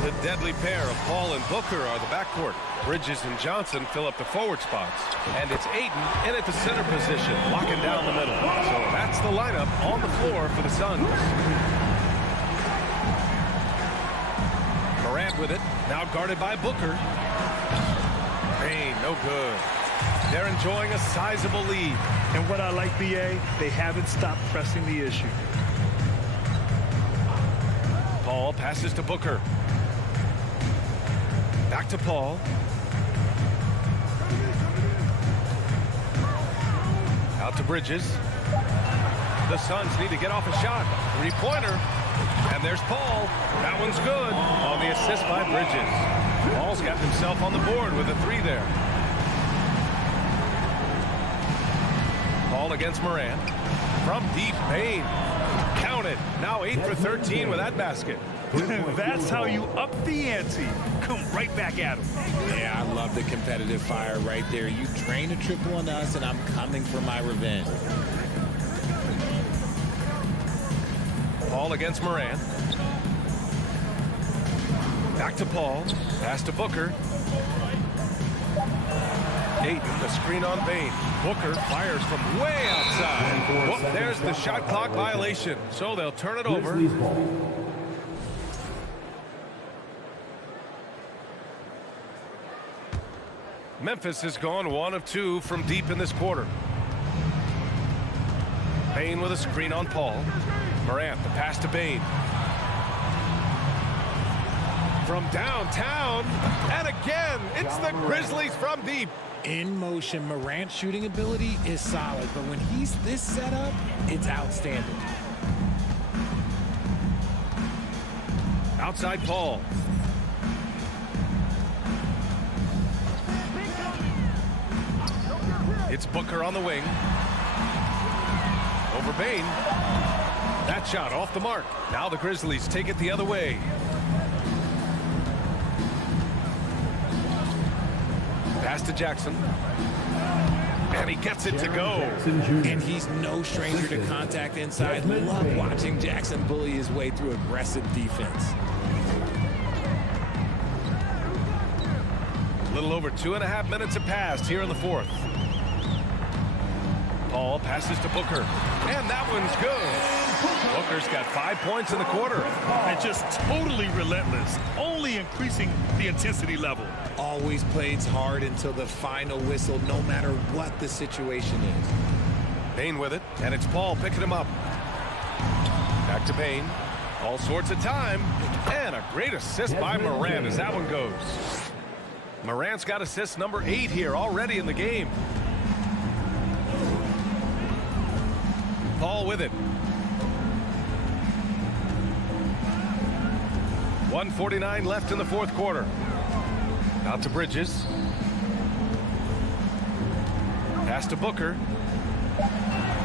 The deadly pair of Paul and Booker are the backcourt. Bridges and Johnson fill up the forward spots. And it's Ayton in at the center position, locking down the middle. So that's the lineup on the floor for the Suns. Morant with it, now guarded by Booker. Bain, no good. They're enjoying a sizable lead. And what I like, BA, they haven't stopped pressing the issue. Paul passes to Booker. Back to Paul. Out to Bridges. The Suns need to get off a shot. 3-pointer. And there's Paul. That one's good on the assist by Bridges. Paul's got himself on the board with a 3 there. Paul against Morant. From deep, Bain. Count it. Now 8 for 13 with that basket. That's how you up the ante. Come right back at him. Yeah, I love the competitive fire right there. You drain a triple on us, and I'm coming for my revenge. Paul against Morant. Back to Paul. Pass to Booker. Ayton, the screen on Bain. Booker fires from way outside. Well, there's the shot clock violation. So they'll turn it over. Memphis has gone 1 of 2 from deep in this quarter. Bain with a screen on Paul. Morant, the pass to Bain. From downtown, and again, it's the Grizzlies from deep. In motion, Morant's shooting ability is solid, but when he's this set up, it's outstanding. Outside Paul. It's Booker on the wing. Over Bain. That shot off the mark. Now the Grizzlies take it the other way. Pass to Jackson. And he gets it to go. And he's no stranger to contact inside. Love watching Jackson bully his way through aggressive defense. A little over 2.5 minutes have passed here in the fourth. Paul passes to Booker. And that one's good. Booker's got 5 points in the quarter. And just totally relentless, only increasing the intensity level. Always plays hard until the final whistle, no matter what the situation is. Bain with it, and it's Paul picking him up. Back to Bain. All sorts of time. And a great assist by Morant as that one goes. Morant's got assist number 8 here already in the game. Paul with it. 1:49 left in the fourth quarter. Out to Bridges. Pass to Booker.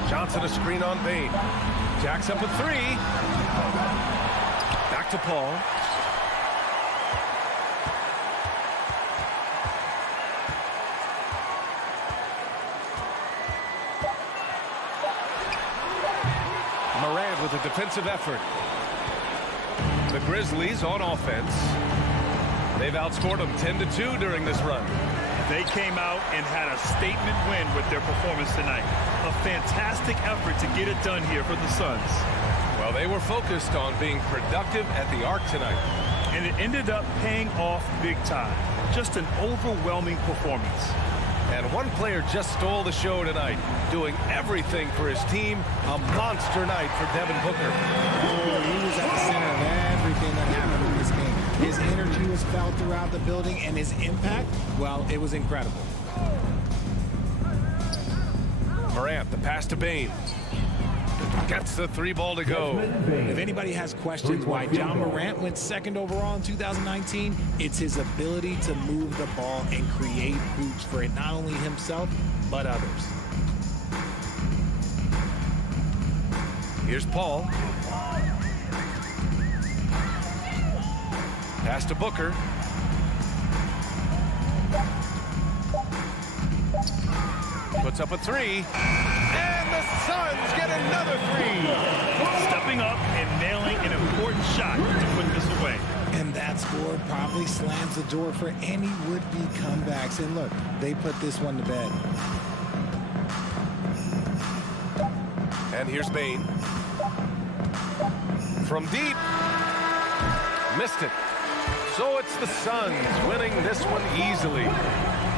Johnson a screen on Bain. Jacks up a 3. Back to Paul. Morant with a defensive effort. The Grizzlies on offense. They've outscored them 10-2 during this run. They came out and had a statement win with their performance tonight. A fantastic effort to get it done here for the Suns. Well, they were focused on being productive at the arc tonight. And it ended up paying off big time. Just an overwhelming performance. And one player just stole the show tonight, doing everything for his team. A monster night for Devin Booker. He was at the center of everything that happened in this game. His energy was felt throughout the building, and his impact, well, it was incredible. Morant, the pass to Bain. Gets the 3 ball to go. If anybody has questions why John Morant went second overall in 2019, it's his ability to move the ball and create hoops for not only himself, but others. Here's Paul. Pass to Booker. Puts up a 3. And the Suns get another 3. Stepping up and nailing an important shot to put this away. And that score probably slams the door for any would-be comebacks. And look, they put this one to bed. And here's Bain. From deep. Missed it. So it's the Suns winning this one easily.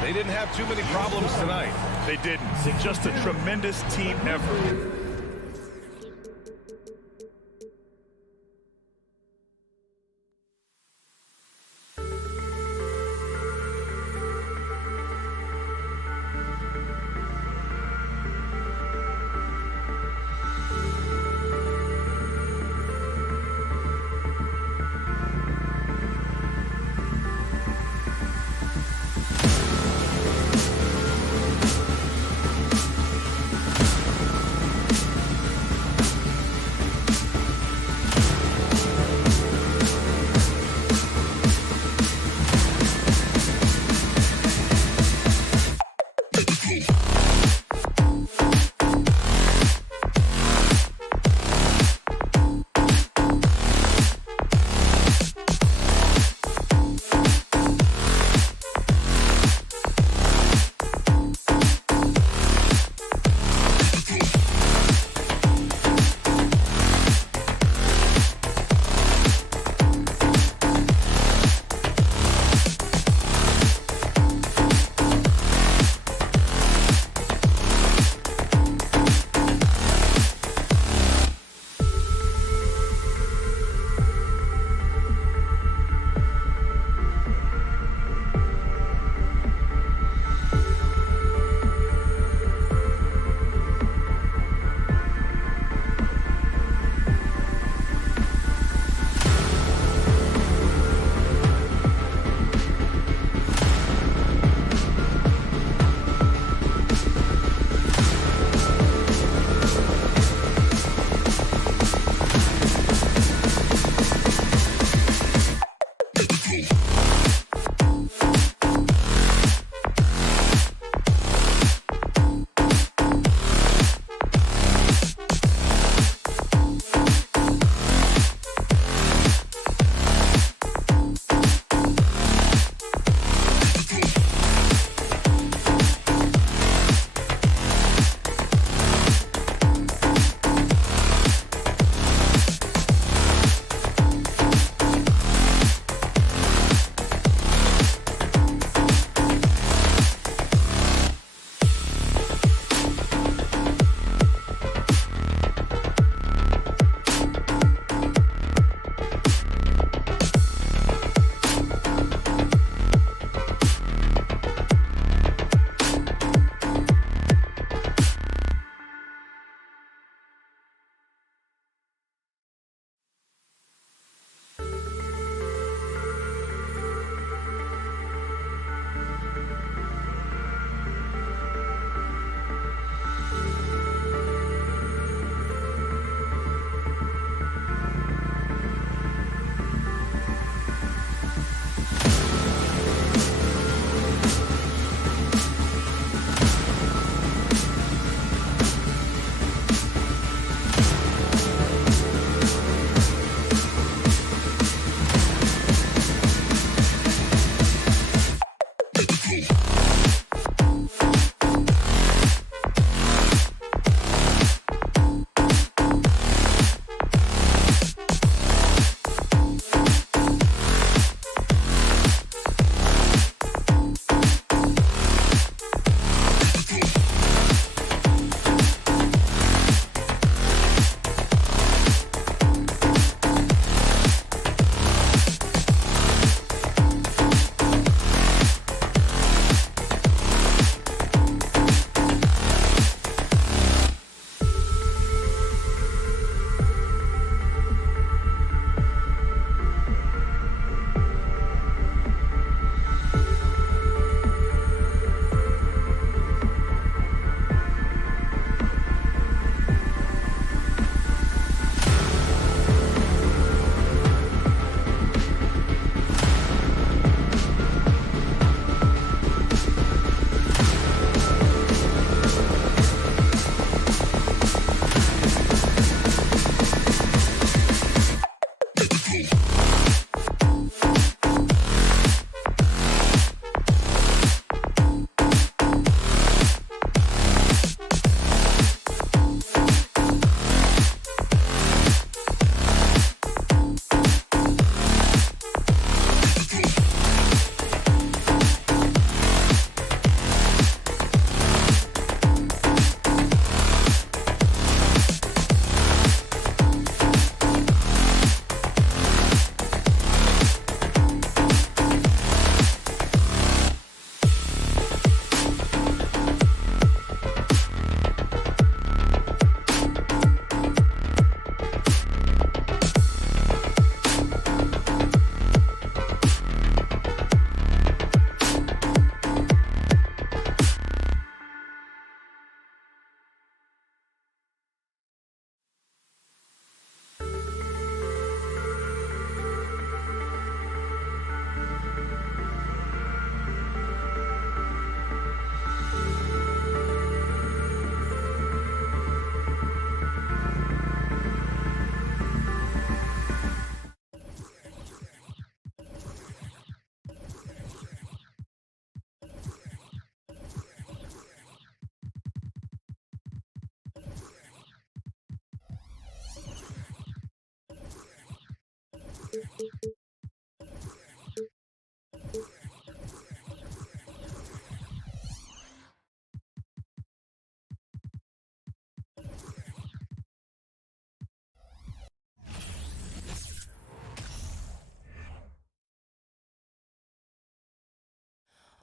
They didn't have too many problems tonight. They didn't. Just a tremendous team effort.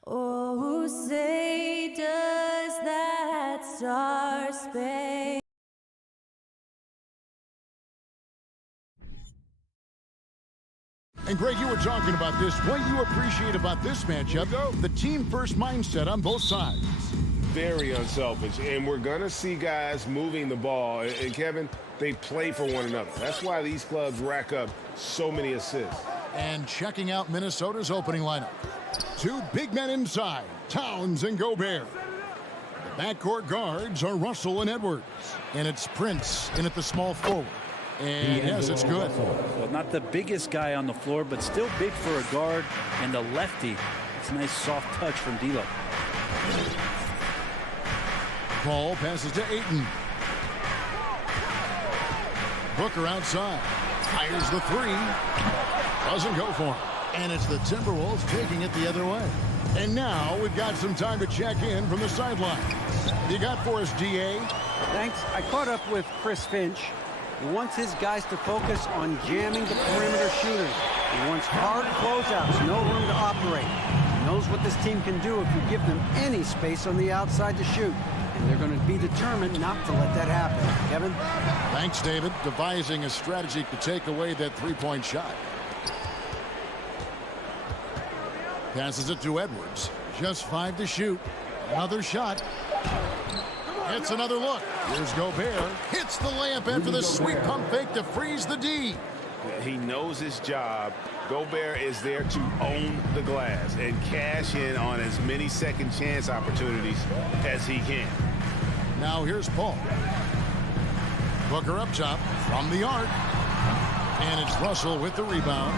Oh, say does that star-spangled And Greg, you were talking about this. What you appreciate about this matchup, the team-first mindset on both sides. Very unselfish, and we're going to see guys moving the ball. And Kevin, they play for one another. That's why these clubs rack up so many assists. And checking out Minnesota's opening lineup. Two big men inside, Towns and Gobert. The backcourt guards are Russell and Edwards. And it's Prince in at the small forward. And yes, it's good. Well, not the biggest guy on the floor, but still big for a guard and a lefty. It's a nice soft touch from D'Lo. Ball passes to Ayton. Booker outside. Fires the three. Doesn't go for him. And it's the Timberwolves taking it the other way. And now we've got some time to check in from the sideline. What you got for us, DA? Thanks. I caught up with Chris Finch. He wants his guys to focus on jamming the perimeter shooters. He wants hard closeouts, no room to operate. He knows what this team can do if you give them any space on the outside to shoot. And they're going to be determined not to let that happen. Kevin? Thanks, David. Devising a strategy to take away that three-point shot. Passes it to Edwards. Just 5 to shoot. Another shot. It's another look. Here's Gobert. Hits the layup after the sweet pump fake to freeze the D. He knows his job. Gobert is there to own the glass and cash in on as many second chance opportunities as he can. Now here's Paul. Booker up top from the arc. And it's Russell with the rebound.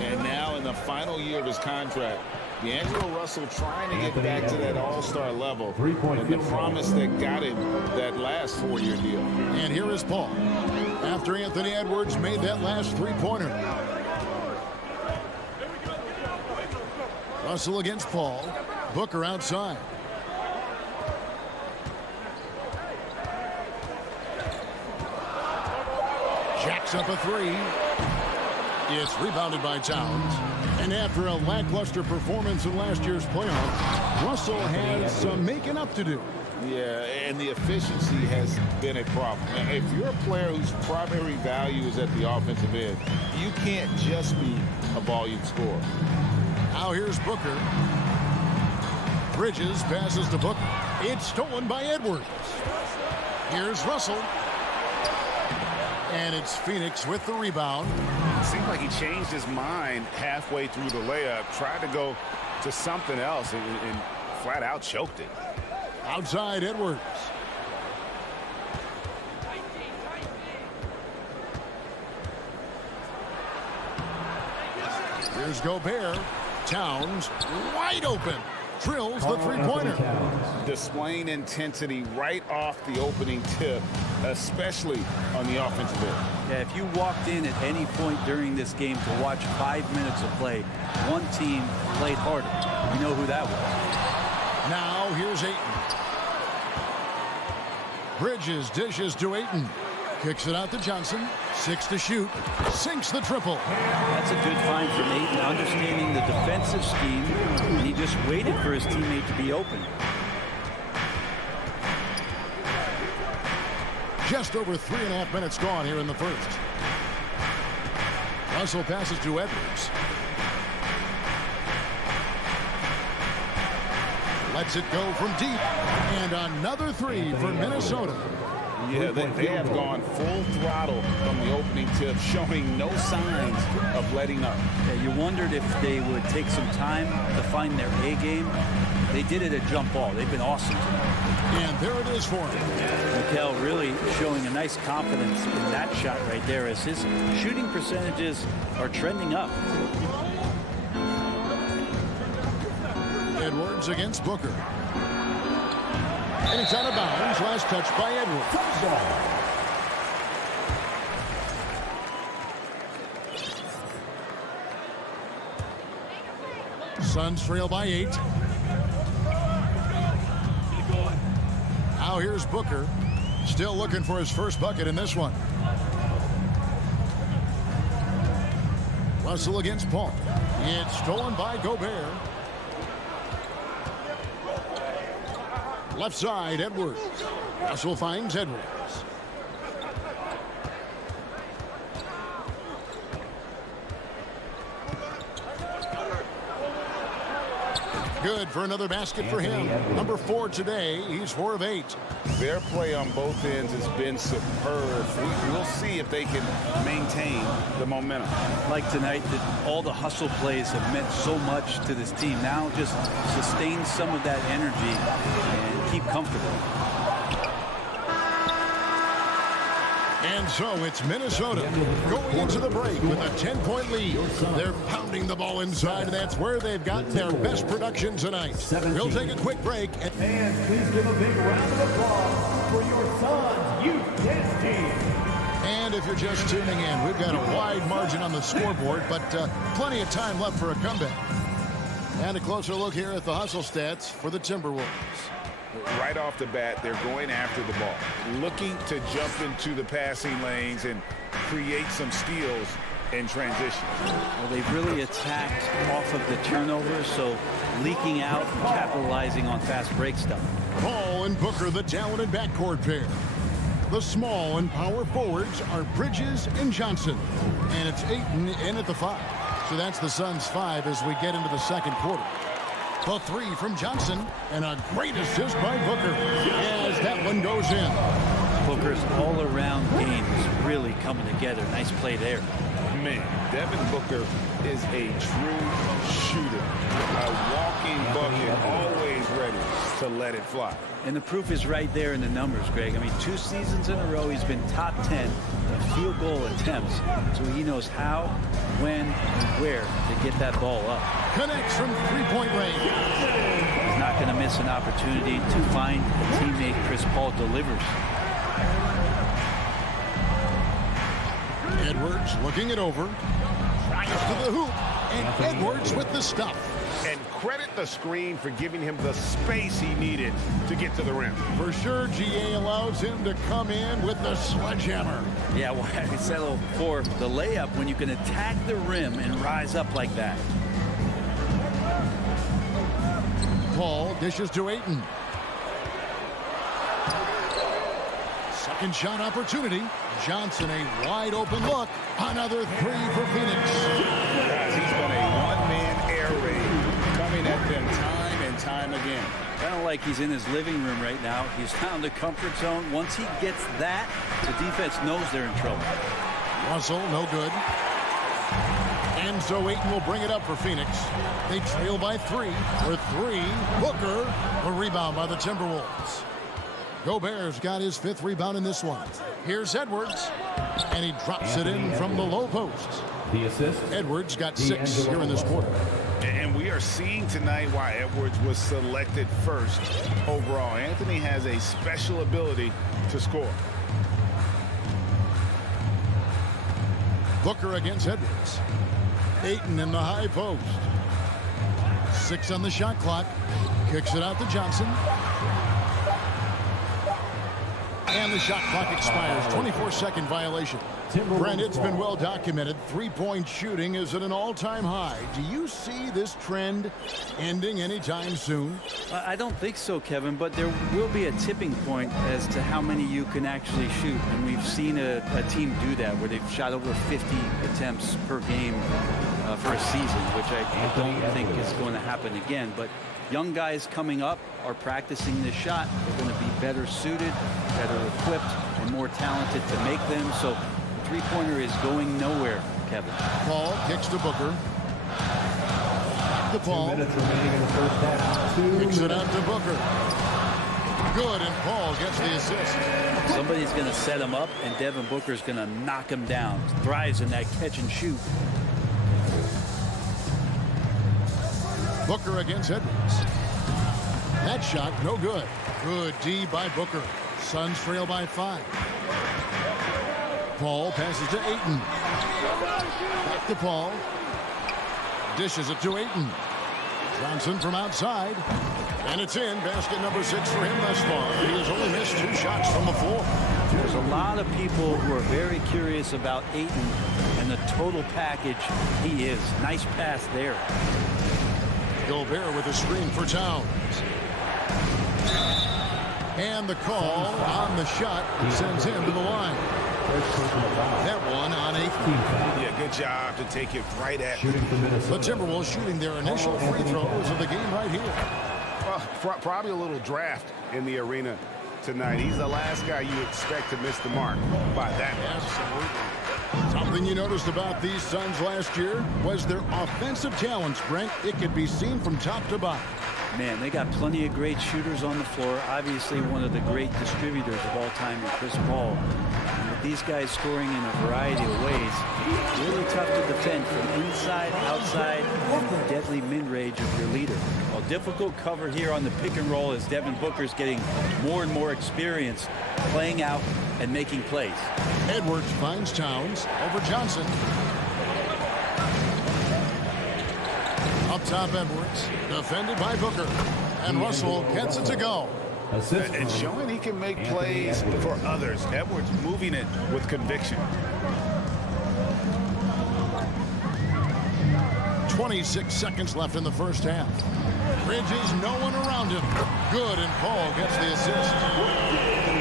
And now in the final year of his contract, D'Angelo Russell trying to get back to that all-star level and the promise that got him that last 4-year deal. And here is Paul after Anthony Edwards made that last three-pointer. Russell against Paul. Booker outside. Jacks up a three. It's rebounded by Towns. And after a lackluster performance in last year's playoff, Russell has some making up to do. Yeah, and the efficiency has been a problem. Now, if you're a player whose primary value is at the offensive end, you can't just be a volume scorer. Now here's Booker. Bridges passes to Booker. It's stolen by Edwards. Here's Russell. And it's Phoenix with the rebound. It seemed like he changed his mind halfway through the layup, tried to go to something else, and flat out choked it. Outside Edwards. Here's Gobert. Towns wide open. Drills the three-pointer. Displaying intensity right off the opening tip, especially on the offensive end. Yeah, if you walked in at any point during this game to watch 5 minutes of play, one team played harder. You know who that was. Now here's Ayton. Bridges dishes to Ayton. Kicks it out to Johnson. 6 to shoot. Sinks the triple. That's a good find from Ayton, understanding the defensive scheme, and he just waited for his teammate to be open. Just over 3.5 minutes gone here in the first. Russell passes to Edwards. Lets it go from deep. And another three for Minnesota. Yeah, they have gone full throttle from the opening tip, showing no signs of letting up. Yeah, you wondered if they would take some time to find their A game. They did it at jump ball. They've been awesome tonight. And there it is for him. Mikel really showing a nice confidence in that shot right there as his shooting percentages are trending up. Edwards against Booker. And it's out of bounds. Last touch by Edwards. Suns trail by 8. Now here's Booker. Still looking for his first bucket in this one. Russell against Paul. It's stolen by Gobert. Left side, Edwards. Russell finds Edwards. Good for another basket for him. Number 4 today. He's 4 of 8. Their play on both ends has been superb. We'll see if they can maintain the momentum. Like tonight, that all the hustle plays have meant so much to this team. Now just sustain some of that energy and keep comfortable. And so it's Minnesota going into the break with a 10-point lead. They're pounding the ball inside, and that's where they've got their best production tonight. We'll take a quick break. And please give a big round of applause for your son's youth dance team. And if you're just tuning in, we've got a wide margin on the scoreboard, but plenty of time left for a comeback. And a closer look here at the hustle stats for the Timberwolves. Right off the bat, they're going after the ball, looking to jump into the passing lanes and create some steals in transition. Well, they've really attacked off of the turnovers, so leaking out and capitalizing on fast break stuff. Paul and Booker, the talented backcourt pair. The small and power forwards are Bridges and Johnson. And it's Ayton in at the 5. So that's the Suns' 5 as we get into the second quarter. The 3 from Johnson, and a great assist by Booker as that one goes in. Booker's all-around game is really coming together. Nice play there. Man, Devin Booker is a true shooter. A walking bucket, always ready to let it fly. And the proof is right there in the numbers, Greg. I mean, 2 seasons in a row, he's been top 10 in field goal attempts. So he knows how, when, and where to get that ball up. Connects from three-point range. He's not going to miss an opportunity to find a teammate. Chris Paul delivers. Edwards looking it over. Tries to the hoop. And Edwards with the stuff. And credit the screen for giving him the space he needed to get to the rim. For sure, GA allows him to come in with the sledgehammer. Yeah, well, I settle for the layup when you can attack the rim and rise up like that. Paul dishes to Ayton. Second shot opportunity. Johnson, a wide open look. Another 3 for Phoenix. Guys, he's been a one-man air raid, coming at them time and time again. Kind of like he's in his living room right now. He's found the comfort zone. Once he gets that, the defense knows they're in trouble. Russell, no good. And so Ayton will bring it up for Phoenix. They trail by 3. For 3, Booker, a rebound by the Timberwolves. Gobert's got his 5th rebound in this one. Here's Edwards, and he drops it in from the low post. The assist. Edwards got 6 here in this quarter. And we are seeing tonight why Edwards was selected first overall. Anthony has a special ability to score. Booker against Edwards. Ayton in the high post. 6 on the shot clock. Kicks it out to Johnson. And the shot clock expires. 24-second violation. Brent, it's been well documented. 3-point shooting is at an all-time high. Do you see this trend ending anytime soon? I don't think so, Kevin, but there will be a tipping point as to how many you can actually shoot. And we've seen a team do that where they've shot over 50 attempts per game for a season, which I don't think is going to happen again. But young guys coming up are practicing this shot. They're going to be better suited, better equipped, and more talented to make them. So the three-pointer is going nowhere, Kevin. Paul kicks to Booker. The ball. 2 minutes remaining in the first half. Kicks it out to Booker. Good, and Paul gets the assist. Somebody's going to set him up, and Devin Booker's going to knock him down. Thrives in that catch and shoot. Booker against Edwards. That shot, no good. Good D by Booker. Suns trail by 5. Paul passes to Ayton. Back to Paul. Dishes it to Ayton. Johnson from outside. And it's in. Basket number 6 for him thus far. He has only missed 2 shots from the floor. There's a lot of people who are very curious about Ayton and the total package he is. Nice pass there. Gobert with a screen for Towns. And the call on the shot sends him to the line. That one on Ayton. Yeah, good job to take it right at him. The Timberwolves shooting their initial free throws of the game right here. Probably a little draft in the arena tonight. He's the last guy you expect to miss the mark by that much. Absolutely. Something you noticed about these Suns last year was their offensive talents, Brent. It could be seen from top to bottom. Man, they got plenty of great shooters on the floor. Obviously, one of the great distributors of all time is Chris Paul. And with these guys scoring in a variety of ways, really tough to defend from inside, outside, and the deadly mid-range of your leader. Well, difficult cover here on the pick and roll as Devin Booker's getting more and more experience playing out and making plays. Edwards finds Towns over Johnson. Up top, Edwards, defended by Booker. And Russell gets it to go. And showing he can make plays for others. Edwards moving it with conviction. 26 seconds left in the first half. Bridges, no one around him. Good, and Paul gets the assist.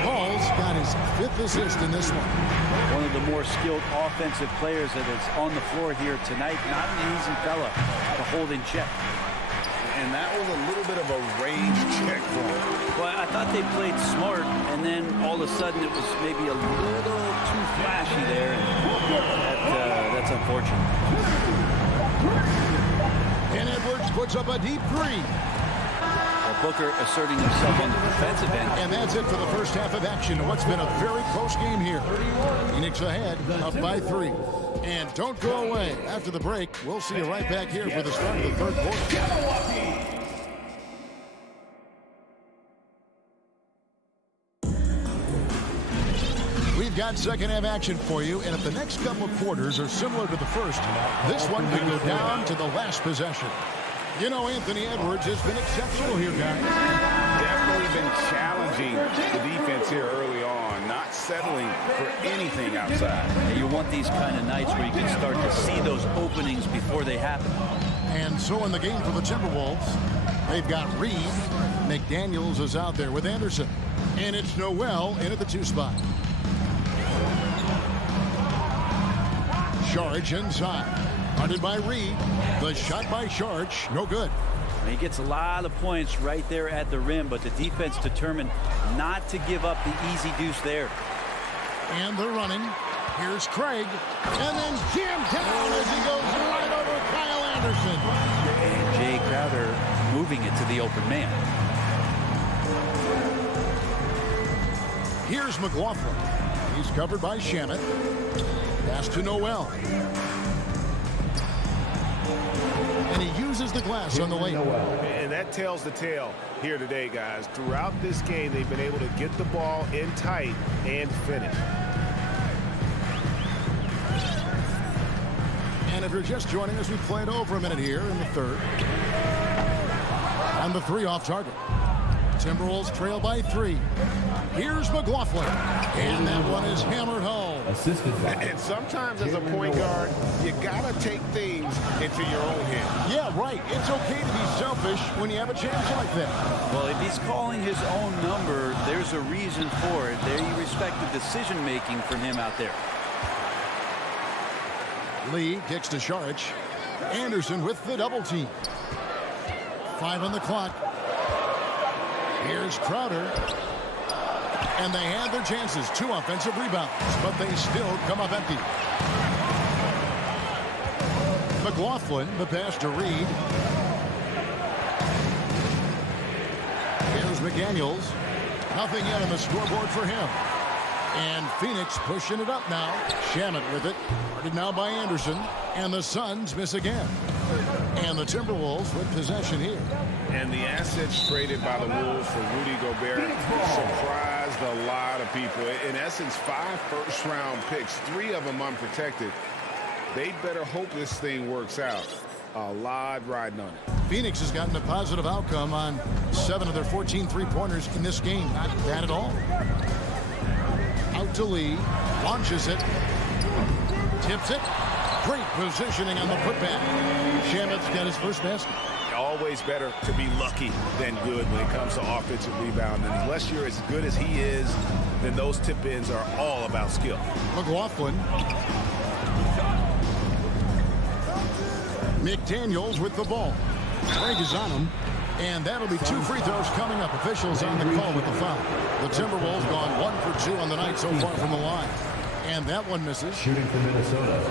Paul's got his 5th assist in this one. One of the more skilled offensive players that is on the floor here tonight. Not an easy fella to hold in check. And that was a little bit of a range check for him. Well, I thought they played smart, and then all of a sudden it was maybe a little too flashy there. And that's unfortunate. And Edwards puts up a deep 3. Well, Booker asserting himself on the defensive end. And that's it for the first half of action. What's been a very close game here. Phoenix ahead, up by 3. And don't go away. After the break, we'll see you right back here for the start of the third quarter. We've got second half action for you, and if the next couple of quarters are similar to the first, this one could go down to the last possession. You know, Anthony Edwards has been exceptional here, guys. Definitely been challenging the defense here early on, not settling for anything outside. And you want these kind of nights where you can start to see those openings before they happen. And so in the game for the Timberwolves, they've got Reed. McDaniels is out there with Anderson. And it's Noel in at the 2 spot. Sharge inside. Hunted by Reed. The shot by Sharge, no good. He gets a lot of points right there at the rim, but the defense determined not to give up the easy deuce there. And they're running. Here's Craig. And then jammed down as he goes right over Kyle Anderson. And Jay Crowder moving it to the open man. Here's McLaughlin. He's covered by Shamet. Pass to Noel. And he uses the glass on the lane. And that tells the tale here today, guys. Throughout this game, they've been able to get the ball in tight and finish. And if you're just joining us, we've played over a minute here in the third. And the 3 off target. Timberwolves trail by 3. Here's McLaughlin. And that one is hammered home. And sometimes as a point guard, you got to take things into your own hands. Yeah, right. It's okay to be selfish when you have a chance like that. Well, if he's calling his own number, there's a reason for it. There you respect the decision-making from him out there. Lee kicks to Sharge. Anderson with the double team. 5 on the clock. Here's Crowder. And they had their chances. 2 offensive rebounds, but they still come up empty. McLaughlin, the pass to Reed. Here's McDaniels. Nothing yet on the scoreboard for him. And Phoenix pushing it up now. Shamet with it. Guarded now by Anderson. And the Suns miss again. And the Timberwolves with possession here. And the assets traded by the Wolves for Rudy Gobert surprised a lot of people. In essence, 5 first-round picks, 3 of them unprotected. They better hope this thing works out. A lot riding on it. Phoenix has gotten a positive outcome on 7 of their 14 three-pointers in this game. Not bad at all. Out to Lee. Launches it. Tips it. Great positioning on the putback. Shamet's got his first basket. Always better to be lucky than good when it comes to offensive rebound. And unless you're as good as he is, then those tip-ins are all about skill. McLaughlin. McDaniels with the ball. Craig is on him. And that'll be 2 free throws coming up. Officials on the call with the foul. The Timberwolves gone 1 for 2 on the night so far from the line. And that one misses. Shooting for Minnesota,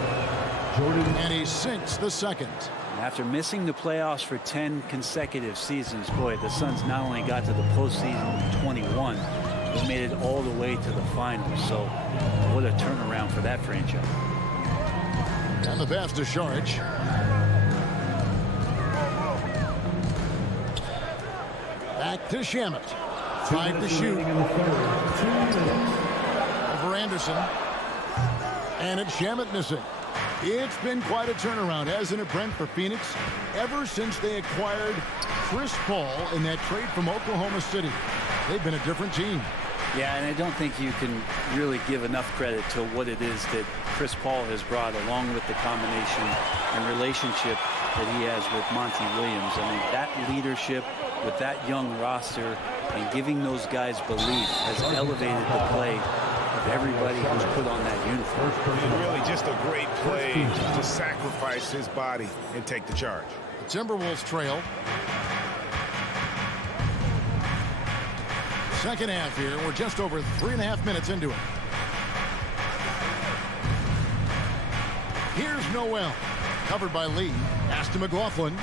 Jordan. And he sinks the second. After missing the playoffs for 10 consecutive seasons, boy, the Suns not only got to the postseason in 21, but made it all the way to the finals. So what a turnaround for that franchise. And the pass to Saric. Back to Shamet. 5 to shoot. Over Anderson. And it's Shamet missing. It's been quite a turnaround, hasn't it, Brent, for Phoenix? Ever since they acquired Chris Paul in that trade from Oklahoma City, they've been a different team. Yeah, and I don't think you can really give enough credit to what it is that Chris Paul has brought, along with the combination and relationship that he has with Monty Williams. I mean, that leadership with that young roster and giving those guys belief has elevated the play of everybody who's put on that uniform. And really just a great play to sacrifice his body and take the charge. The Timberwolves trail. Second half here. We're just over 3.5 minutes into it. Here's Noel. Covered by Lee. Pass to McLaughlin.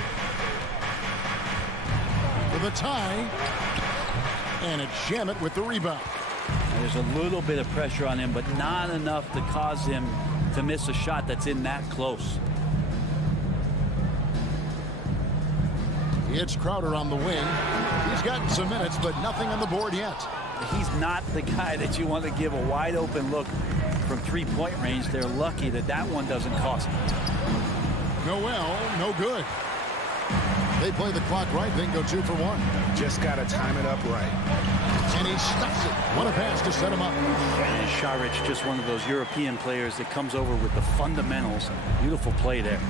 For the tie. And it's Shamet with the rebound. And there's a little bit of pressure on him, but not enough to cause him to miss a shot that's in that close. It's Crowder on the wing. He's gotten some minutes, but nothing on the board yet. He's not the guy that you want to give a wide open look from 3-point range. They're lucky that that one doesn't cost them. Noel, no good. They play the clock right, then go 2 for 1. Just got to time it up right. And he stuffs it. What a pass to set him up. And Saric, just one of those European players that comes over with the fundamentals. Beautiful play there.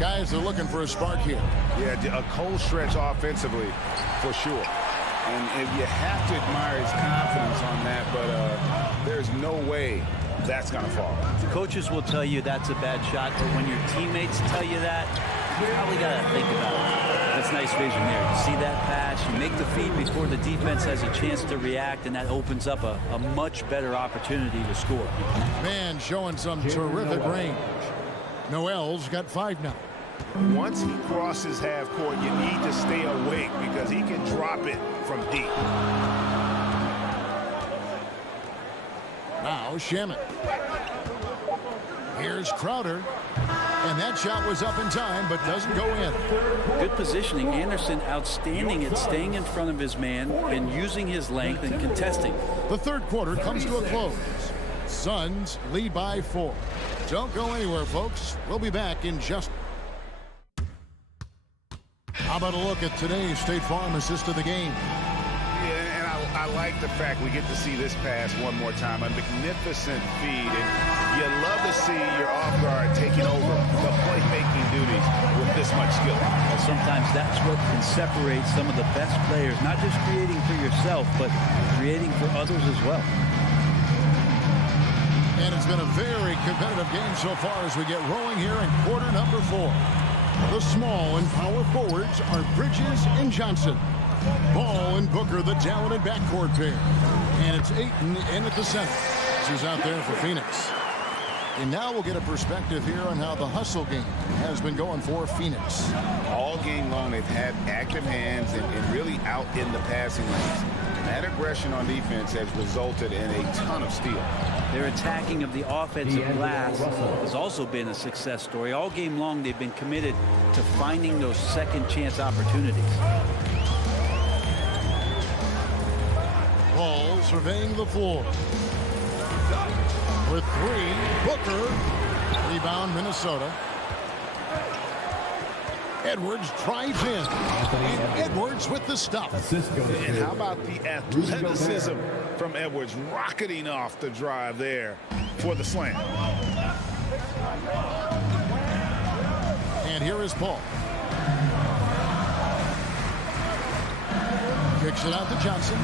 Guys are looking for a spark here. Yeah, a cold stretch offensively, for sure. And you have to admire his confidence on that, but there's no way that's going to fall. Coaches will tell you that's a bad shot, but when your teammates tell you that, you probably got to think about it. That's nice vision there. You see that pass, you make the feed before the defense has a chance to react, and that opens up a much better opportunity to score. Man showing some terrific range. Noel's got 5 now. Once he crosses half court, you need to stay awake because he can drop it from deep. Now Shamet. Here's Crowder. And that shot was up in time, but doesn't go in. Good positioning. Anderson outstanding at staying in front of his man and using his length and contesting. The third quarter comes to a close. Suns lead by 4. Don't go anywhere, folks. We'll be back in just... How about a look at today's State Farm assist of the game? Yeah, and I like the fact we get to see this pass one more time. A magnificent feed, and you love to see your off guard taking over the playmaking duties with this much skill. Well, sometimes that's what can separate some of the best players, not just creating for yourself, but creating for others as well. And it's been a very competitive game so far as we get rolling here in quarter number 4. The small and power forwards are Bridges and Johnson. Ball and Booker, the talented backcourt pair. And it's Ayton in at the center. She's out there for Phoenix. And now we'll get a perspective here on how the hustle game has been going for Phoenix. All game long, they've had active hands and really out in the passing lanes. That aggression on defense has resulted in a ton of steals. Their attacking of the offensive glass has also been a success story. All game long, they've been committed to finding those second chance opportunities. Ball surveying the floor. With 3, Booker. Rebound, Minnesota. Edwards drives in. And Edwards with the stuff. And how about the athleticism from Edwards rocketing off the drive there for the slam. And here is Paul. Kicks it out to Johnson.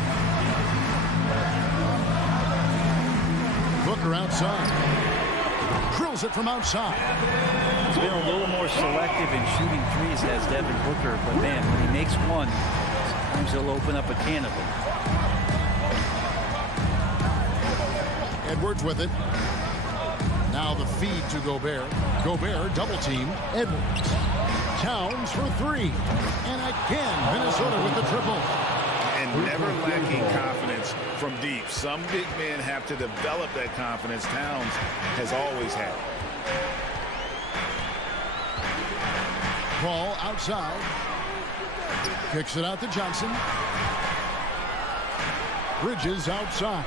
Booker outside. drills it from outside. He's been a little more selective in shooting threes as Devin Booker, but man, when he makes one, sometimes he'll open up a can of them. Edwards with it. Now the feed to Gobert. Gobert double team. Edwards. Towns for three. And again, Minnesota with the triple. And never lacking confidence from deep. Some big men have to develop that confidence. Towns has always had. Ball outside. Kicks it out to Johnson. Bridges outside.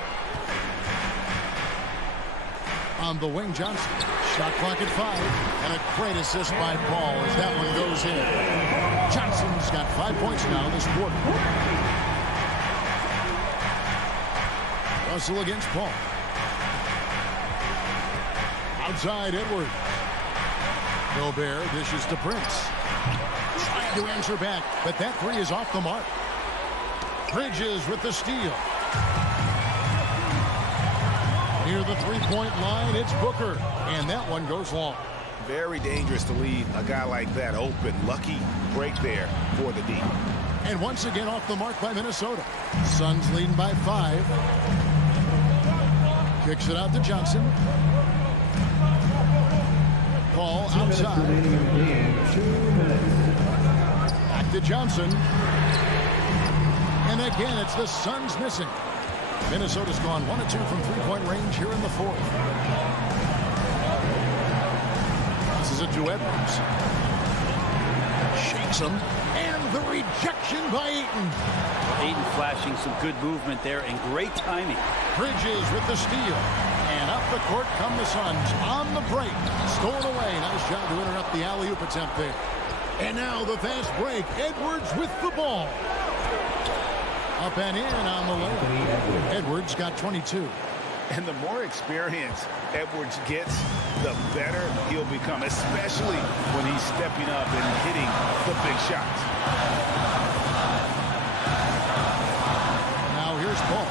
On the wing, Johnson. Shot clock at 5. And a great assist by Paul as that one goes in. Johnson's got 5 points now this quarter. Russell against Paul. Outside, Edwards. Gobert dishes to Prince. Trying to answer back, but that three is off the mark. Bridges with the steal. Near the three-point line, it's Booker, and that one goes long. Very dangerous to leave a guy like that open. Lucky break there for the D. And once again off the mark by Minnesota. Suns leading by 5. Kicks it out to Johnson. Ball outside. Back to Johnson. And again, it's the Suns missing. Minnesota's gone 1 of 2 from three-point range here in the fourth. This is it to Edwards. Shakes him. And the rejection by Ayton. Ayton flashing some good movement there and great timing. Bridges with the steal. And up the court come the Suns on the break. Stolen away. Nice job to interrupt the alley-oop attempt there. And now the fast break. Edwards with the ball. Up and in on the layup. Edwards got 22. And the more experience Edwards gets, the better he'll become, especially when he's stepping up and hitting the big shots. Now here's Paul.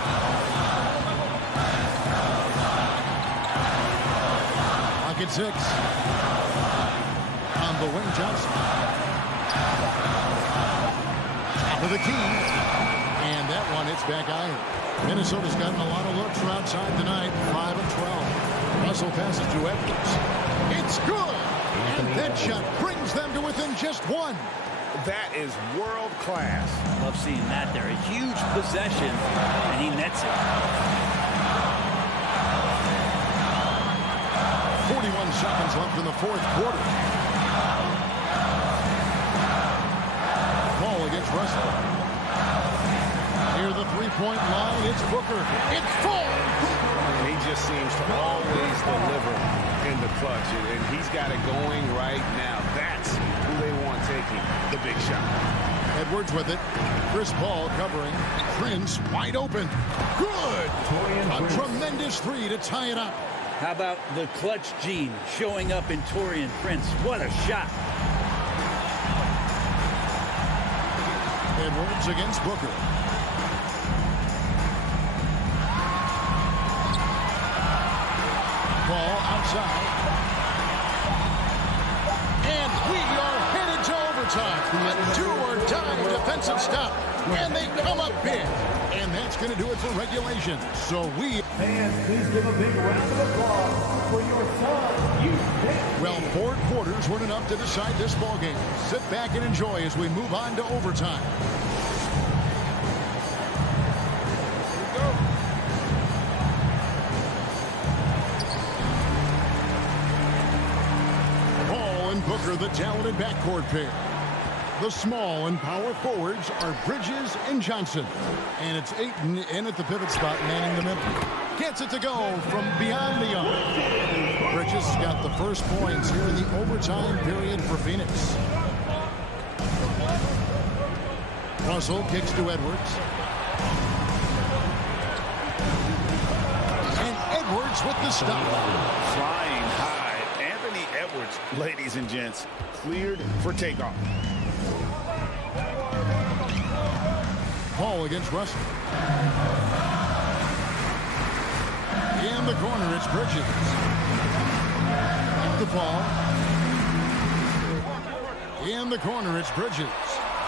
Pocket 6. On the wing, Johnson. Top of the key. And that one, it's back iron. Minnesota's gotten a lot of looks from outside tonight. 5 of 12. Russell passes to Edwards. It's good. And that shot brings them to within just 1. That is world class. Love seeing that there. A huge possession, and he nets it. 41 seconds left in the fourth quarter. Ball against Russell. Near the three-point line, it's Booker. It's full. And he just seems to always deliver in the clutch. And he's got it going right now. That's who they want taking the big shot. Edwards with it. Chris Paul covering. Prince wide open. Good. A tremendous three to tie it up. How about the clutch gene showing up in Taurean Prince? What a shot. Edwards against Booker. Ball outside. And we are headed to overtime. A do-or-die defensive stop. And they come up big. And that's going to do it for regulation. So we... Fans, please give a big round of applause for your son. Well, 4 quarters weren't enough to decide this ballgame. Sit back and enjoy as we move on to overtime. Booker, the talented backcourt pair. The small and power forwards are Bridges and Johnson. And it's Ayton in at the pivot spot, manning the middle. Gets it to go from beyond the arc. Bridges got the first points here in the overtime period for Phoenix. Russell kicks to Edwards. And Edwards with the stop. Flying high. Anthony Edwards, ladies and gents, cleared for takeoff. Paul against Russell. In the corner, it's Bridges. the ball. In the corner, it's Bridges.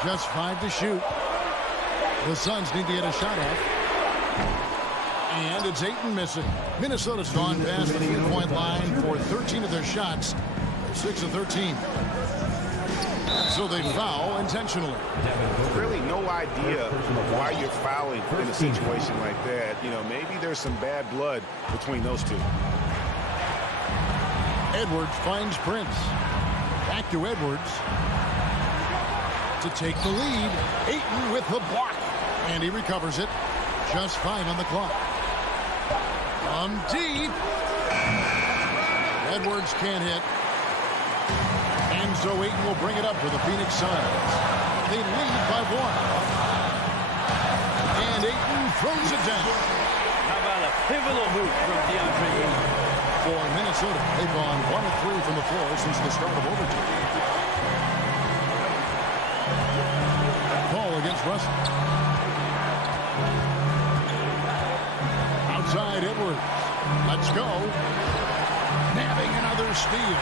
Just 5 to shoot. The Suns need to get a shot off. And it's Ayton missing. Minnesota's gone past the 3-point line for 13 of their shots. 6 of 13. So they foul intentionally. Really no idea why you're fouling in a situation like that. You know, maybe there's some bad blood between those two. Edwards finds Prince. Back to Edwards to take the lead. Ayton with the block. And he recovers it. Just 5 on the clock. From deep. Edwards can't hit. And so Ayton will bring it up for the Phoenix Suns. They lead by 1. And Ayton throws it down. How about a pivotal move from DeAndre Ayton? For Minnesota, they've gone 1 of 3 from the floor since the start of overtime. Ball against Russell. Outside Edwards. Let's go. Nabbing another steal.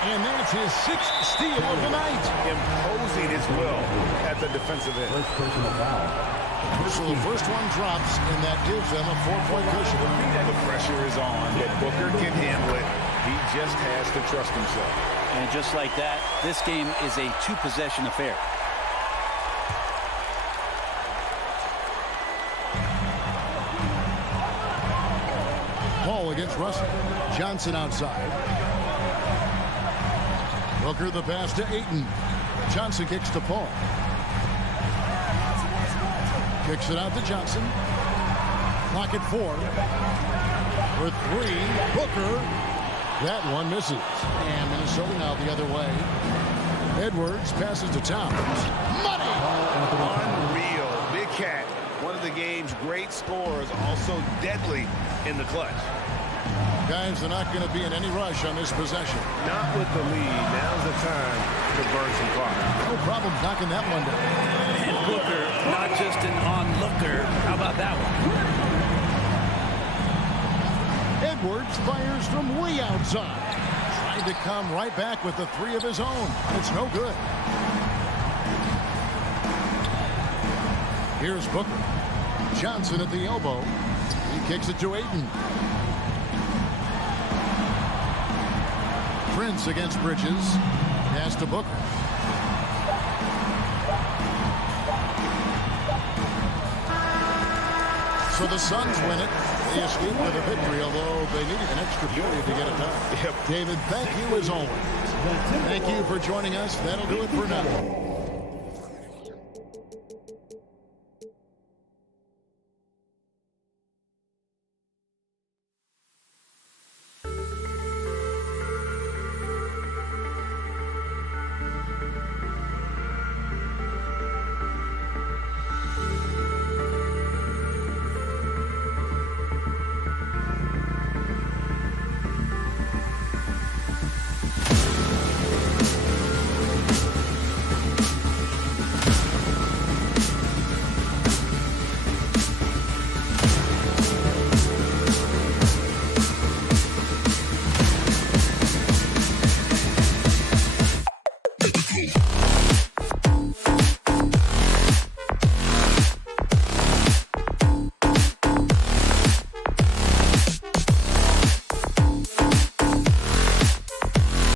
And that's his 6th steal of the night. Imposing his will at the defensive end. So the first one drops, and that gives them a 4-point cushion. The pressure is on, but Booker can handle it. He just has to trust himself. And just like that, this game is a 2-possession affair. Ball against Russell. Johnson outside. Booker the pass to Ayton. Johnson kicks to Paul. Kicks it out to Johnson. Clock at 4. For 3, Booker. That one misses. And Minnesota now the other way. Edwards passes to Towns. Money! Unreal. Big Cat, one of the game's great scorers, also deadly in the clutch. Guys, they're not going to be in any rush on this possession. Not with the lead. Now's the time to burn some clock. No problem knocking that one down. And Booker, not just an onlooker. How about that one? Edwards fires from way outside. Trying to come right back with the 3 of his own. It's no good. Here's Booker. Johnson at the elbow. He kicks it to Ayton. Prince against Bridges. Pass to Booker. So the Suns win it. They escape with a victory, although they needed an extra period to get it done. Yep. David, thank you as always. Thank you for joining us. That'll do it for now. Go.